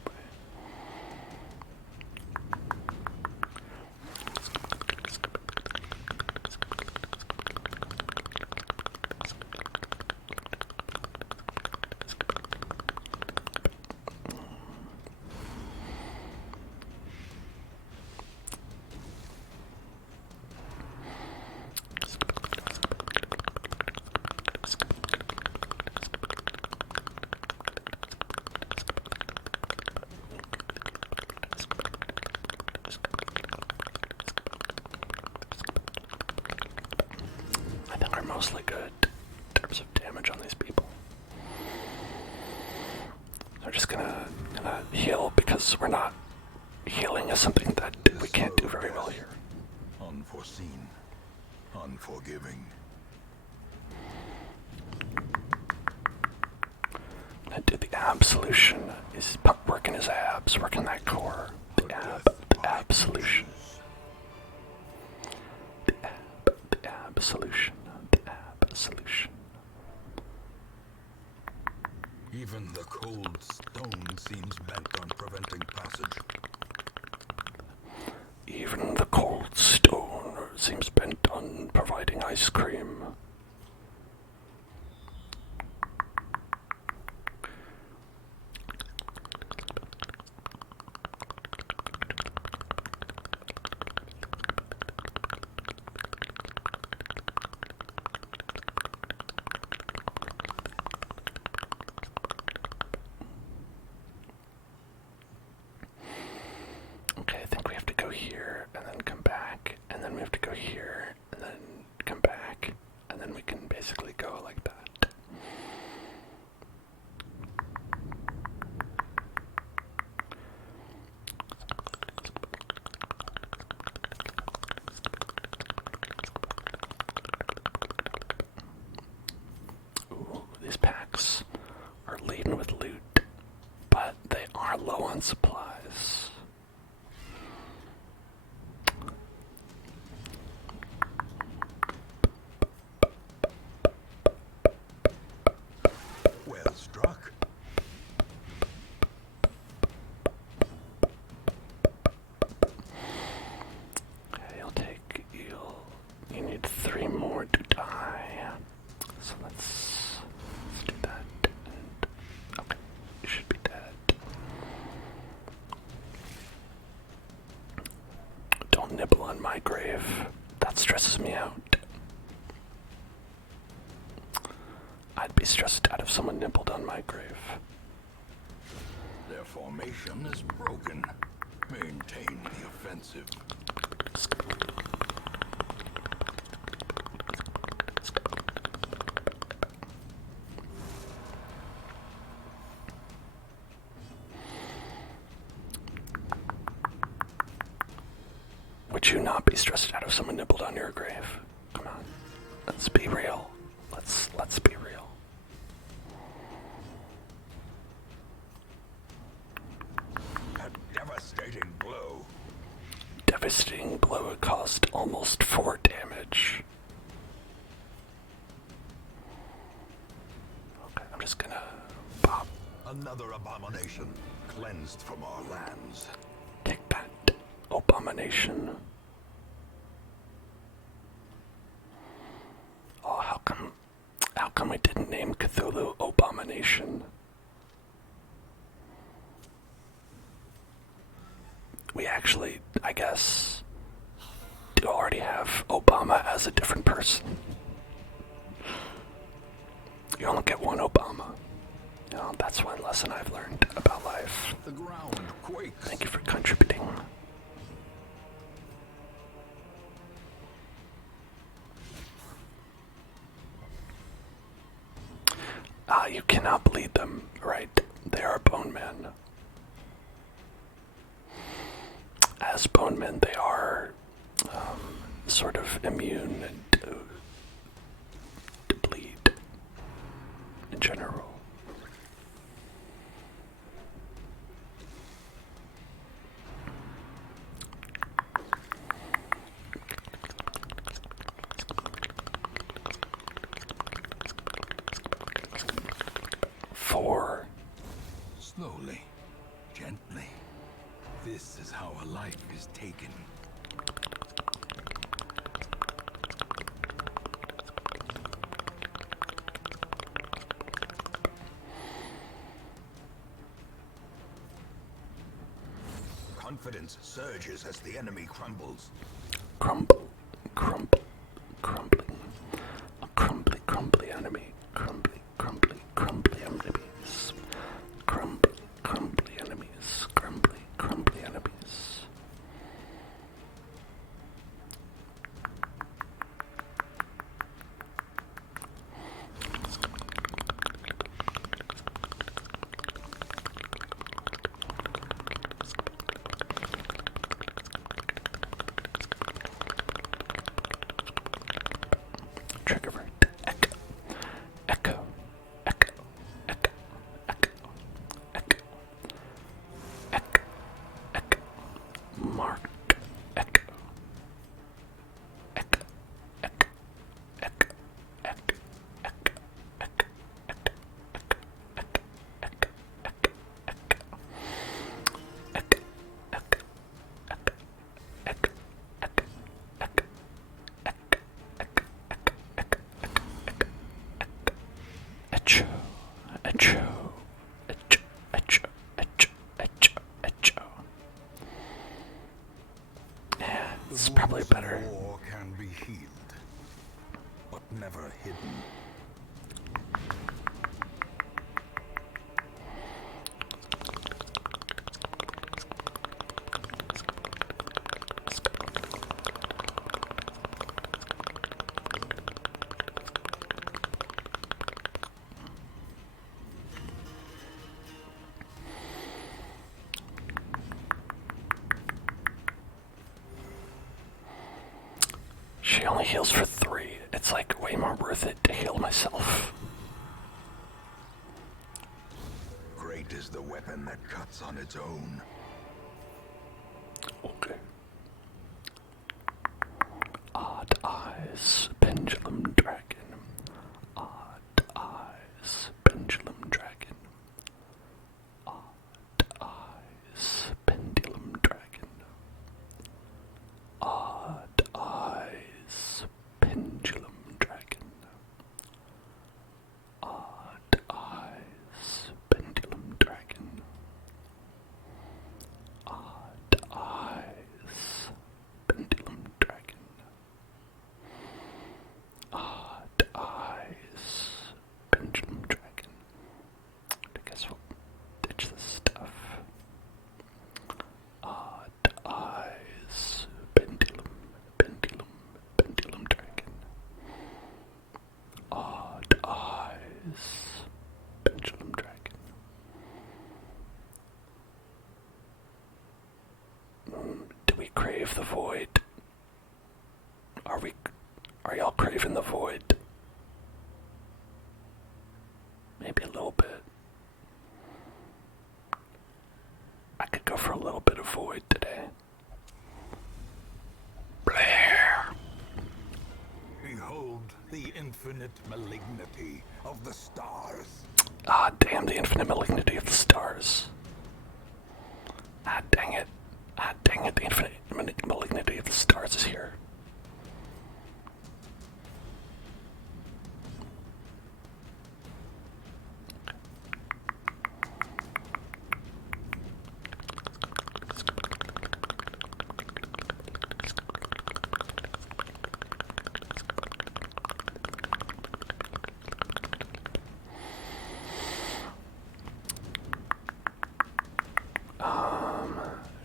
I think we're mostly good in terms of damage on these people. We're just gonna heal because we're not healing is something that we can't do very well here. Unforeseen. Unforgiving. Do the ab solution. He's working his abs, working that core. The ab solution. The ab solution. The ab solution. Even the cold stone seems bent on preventing passage. Even the cold stone seems bent on providing ice cream. Okay, I think we have to go here and then come back, and then we have to go here and then come back, and then we can basically go like that. Ooh, these packs are laden with loot, but they are low on supplies. Well struck. Okay, you need 3 more to die. So let's do that. Okay, you should be dead. Don't nibble on my grave. That stresses me out. I'd be stressed out if someone nibbled on my grave. Their formation is broken. Maintain the offensive. Would you not be stressed out if someone nibbled on your grave? Come on. Let's be real. Let's be real. A devastating blow. Devastating blow. It caused almost 4 damage. Okay, I'm just gonna pop. Another abomination cleansed from our lands. Take that, abomination. Oh, how come we didn't name Cthulhu Abomination? We actually, I guess, do already have Obama as a different person. You only get one Obama. You know, that's one lesson I've learned about life. The ground quakes. Thank you for contributing. You cannot bleed them, right? They are bone men. As bone men, they are sort of immune to bleed in general. Slowly, gently. This is how a life is taken. Confidence surges as the enemy crumbles. Crumble, crumble, crumbling. A crumbly, crumbly enemy. Crumbly, crumbly, crumbly enemies. Crumbly, crumbly enemies. Crumbly, crumbly enemies. mark. Echo. Echo. Echo. Echo. Echo. Echo. Echo. Echo, echo, echo, echo, echo, echo, echo. Yeah, it's probably better. The war can be healed, but never hidden. She only heals for 3. It's like way more worth it to heal myself. Great is the weapon that cuts on its own. Okay. Odd eyes, pendulum dragon. Odd eyes, pendulum dragon. Odd eyes, pendulum dragon. Odd eyes, pendulum dragon. Odd eyes, pendulum dragon. Odd eyes, pendulum dragon. Odd eyes, pendulum dragon. I guess we'll ditch this stuff. Odd eyes, pendulum, pendulum, pendulum dragon. Odd eyes, pendulum dragon. Do we crave the void? Are y'all craving the void? Maybe a little bit. I could go for a little bit of void today. Blair! Behold the infinite malignity of the stars. Ah, damn the infinite malignity of the stars. Ah, dang it. Ah, dang it, the infinite malignity of the stars is here.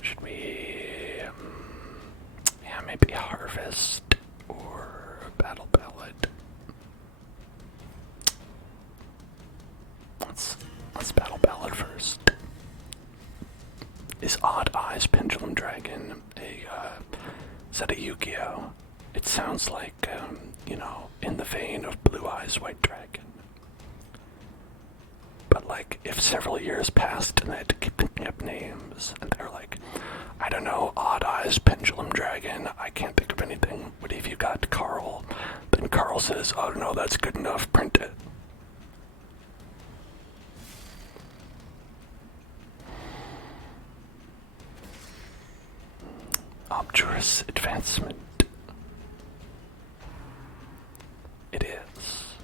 Should we, yeah, maybe harvest or battle ballad. Let's battle ballad first. Is Odd Eyes Pendulum Dragon is that a Yu-Gi-Oh? It sounds like, in the vein of Blue Eyes White Dragon. But like, if several years passed and I had to keep thinking up names, and they're like, I don't know, Odd Eyes Pendulum Dragon, I can't think of anything. What have you got, Carl? Then Carl says, oh no, that's good enough, print it. Obdurous advancement. It is.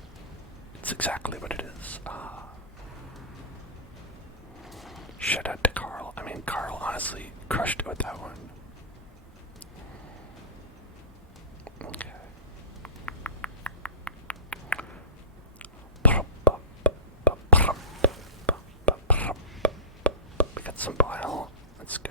It's exactly what it is. Shout out to Carl. I mean, Carl honestly crushed it with that one. Okay. We got some bile. That's good.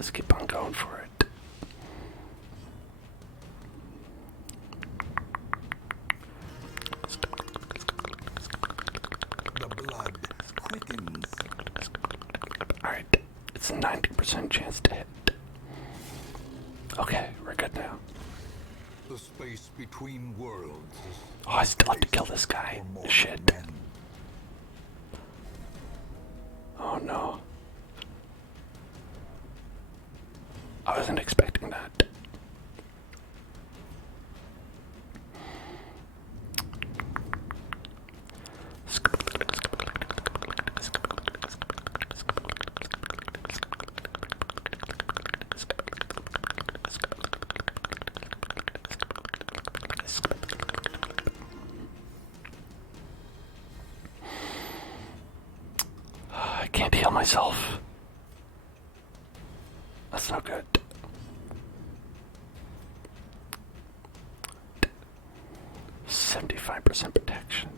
Let's keep on going for it. The blood quickens. Alright, it's a 90% chance to hit. Okay, we're good now. The space between worlds. Oh, I still have to kill this guy. Shit. Oh no. I wasn't expecting that. I can't heal myself. That's not good. %75 protection.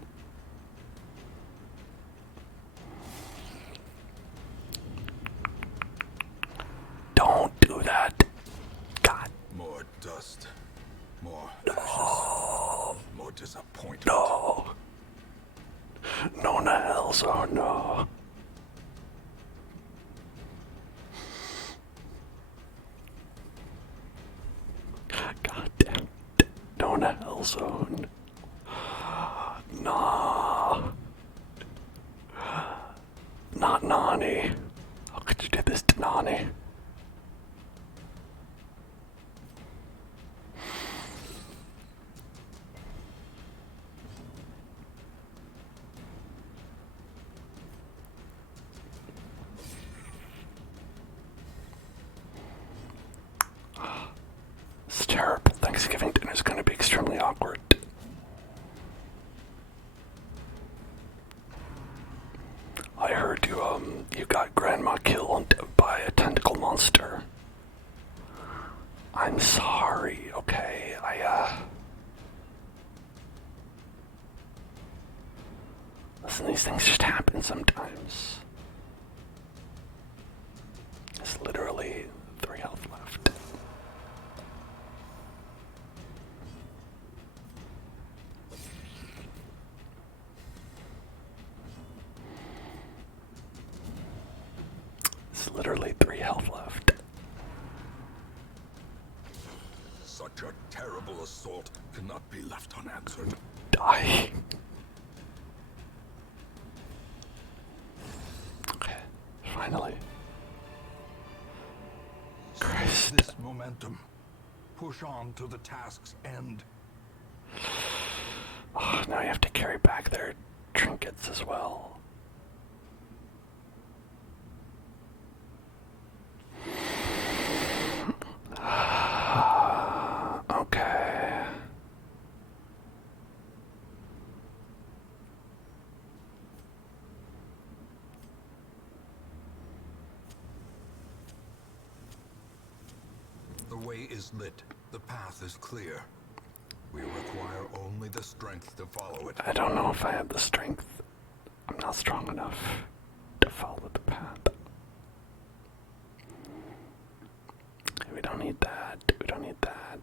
Don't do that. God. More dust. More ashes. More disappointment. No. No, in the hells, oh no. God damn. No, in the hell zone. Nah. Not Nani. How could you do this to Nani? It's terrible. Thanksgiving dinner is going to be extremely awkward. I heard you got grandma killed by a tentacle monster. I'm sorry, okay? Listen, these things just happen sometimes. There's literally 3 health left. There's literally 3 health left. Such a terrible assault cannot be left unanswered. Die. Okay, finally. Christ. This momentum. Push on to the task's end. Oh, now you have to carry back their trinkets as well. Okay. The way is lit. The path is clear. We require only the strength to follow it. I don't know if I have the strength. I'm not strong enough to follow the path. We don't need that. We don't need that.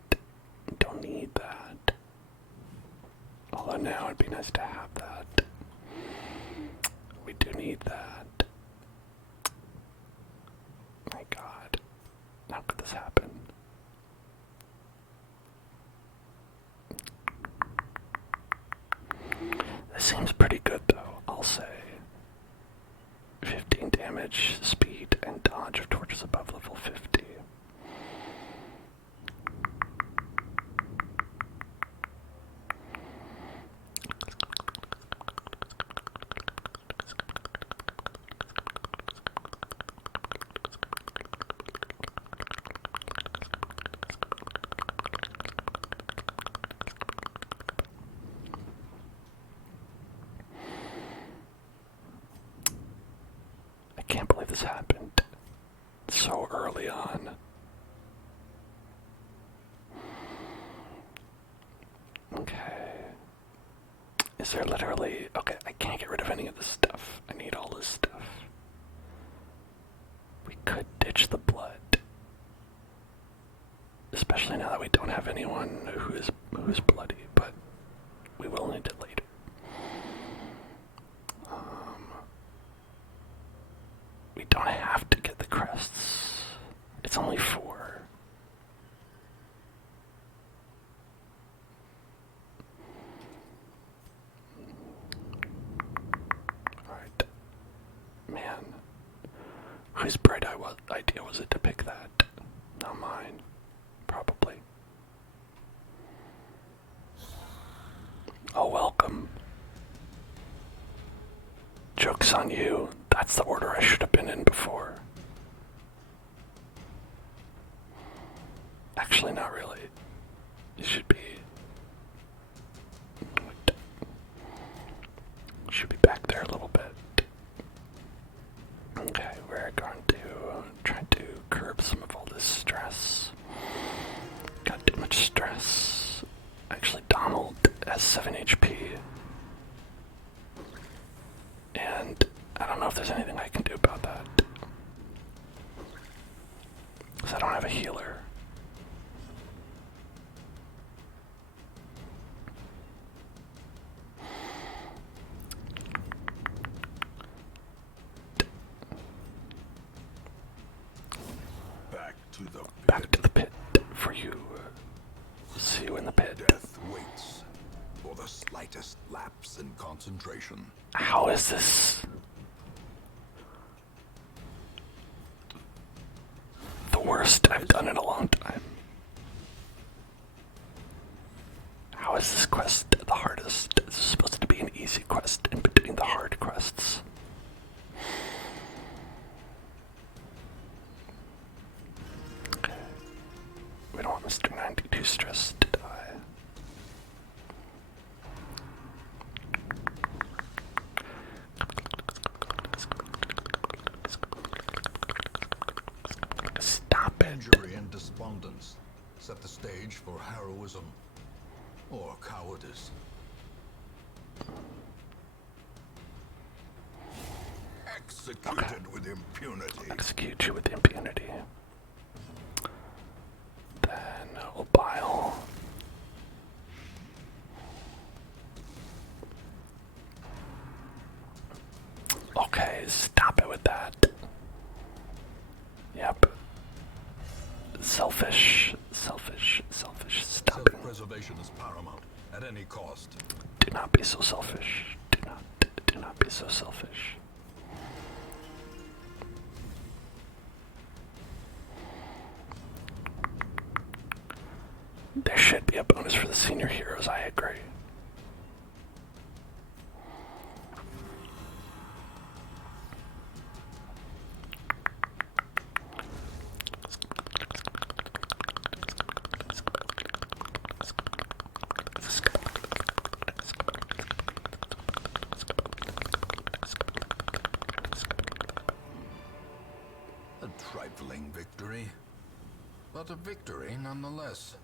We don't need that. Although now it'd be nice to have that. We do need that. My God. How could this happen? This seems pretty good though, I'll say. 15 damage, speed, and dodge of torches above level 50. I can't believe this happened so early on. Okay. Is there literally... Okay, I can't get rid of any of this stuff. I need all this stuff. We could ditch the blood. especially now that we don't have anyone who's bloody, but we will need it later. We don't have to get the crests. It's only 4. Alright. Man. Whose bright idea was it to pick that? Not mine. Probably. Oh, welcome. Joke's on you. That's the order I should have been in before. Actually, not really. You should be... Should be back there a little bit. Okay, we're going to try to curb some of all this stress. Got too much stress. Actually, Donald has 7 HP. And I don't know if there's anything I can do about that. Because I don't have a healer. Back to the pit for you. See you in the pit. Death waits for the slightest lapse in concentration. How is this the worst I've done in a long time? How is this quest the hardest? This is supposed to be an easy quest in between the hard quests. Okay. We don't want Mr. 92 stressed to die. Stop it. Injury and despondence set the stage for heroism or cowardice. Executed with impunity. Execute you with impunity. Then we'll bile. Okay, stop it with that. Yep. Selfish. Stop it. Self-preservation is paramount at any cost. Do not be so selfish. Do not be so selfish. There should be a bonus for the senior heroes, I agree. A trifling victory, but a victory nonetheless.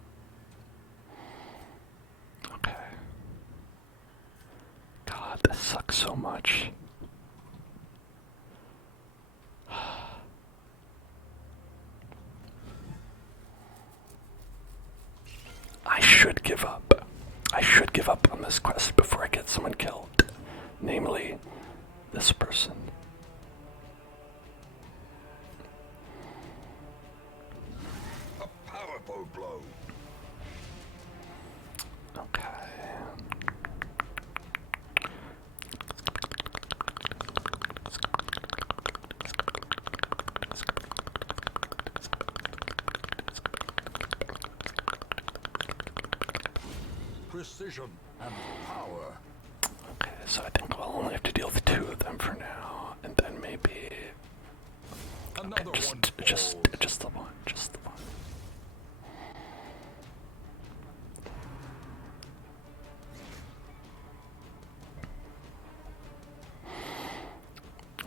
Okay. God, this sucks so much. I should give up. I should give up on this quest before I get someone killed. Namely, this person. A powerful blow. Okay. Precision and power. Okay, so I think we'll only have to deal with 2 of them for now, and then maybe Another one just falls. the one, just the one.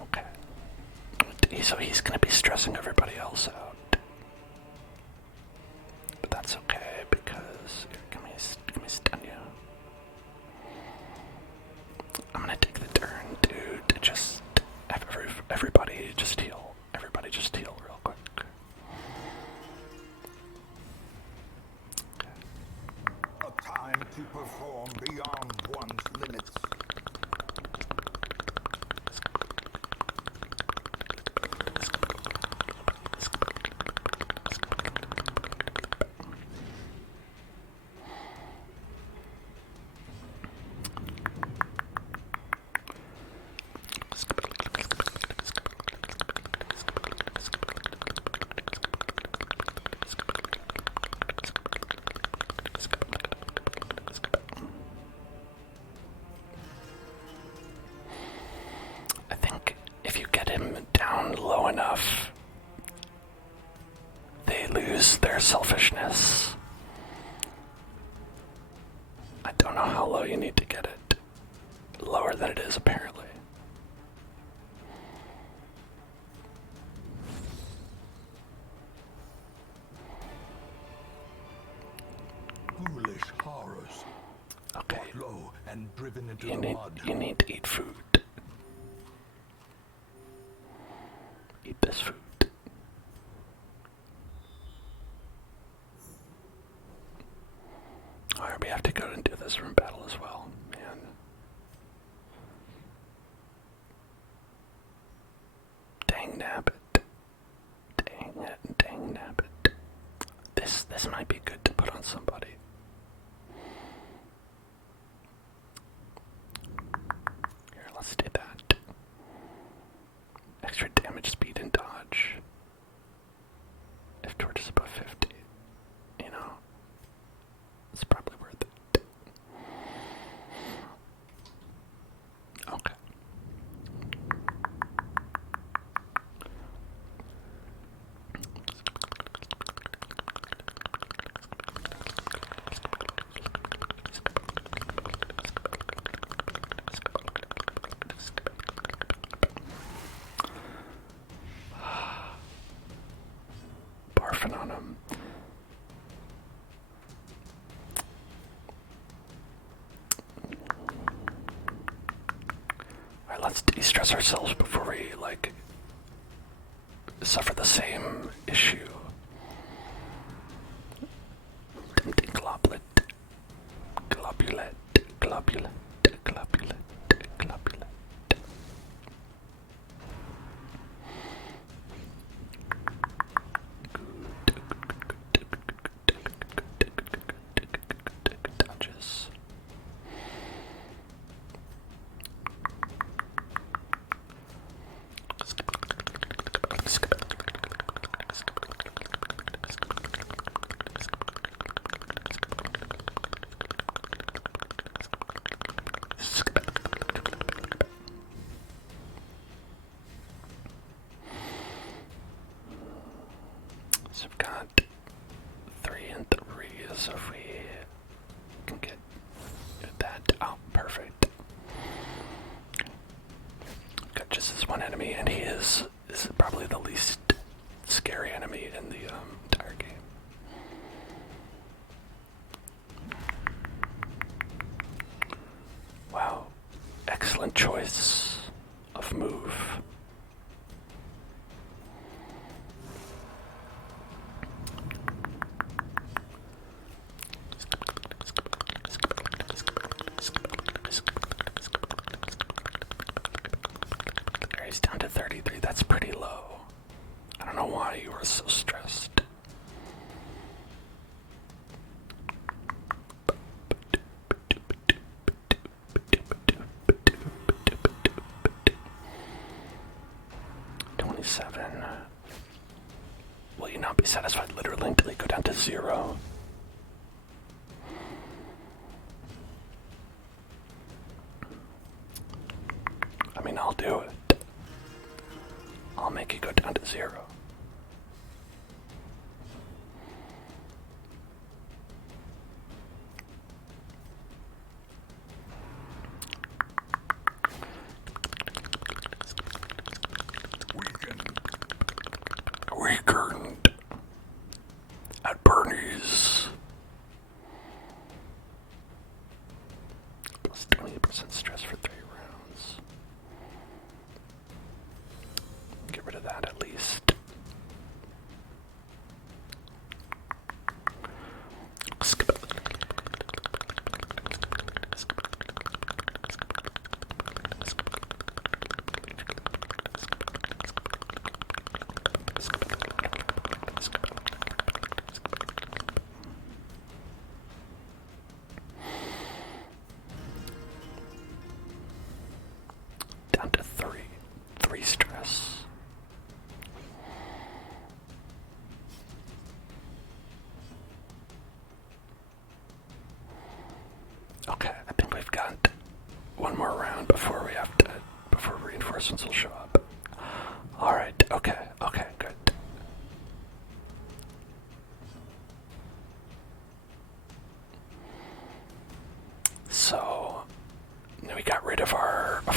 Okay. So he's gonna be stressing everybody else out. But that's okay because can we stun you? I'm gonna take the turn, dude, to just have everybody just heal. Everybody just heal real quick. it is, apparently. Foolish horrors. Okay. Brought low and driven into You the need, mud. you need to eat food. Eat this food. Alright, we have to go and do this room battle as well, man. Dang nabbit. Dang it, dang nabbit. This might be good to put on somebody. Here, let's do that. Extra damage, speed, and dodge. If torch is above 50, you know, it's probably worth it. Okay. Barfing on him. Alright, let's de-stress ourselves before we, like, suffer the same issue. Tempting globlet. Globulet. Globulet. Globulet. Globulet. Dodges. So we've got 3 and 3, so if we can get that out, perfect. Got just this one enemy, and he is probably the least scary enemy in the entire game. Wow, excellent choice of move. He's down to 33. That's pretty low. I don't know why you were so stressed. Will you not be satisfied literally until you go down to 0? I mean, I'll do it. I'll make it go down to 0. Weakened at Bernie's. Plus 20% stress for 3 rounds. Get rid of that at least.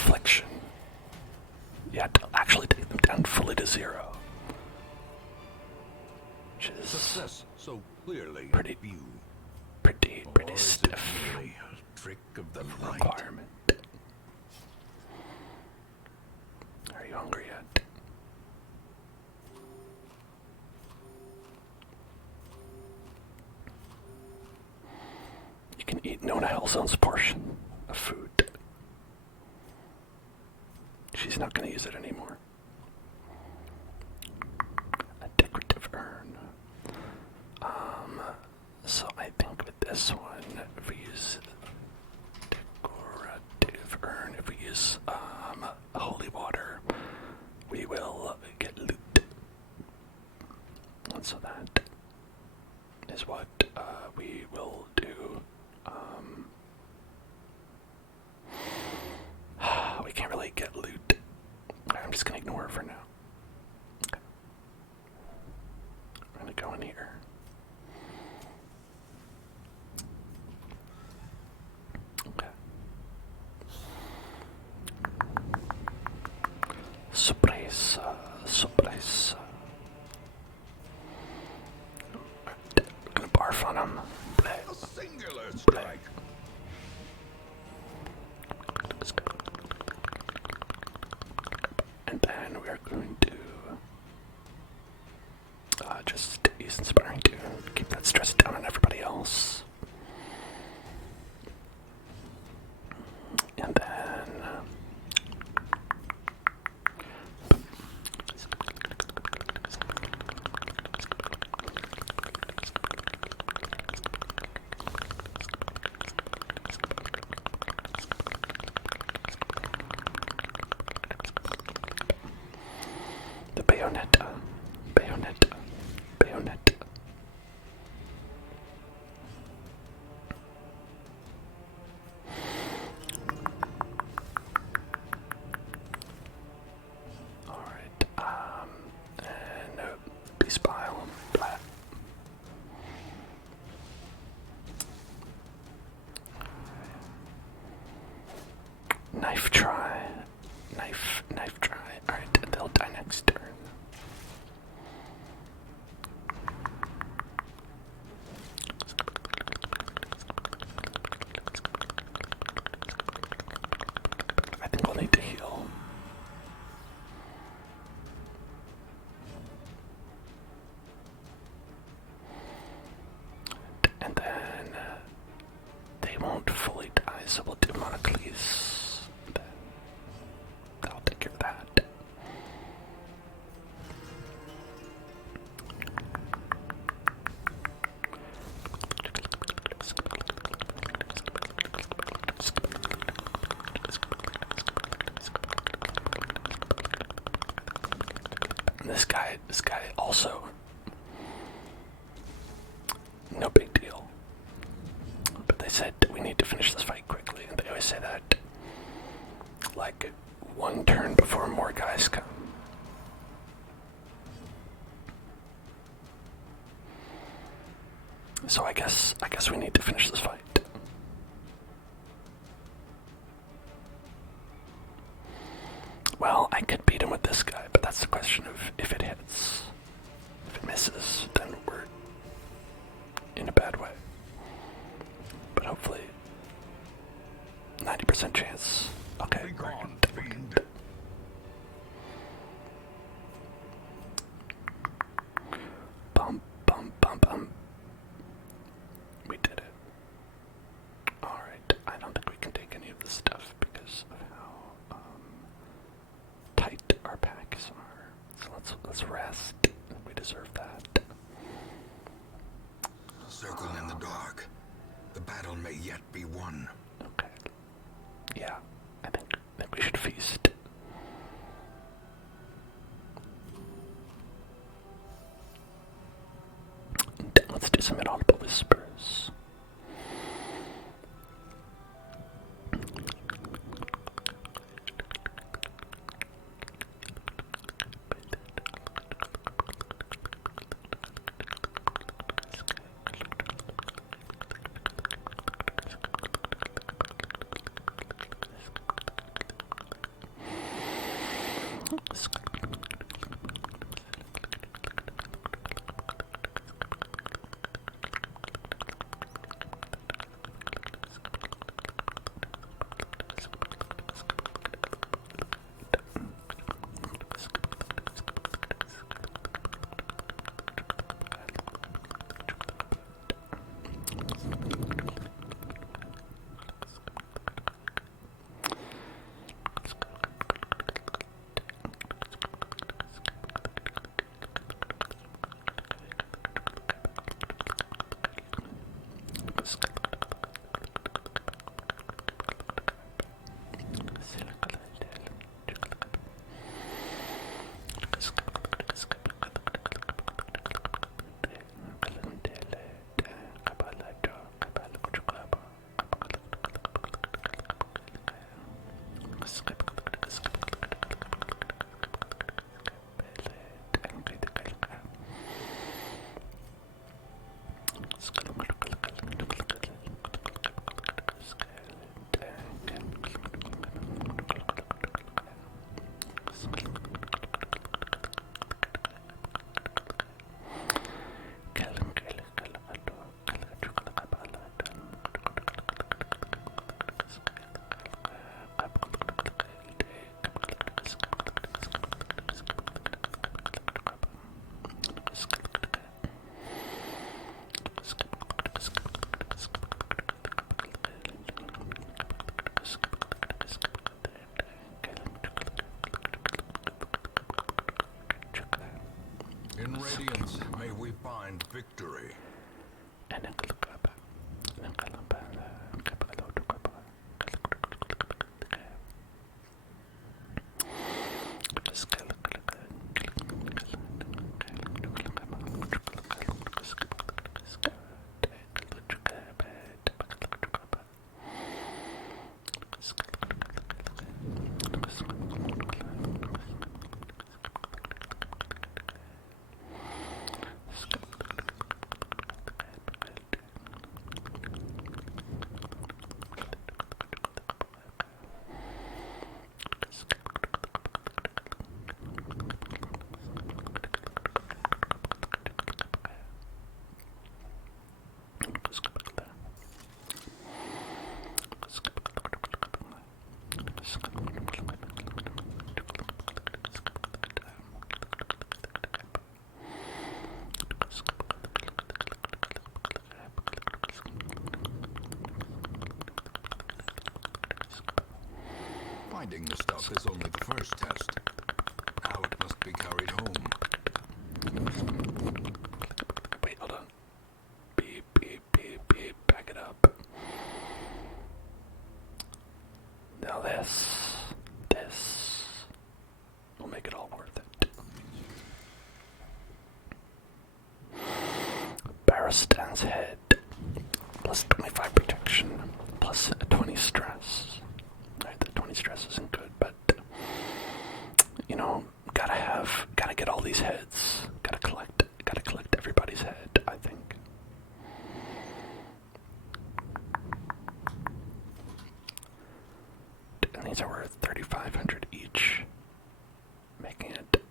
affliction. Yeah, to actually take them down fully to 0. Which is Success so clearly pretty, view. pretty Or is it stiff merely a trick of the light? requirement. Are you hungry yet? You can eat Nona Hellzone's portion of food. She's not going to use it anymore. A decorative urn. So I think with this one, if we use decorative urn, if we use holy water, we will get loot. And so that is what we will do. We can't really get loot. I'm just gonna ignore it for now. Okay. We're gonna go in here. Okay. Sorpresa, sorpresa. We're gonna barf on him. A singular strike. And then we are going to just use inspiring to keep that stress down on everybody else. And then the bayonetta, bayonetta, bayonetta. Alright, and beast pile, blah. Knife try, knife try. Alright, they'll die next turn. I think we'll need to heal. And then they won't fully die, so we'll do Monocles. Then that'll take care of that. And this guy also, no big deal. But they said we need to finish this fight quickly, and they always say that like one turn before more guys come. So I guess we need to finish this fight. Well, I could beat him with this guy, but that's the question of if it hits. If it misses, then we're in a bad way. But hopefully, 90% chance. Okay. Be gone, fiend. Bum, bum, bum, bum. We did it. Alright, I don't think we can take any of this stuff because of how tight our packs are. So let's rest. We deserve that. Circle in the dark. The battle may yet be won. Okay. Yeah, I think we should feast. Let's do some inaudible whispers. In radiance, may we find victory. Finding the stuff is only the first test. Now it must be carried home. Wait, hold on. Beep, beep, beep, beep. Back it up. Now this will make it all worth it. Barristan's head. Plus 25 protection. Plus 20 stress. Right, the 20 stress isn't good, but you know, gotta get all these heads. Gotta collect everybody's head, I think. And these are worth 3,500 each, making it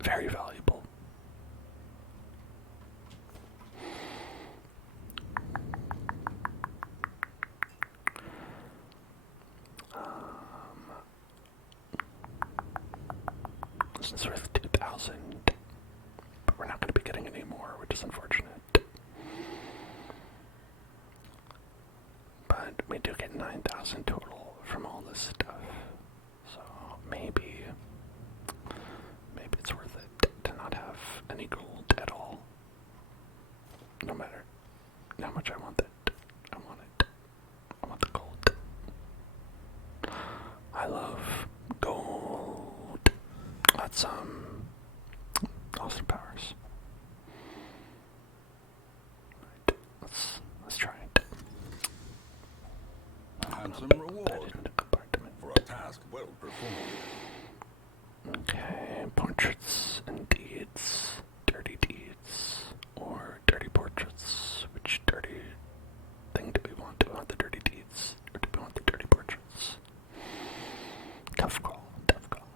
very valuable. This is worth 2,000, but we're not going to be getting any more, which is unfortunate. But we do get 9,000 total from all this stuff, so maybe it's worth it to not have any gold at all. No matter how much I want it. I want the gold. I love gold. That's Austin Powers. Right, let's try it. A handsome reward for a task well performed. Okay, portraits and deeds, dirty deeds, or dirty portraits. Which dirty thing do we want? Do we want the dirty deeds, or do we want the dirty portraits? Tough call, tough call.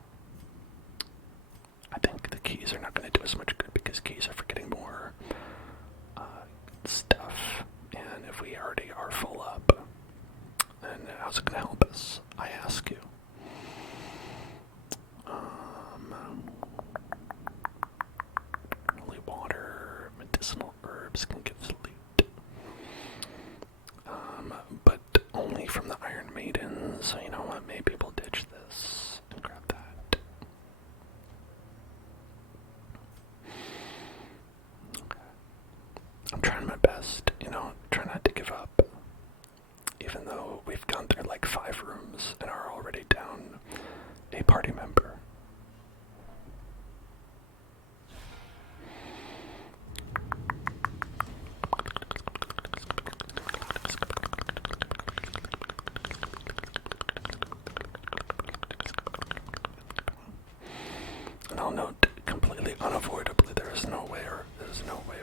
final note, completely unavoidably, there's no way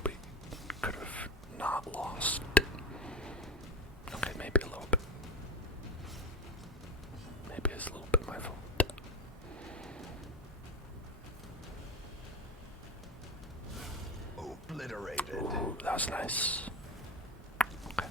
we could have not lost. Okay, maybe a little bit. Maybe it's a little bit my fault. Obliterated. Ooh, that was nice. Okay.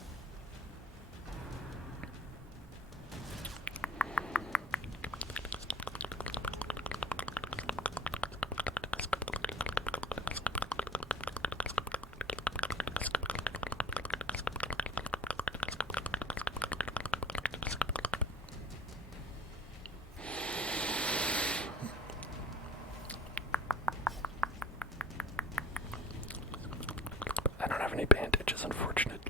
I don't have any bandages, unfortunately.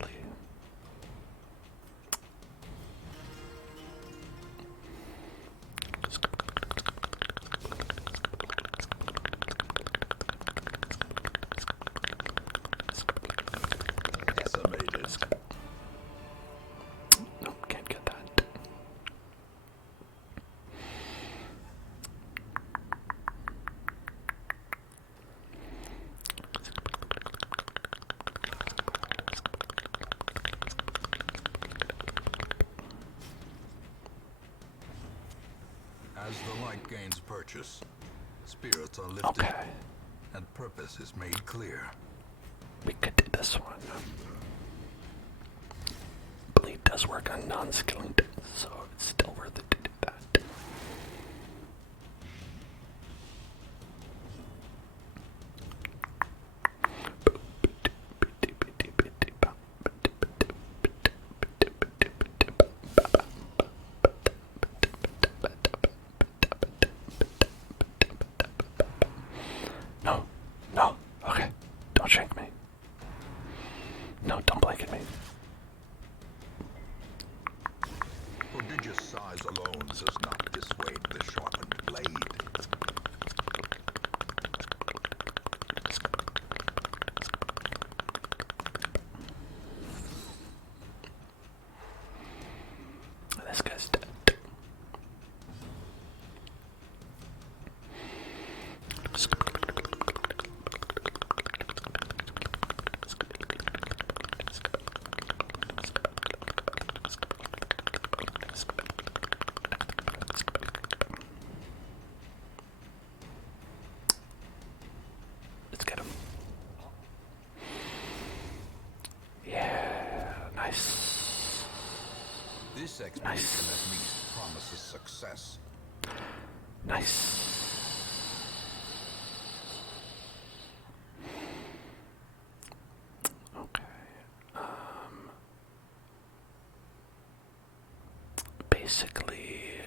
Decimated. No, can't get that. As the light gains purchase, spirits are lifted Okay, and purpose is made clear. we could do this one. Bleed does work on non-skilling, so it's still worth it to do that. No, no, okay, don't shank me. No, don't blanket me. Prodigious size alone does not dissuade the sharpened blade. This guy's dead. Let's get him. Yeah, nice. This expedition at least promises success. Nice. Okay. Basically,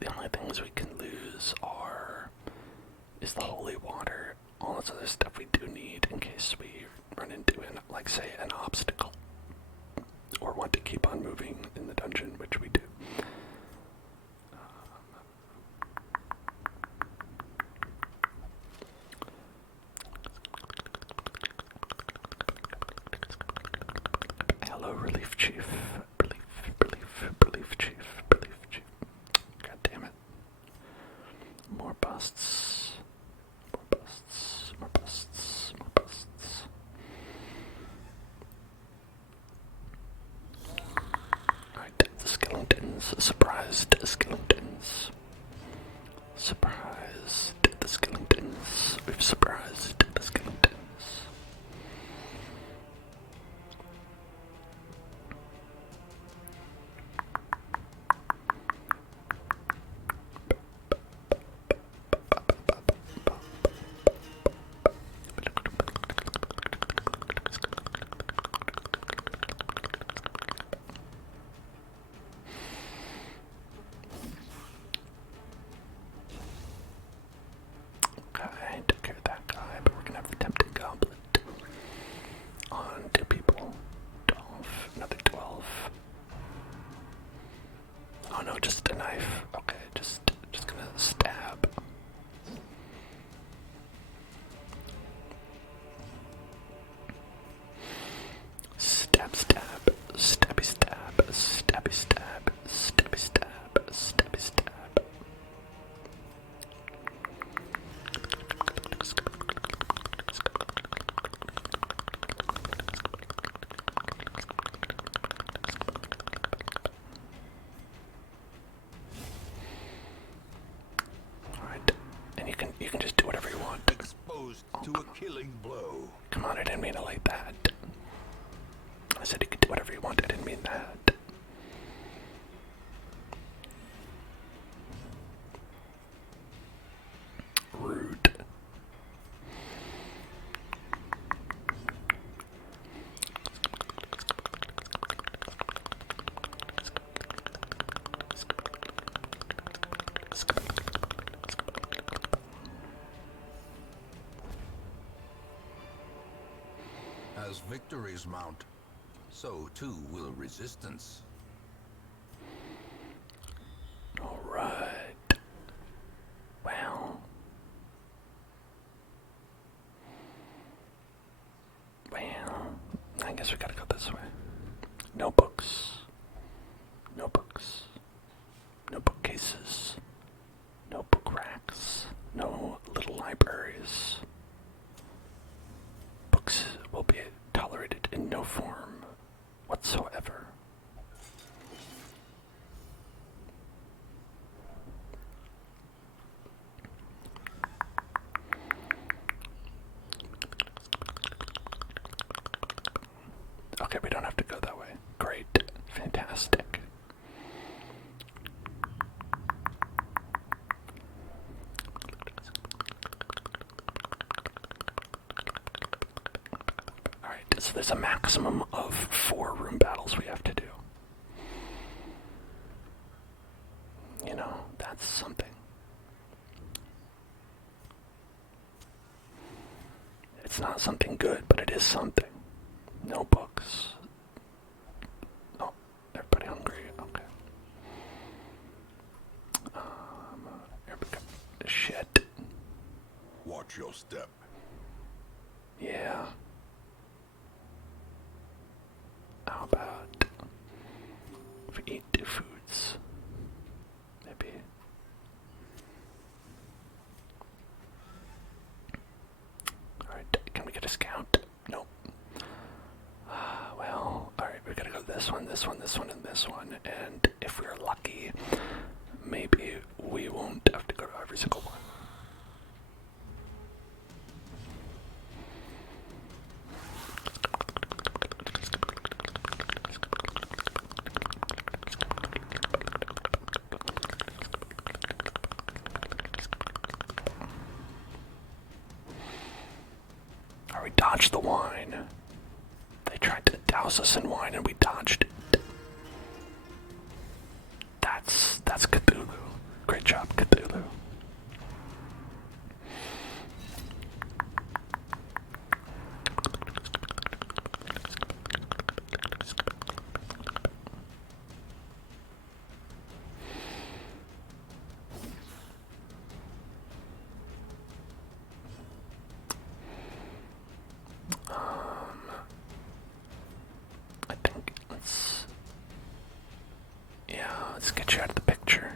the only things we can lose is the holy water. All this other stuff we do need in case we run into like say an obstacle or want to keep on moving in the dungeon, which we do. Hello, Relief Chief. Relief Chief. God damn it. More busts. Alright, the skeletons. Surprised skeletons. We've surprised the skeletons. Okay, took care of that guy, but we're gonna have the tempting goblet on 2 people. 12, another 12. Oh no, just a knife. Okay, just gonna stab. Stabby stab. man, you can just do whatever you want. Exposed to a killing blow. Come on, I didn't mean it like that. I said you could do whatever you want, I didn't mean that. Rude. As victories mount, so too will resistance. All right. Well. I guess we gotta go this way. No books. No books. No bookcases. No book racks. No little libraries. Books will be tolerated in no form whatsoever. Okay, we don't have to go that way. Great. Fantastic. Alright, so there's a maximum of 4 room battles we have to do. You know, that's something. It's not something good, but it is something. No books. Oh, everybody hungry? Okay. Here we go. Shit. Watch your step. Yeah. How about if we eat 2 foods? Maybe. Alright, can we get a scout? Nope. Well, alright, we gotta go this one, this one, this one, and this one. And if we're lucky, maybe we won't have to go to every single one. We dodged the wine. They tried to douse us in wine and we dodged it. That's Cthulhu. Great job, Cthulhu. Let's get you out of the picture.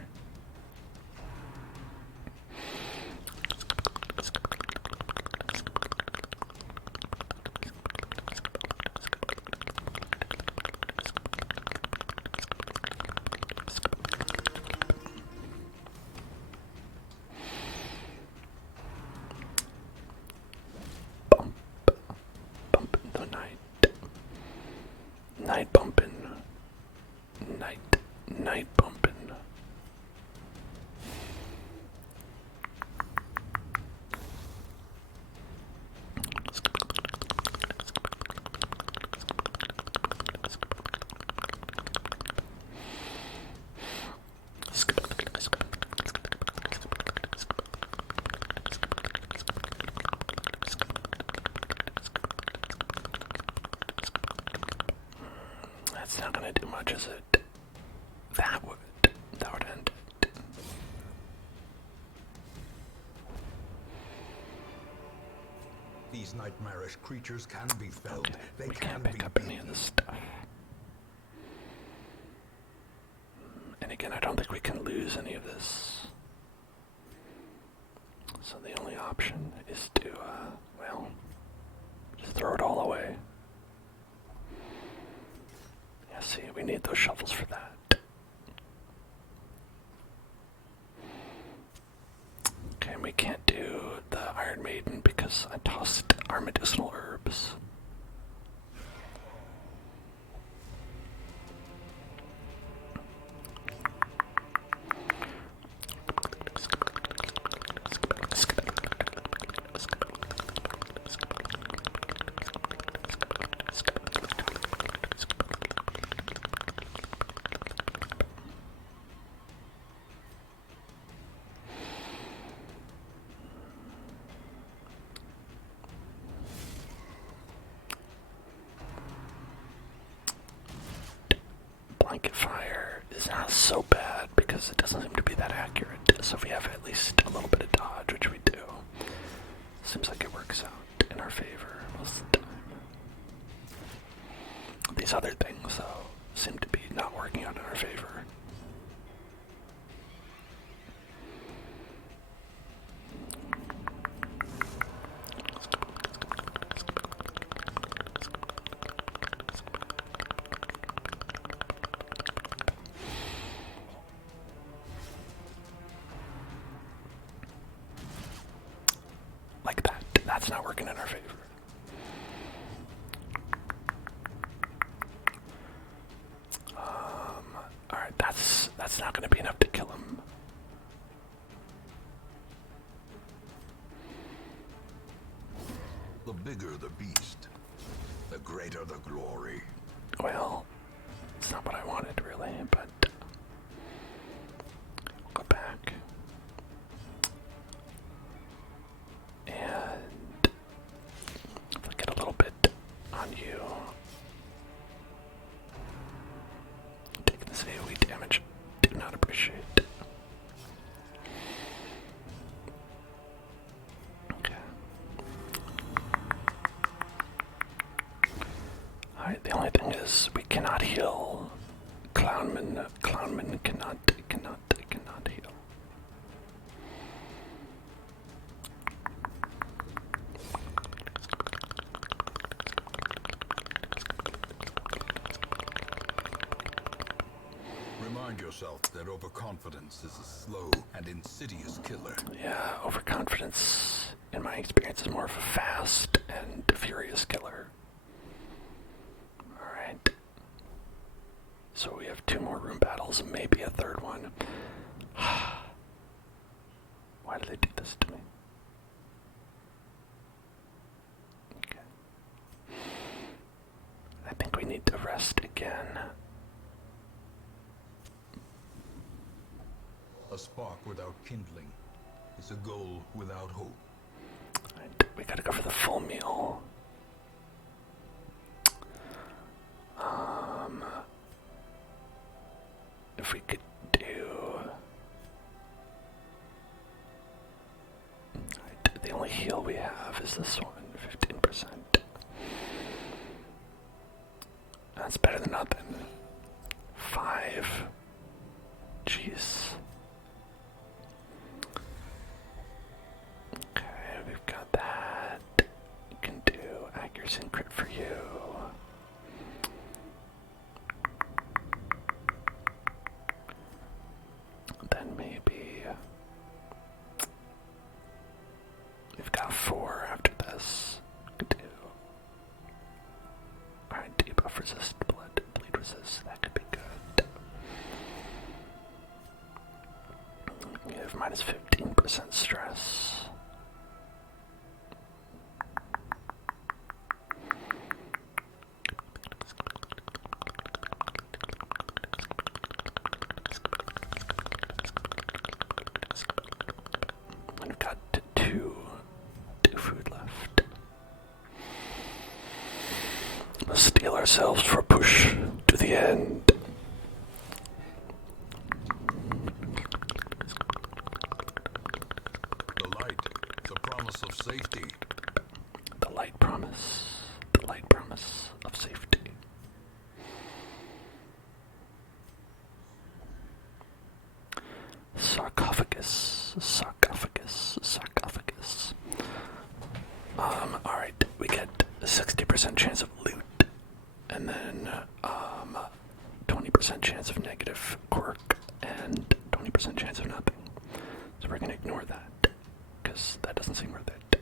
Bump in the night. Night bumpin'. Night bumpin'. That's not gonna do much, is it? That would end it. These nightmarish creatures can be felled. Okay, They we can can't be pick up any of this stuff. And again, I don't think we can lose any of this. So the only option is to, well, just throw it all away. Yeah, see, we need those shovels for that. Okay, we can't our medicinal herbs. Blanket fire is not so bad because it doesn't seem to be that accurate. So if we have at least a little bit of dodge, which we do, seems like it works out in our favor most of the time. These other things, though, seem to be not working out in our favor. Like that. That's not working in our favor. Alright, that's not going to be enough to kill him. The bigger the beast, the greater the glory. Well, it's not what I wanted really, but we'll go back. And if I get a little bit on you, taking this AoE damage, do not appreciate. Okay. Alright, the only thing is we cannot heal. Clownman cannot heal. Remind yourself that overconfidence is a slow and insidious killer. Yeah, overconfidence, in my experience, is more of a fast and furious killer. Alright. So we have 2 more room battles and maybe a 3rd one. Why do they do this to me? Okay. I think we need to rest again. A spark without kindling is a goal without hope. Right, we gotta go for the full meal. If we could do... Right, the only heal we have is this one, 15%. That's better than nothing. 5. Jeez. Okay, we've got that. You can do accuracy and crit for you. Then maybe we've got 4 after this. Could do. Alright, debuff resist, bleed resist. That could be good. We have minus 15% stress. We've got 2 food left. Let's steel ourselves for a push to the end. The light, the promise of safety. The light promise of safety. Sarcophagus. Alright, we get a 60% chance of loot, and then 20% chance of negative quirk, and 20% chance of nothing. So we're gonna ignore that, because that doesn't seem worth it.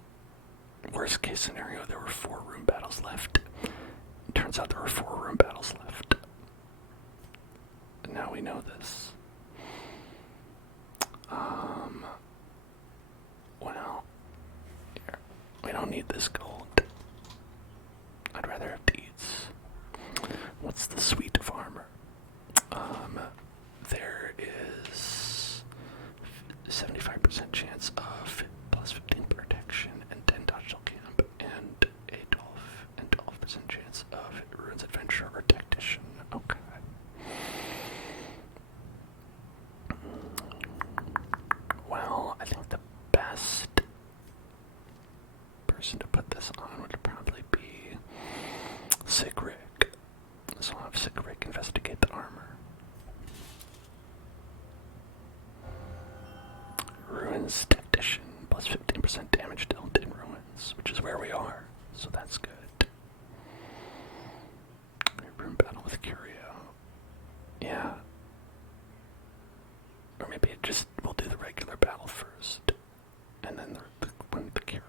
worst case scenario, there were 4 room battles left. Turns out there were 4 room battles left. And now we know this. Well, here, we don't need this gold. I'd rather have deeds. What's the sweet farmer? There is 75% chance of plus 15 protection and 10 dodge camp, and a 12% chance of ruins adventure or tactician. Okay. Well, I think the best person to put this on would probably be Sigrid. So I'll have Sigrid investigate the armor. Ruins tactician, plus 15% damage dealt in ruins, which is where we are, so that's good. Room battle with Curio. Yeah. Or maybe we'll do the regular battle first, and then the one with the Curio.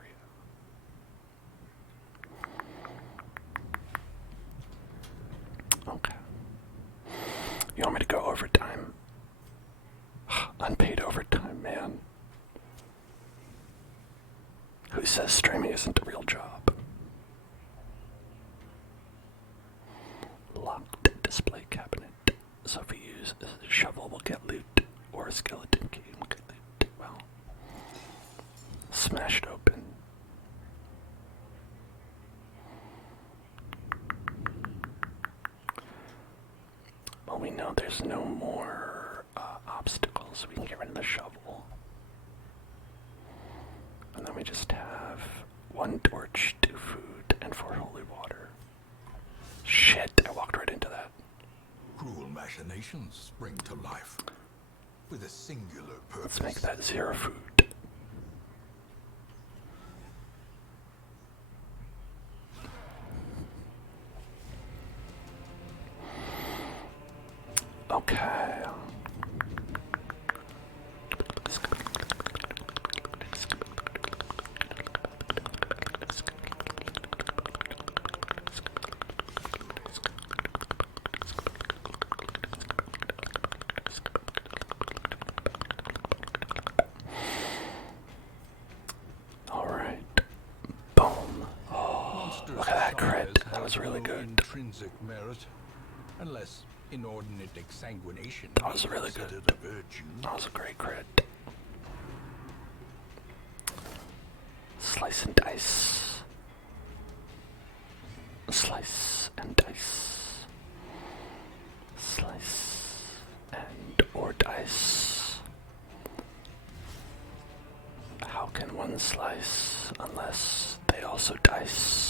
Okay. You want me to go overtime? Unpaid overtime, man. Who says streaming isn't a real job? Locked display cabinet. So if we use a shovel, we'll get loot, or a skeleton key, we'll get loot. Well, smashed open. Well, we know there's no more obstacles. We can get rid of the shovel. And then we just have 1 torch, 2 food, and 4 holy water. Shit, I walked right into that. Cruel machinations spring to life with a singular purpose. Let's make that 0 food. Okay. Alright. Boom. Oh, look at that crit. That was really good. Intrinsic merit, unless inordinate exsanguination. That was really good. Considered a virtue. That was a great crit. Slice and dice. Slice and dice. Slice and or dice. How can one slice unless they also dice?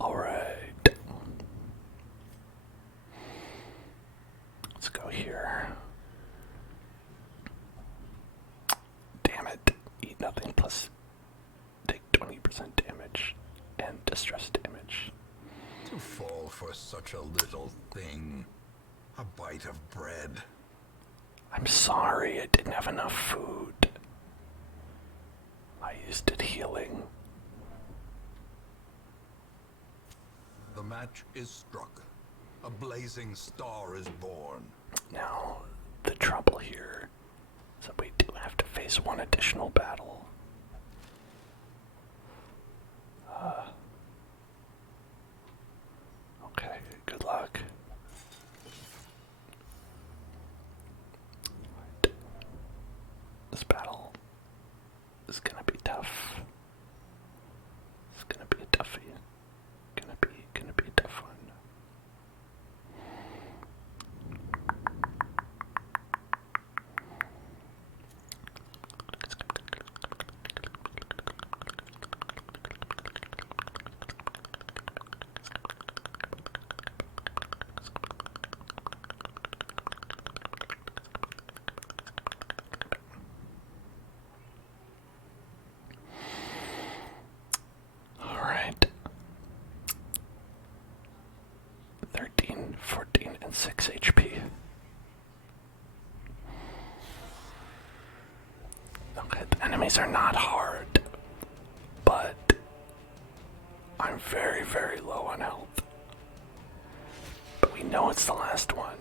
Alright. Let's go here. Damn it. Eat nothing plus take 20% damage and distress damage. To fall for such a little thing. A bite of bread. I'm sorry, I didn't have enough food. I used it healing. The match is struck. A blazing star is born. Now, the trouble here is that we do have to face one additional battle. Okay, good luck. Right. This battle is gonna be tough. It's gonna be a toughie. Gonna be a tough one. enemies are not hard, but I'm very, very low on health. But we know it's the last one.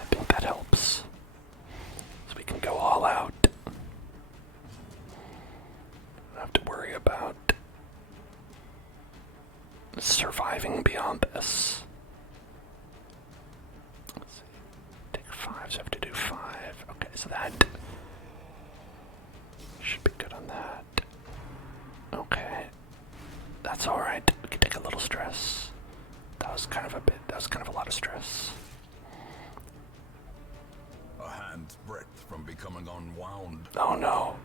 I think that helps. So we can go all out. Don't have to worry about surviving beyond this. Let's see. Take 5, so I have to do 5. Okay, so that should be good on that. Okay. That's alright. We can take a little stress. That was kind of a lot of stress. A hand's breadth from becoming unwound. Oh no.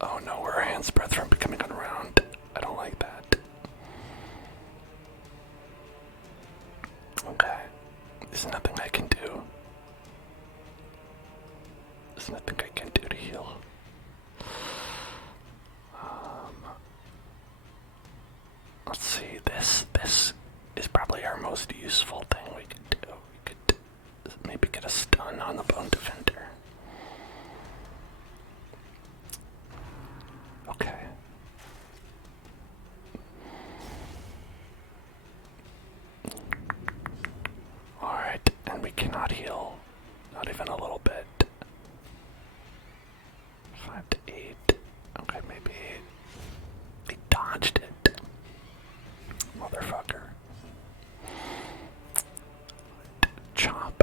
Oh no, we're a hand's breadth from becoming unwound. I don't like that. Okay. There's nothing I can do. There's nothing I can do to heal. Let's see, this is probably our most useful thing we could do. We could maybe get a stun on the bone defender. Okay. Alright, and we cannot heal. Not even a little bit. 5 to 8. Okay, maybe they dodged it. Motherfucker. Chop.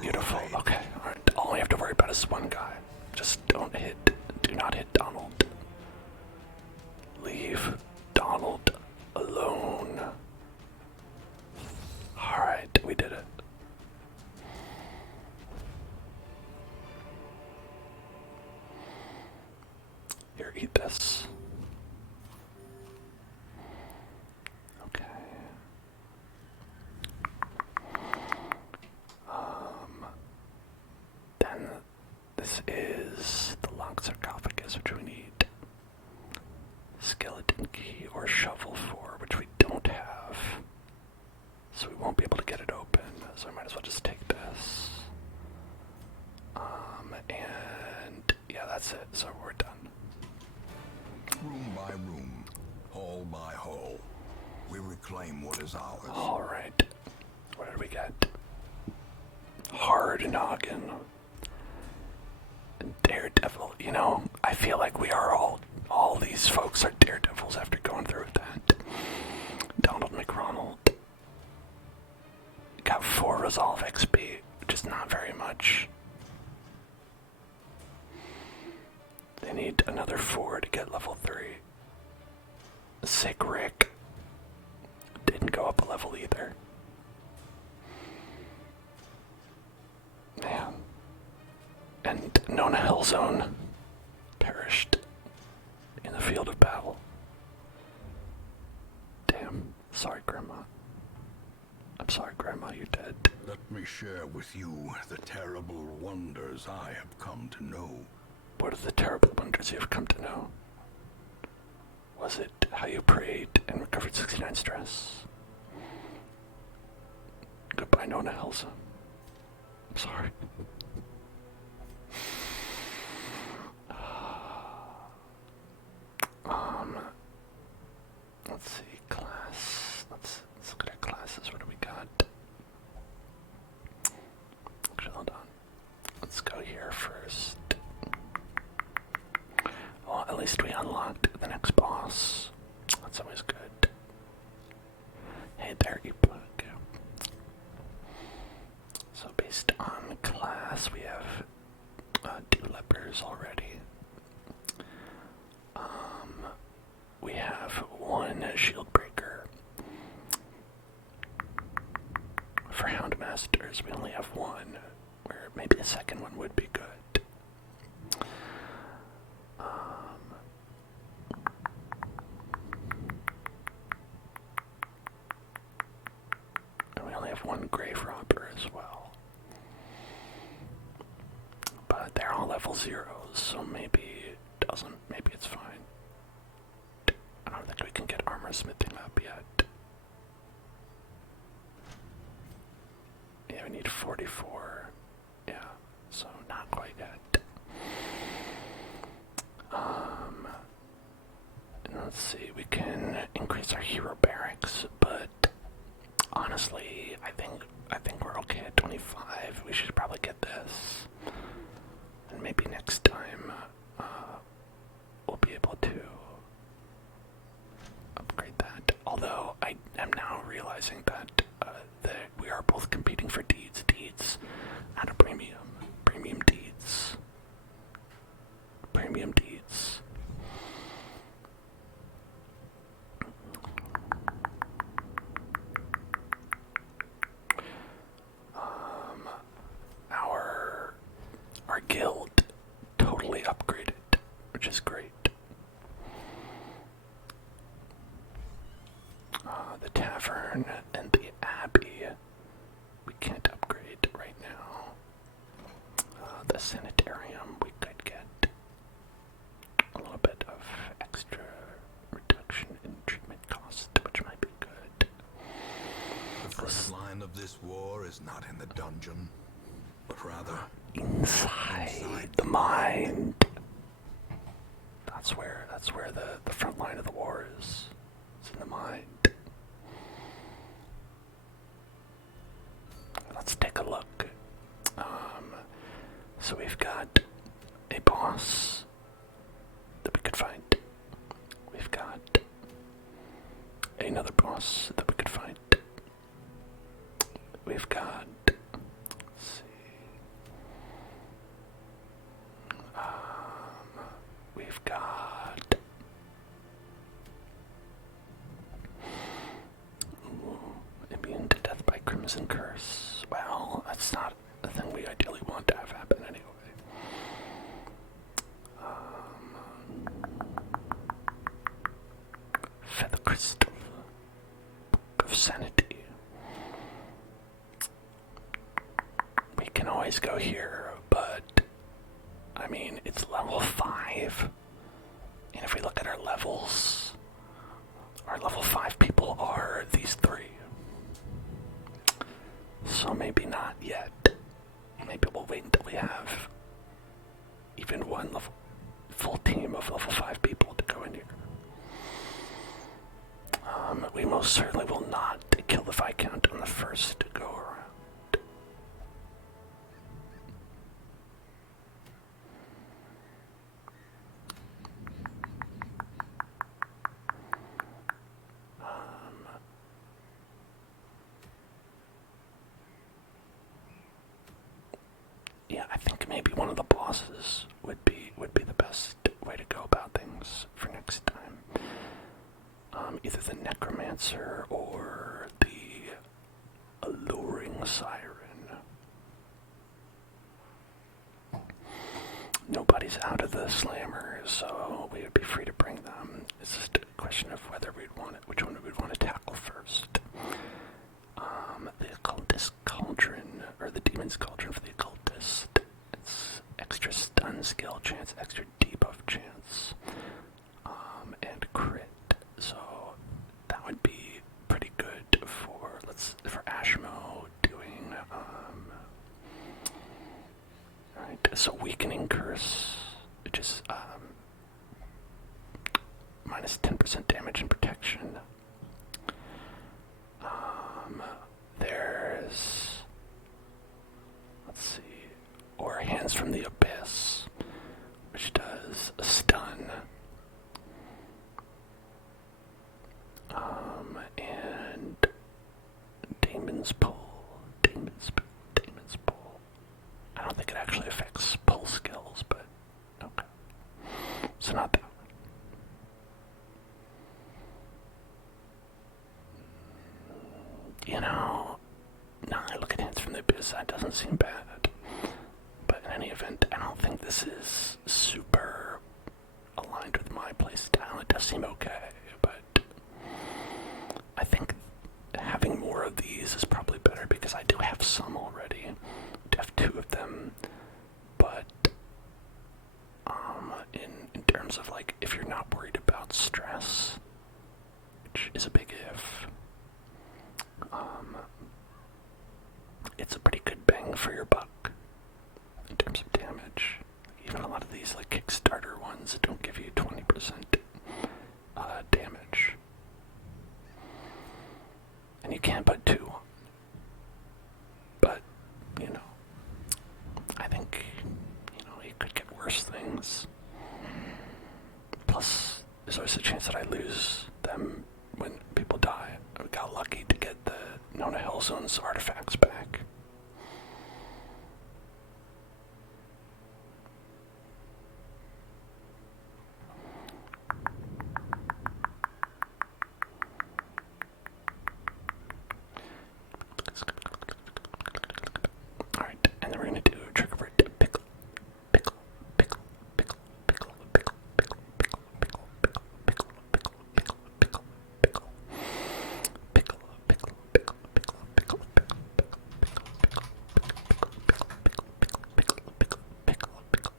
Beautiful. Okay, alright. All we have to worry about is one guy. Just do not hit Donald. Leave Donald alone. Alright, we did it. Here, eat this. Okay. Then this is the long sarcophagus, which we need skeleton key or shovel for, which we don't have. So we won't be able to get it open, so I might as well just take this. And yeah, that's it, so we're done. Room by room, hall by hall, we reclaim what is ours. Alright. What did we get? Hard noggin. Daredevil. You know, I feel like we are all these folks are daredevils after going through that. Donald McRonald. Got 4 resolve XP, which is not very much. They need another 4 to get level 3. Sick Rick didn't go up a level either. Man. And Nona Hellzone perished in the field of battle. Damn. Sorry, Grandma. I'm sorry, Grandma, you're dead. Let me share with you the terrible wonders I have come to know. What are the terrible wonders you have come to know? Was it how you prayed and recovered 69 stress? Goodbye, Nona Hellzone. I'm sorry. Let's see, class. Let's look at our classes. What do we got? Actually, hold on. Let's go here first. Well, at least we unlocked the next boss. That's always good. Hey there, ebook. So based on class, we have 2 lepers already. We have 1 shield breaker. For Houndmasters, we only have 1, where maybe a second one would be good. And we only have 1 grave robber as well. But they're all level 0s, so maybe it doesn't, maybe it's fine. I don't think we can get armor smithing up yet. 44. Yeah, so not quite yet. And let's see, we can increase our hero barracks, but honestly, I think we're okay at 25. We should probably get this, and maybe next time we'll be able to upgrade that. Although I am now realizing that we are both competing for deeds at a premium deeds. Our guild totally upgraded, which is great. The tavern and the abbey we can't upgrade right now. The sanitarium we could get a little bit of extra reduction in treatment cost, which might be good. The first line of this war is not in the dungeon, but rather inside the mind. That's where the front line of the war is. It's in the mind. Let's take a look. So we've got a boss that we could fight. We've got another boss that we could fight. We've got, let's see, we've got, immune to death by Crimson Curse. Well, that's not the thing we ideally want to have happen anyway. Feather Crystal, Book of Sanity. We can always go here, but I mean, it's level 5. And if we look at our levels, our level 5 people are these 3. So maybe not yet. Maybe we'll wait until we have even one full team of level 5 people to go in here. We most certainly will not kill the Viscount on the first go around. Yeah, I think maybe one of the bosses would be the best way to go about things for next time. Either the Necromancer or the Alluring Siren. Nobody's out of the Slammers, so we would be free to bring them. It's just a question of whether which one we'd want to tackle first. The Occultist Cauldron, or the Demon's Cauldron for the Occultist. It's extra stun skill chance, extra debuff chance, and crit. So that would be pretty good for Ashmo doing. Alright, so Weakening Curse, which is minus 10% damage and protection. There's, let's see, or Hands from the Abyss, which does a stun. And Damon's Pull. I don't think it actually affects pull skills, but okay. So not that one. You know, now I look at Hands from the Abyss, that doesn't seem bad. But in any event, I don't think this is super aligned with my playstyle. It does seem okay, but I think having more of these is probably better because I do have some already. I do have 2 of them, but in terms of like if you're not worried about stress, which is a big if, it's a pretty good bang bang for your buck in terms of damage. Even a lot of these like Kickstarter ones don't give you 20% damage. And you can't put 2 on. But, you know, I think, you know, you could get worse things. Plus, there's always a chance that I lose them when people die. I got lucky to get the Nona Hellzone's artifacts back. Alright, and then we're gonna do a trick over it. Pickle, pickle, pickle, pickle, pickle, pickle, pickle, pickle, pickle, pickle, pickle, pickle, pickle, pickle, pickle, pickle, pickle, pickle, pickle, pickle,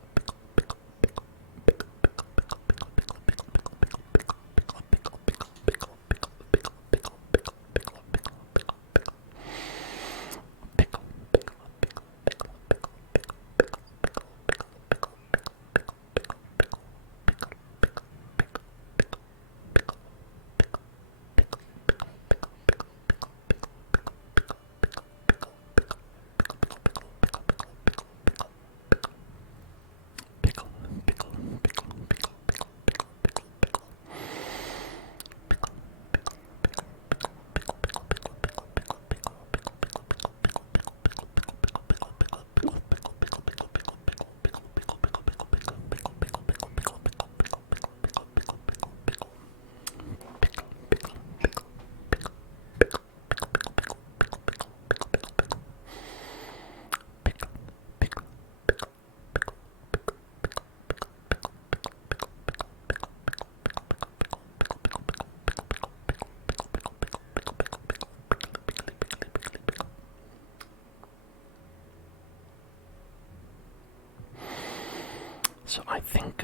So I think,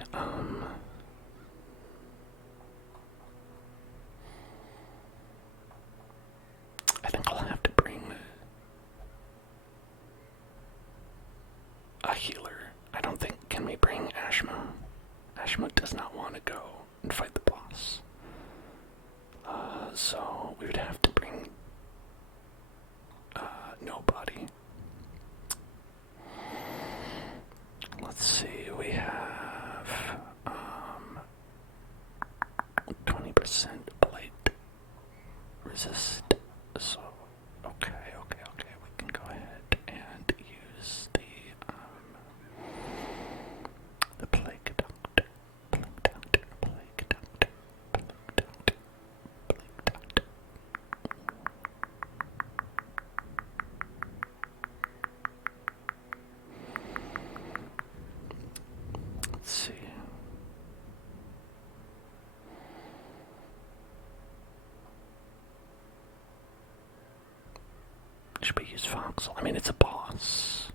I'll have to bring a healer. I don't think, can we bring Ashma? Ashma does not want to go and fight the boss. So we would have to bring, nobody. Let's see, we have 20% blade resist. So okay, we can go ahead and use the plague duct. Let's see. Should we use Voxel? I mean, it's a boss.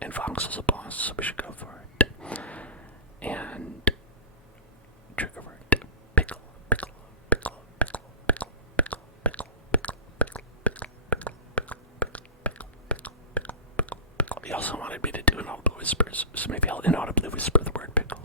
And Voxel's a boss, so we should go for it. And trigger word. Pickle, pickle, pickle, pickle, pickle, pickle, pickle, pickle, pickle, pickle, pickle, pickle, pickle, pickle, pickle. He also wanted me to do inaudible whispers, so maybe I'll inaudibly whisper the word pickle.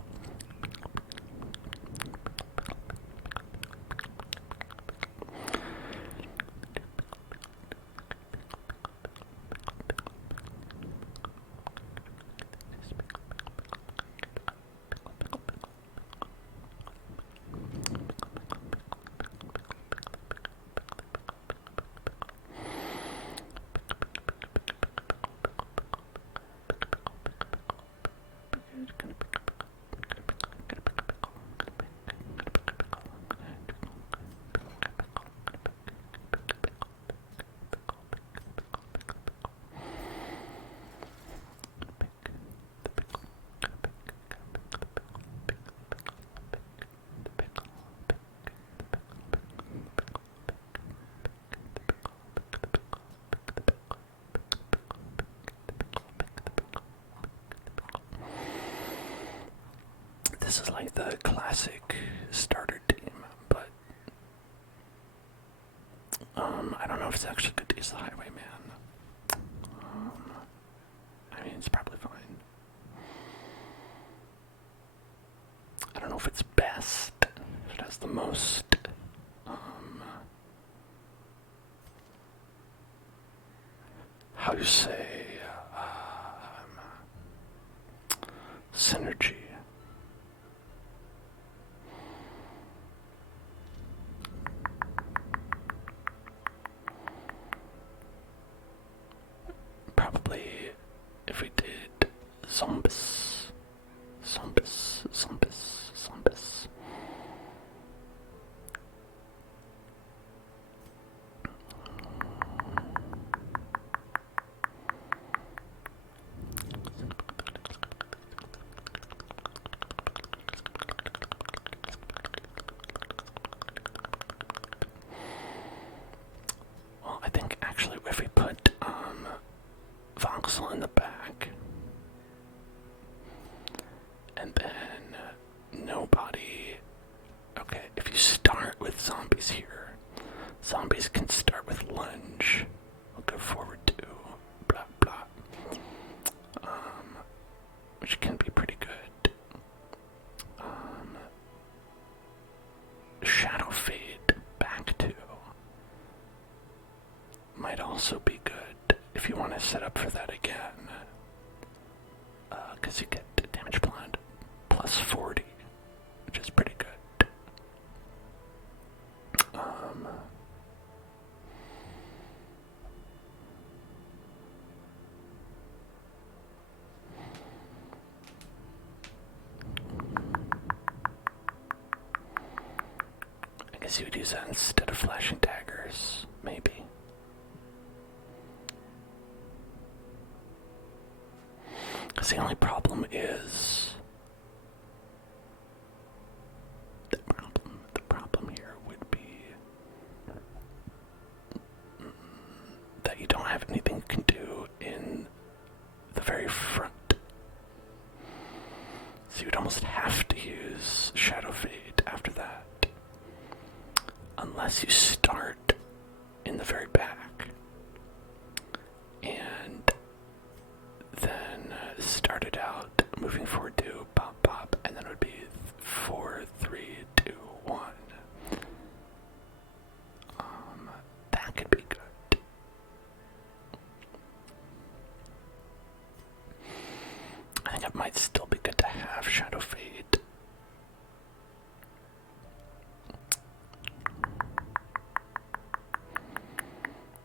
This is like the classic starter team, but I don't know if it's actually good to use the Highwayman. I mean, it's probably fine. I don't know if it's best, if it has the most, how you say, synergy. Probably if we did zombies. Well, I think actually if we put voxel in the back, and then nobody. Okay, if you start with zombies here, zombies can start with lunge. We'll go forward to blah blah, which can be pretty good. Shadow fade back to might also be good if you want to set up for that again. Because you get damage blind plus 40, which is pretty good. I guess you would use that instead of flashing daggers, maybe. Because the only problem is the problem here would be that you don't have anything you can do in the very front. So you would almost have to use Shadow Fade after that. Unless you start in the very back. And then start it out moving forward to pop pop, and then it would be 4, 3, 2, 1. That could be good. I think it might still be good to have Shadow Fade.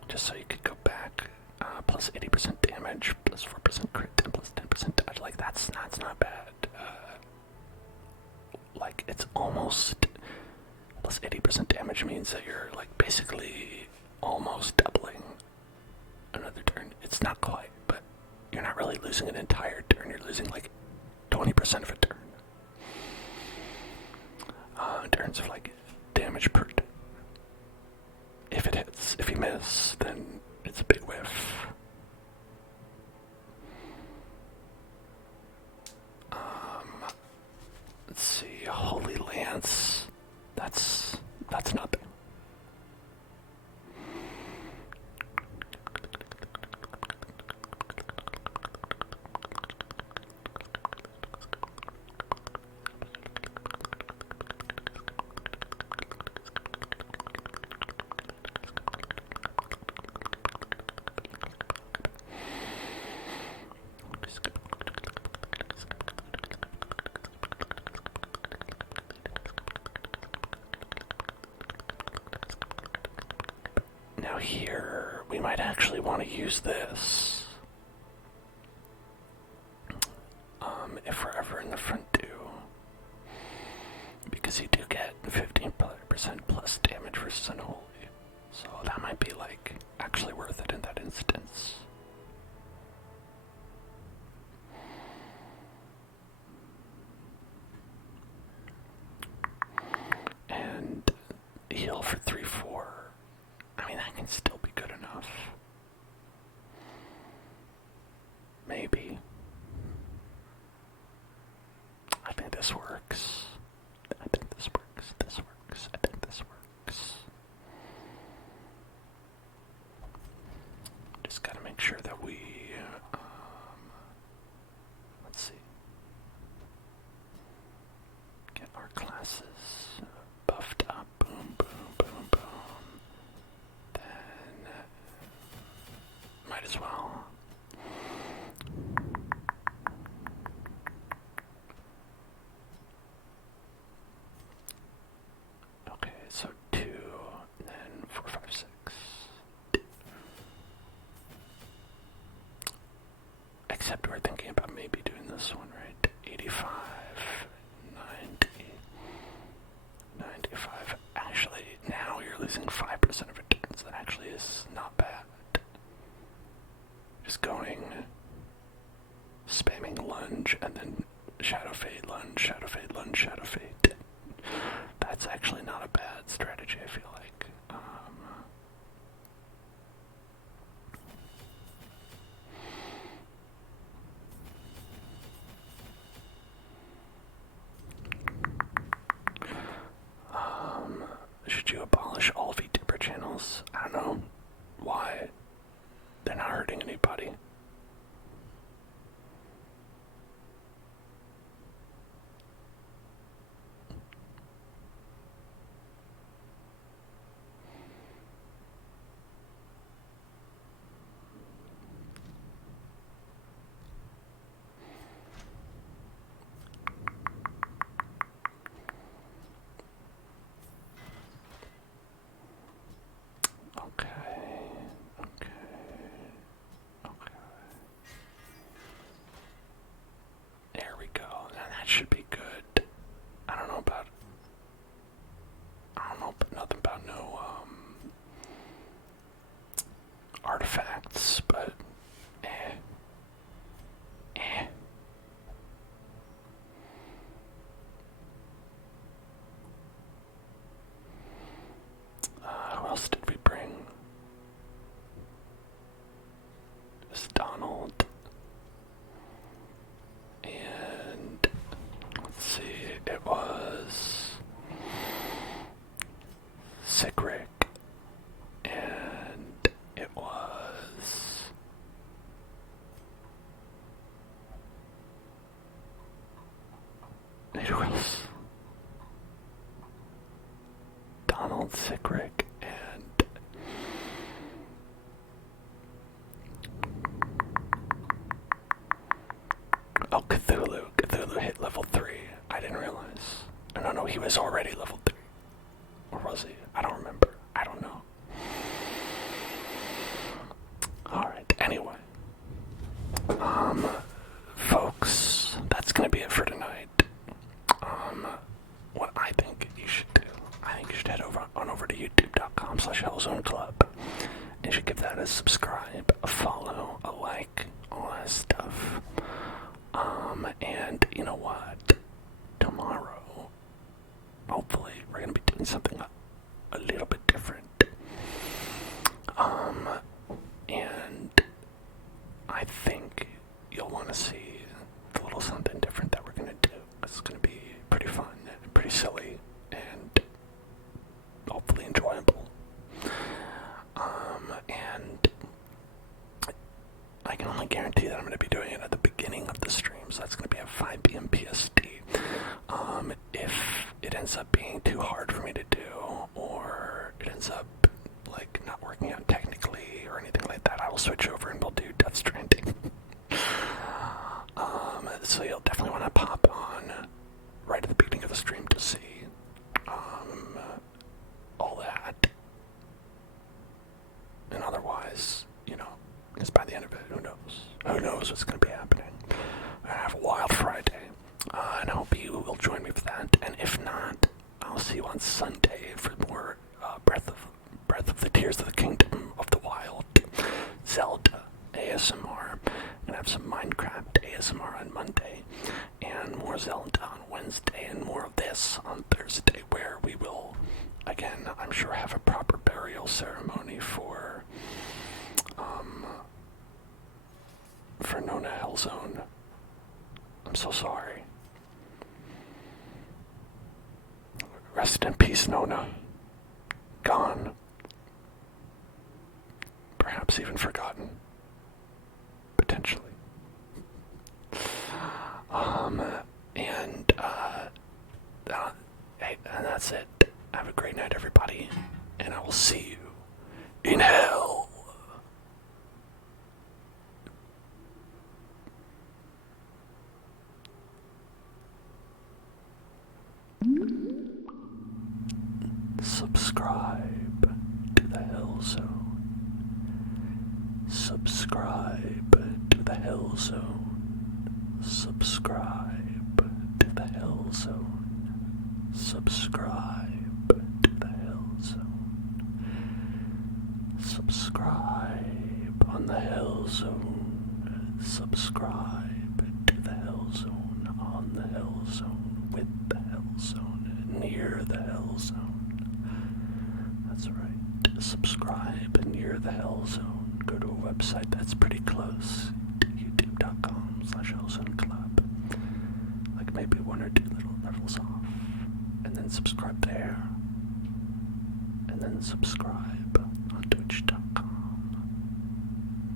Just so you could go back, plus 80% damage, plus 4% crit, and plus 10% dodge. Like, that's not bad. Like, it's almost, plus 80% damage means that you're, like, basically almost doubling another turn. It's not quite, but you're not really losing an entire turn. You're losing, like, 20% of a turn. In terms of, like, damage per turn. If it hits. If you miss, then it's a big whiff. Let's see, Holy Lance. That's nothing. Now here, we might actually want to use this. If we're ever in the front too. Because you do get 15% plus damage versus unholy. So that might be, like, actually worth it in that instance. And heal for 3-4. I mean, that can still be good enough. Maybe. I think this works. I think this works. This works. I think this works. Just gotta make sure that we as well. Okay, so 2, then 4, 5, 6. Except we're thinking about maybe doing this one, right? 85, 90, 95. Actually, now you're losing 5% of returns. That actually is not bad. Just going, spamming lunge, and then shadow fade, lunge, shadow fade, lunge, shadow fade. That's actually not a bad strategy, I feel like. Should you abolish all VTuber channels? I don't know. Why? They're not hurting anybody. There we go. Now that should be good. I don't know, but nothing about no artifacts, but who else did we bring? There's Donald. And let's see, it was Sigric, and it was who else? Donald, Sigric, and oh, Cthulhu. Cthulhu hit level 3. I didn't realize. No, he was already level 3. Or was he? I don't remember. I don't know. Alright, anyway. Folks, that's gonna be it for tonight. What I think you should do, I think you should head over to youtube.com/hellzoneclub. You should give that a subscribe, a follow, a like, all that stuff. And you know what? Tomorrow, hopefully, we're gonna be doing something a little bit different. And I think you'll want to see the little something different that we're gonna do. It's gonna be pretty fun, pretty silly, and hopefully enjoyable. And I can only guarantee that I'm going to be doing it at the beginning of the stream, so that's going to be at 5 p.m. PST. If it ends up being too hard for me to do, or it ends up like not working out technically or anything like that, I will switch over and we'll do Death Stranding. So you'll definitely want to pop on right at the beginning of the stream to see all that. And otherwise, because by the end of it, who knows? Who knows what's going to be happening? We're going to have a wild Friday. And I hope you will join me for that. And if not, I'll see you on Sunday for more Breath of the Tears of the Kingdom of the Wild, Zelda ASMR. And have some Minecraft ASMR on Monday, and more Zelda on Wednesday, and more of this on Thursday, where we will, again, I'm sure, have a proper burial ceremony for Nona Hellzone. I'm so sorry. Rest in peace, Nona. Gone. Perhaps even forgotten. Potentially. And that's it. Have a great night, everybody, and I will see you in hell. Subscribe to the Hell Zone. Subscribe to the Hell Zone. Subscribe to the Hell Zone. Subscribe to the Hell Zone. Subscribe on the Hell Zone. Subscribe to the Hell Zone, on the Hell Zone, with the Hell Zone, near the Hell Zone. That's right. Subscribe near the Hell Zone. Go to a website that's pretty close. youtube.com/hellzoneclub. Like maybe 1 or 2 little levels off. And then subscribe there. And then subscribe on twitch.com.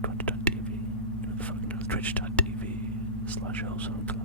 Twitch.tv. Who the fuck knows? Twitch.tv/hellzoneclub.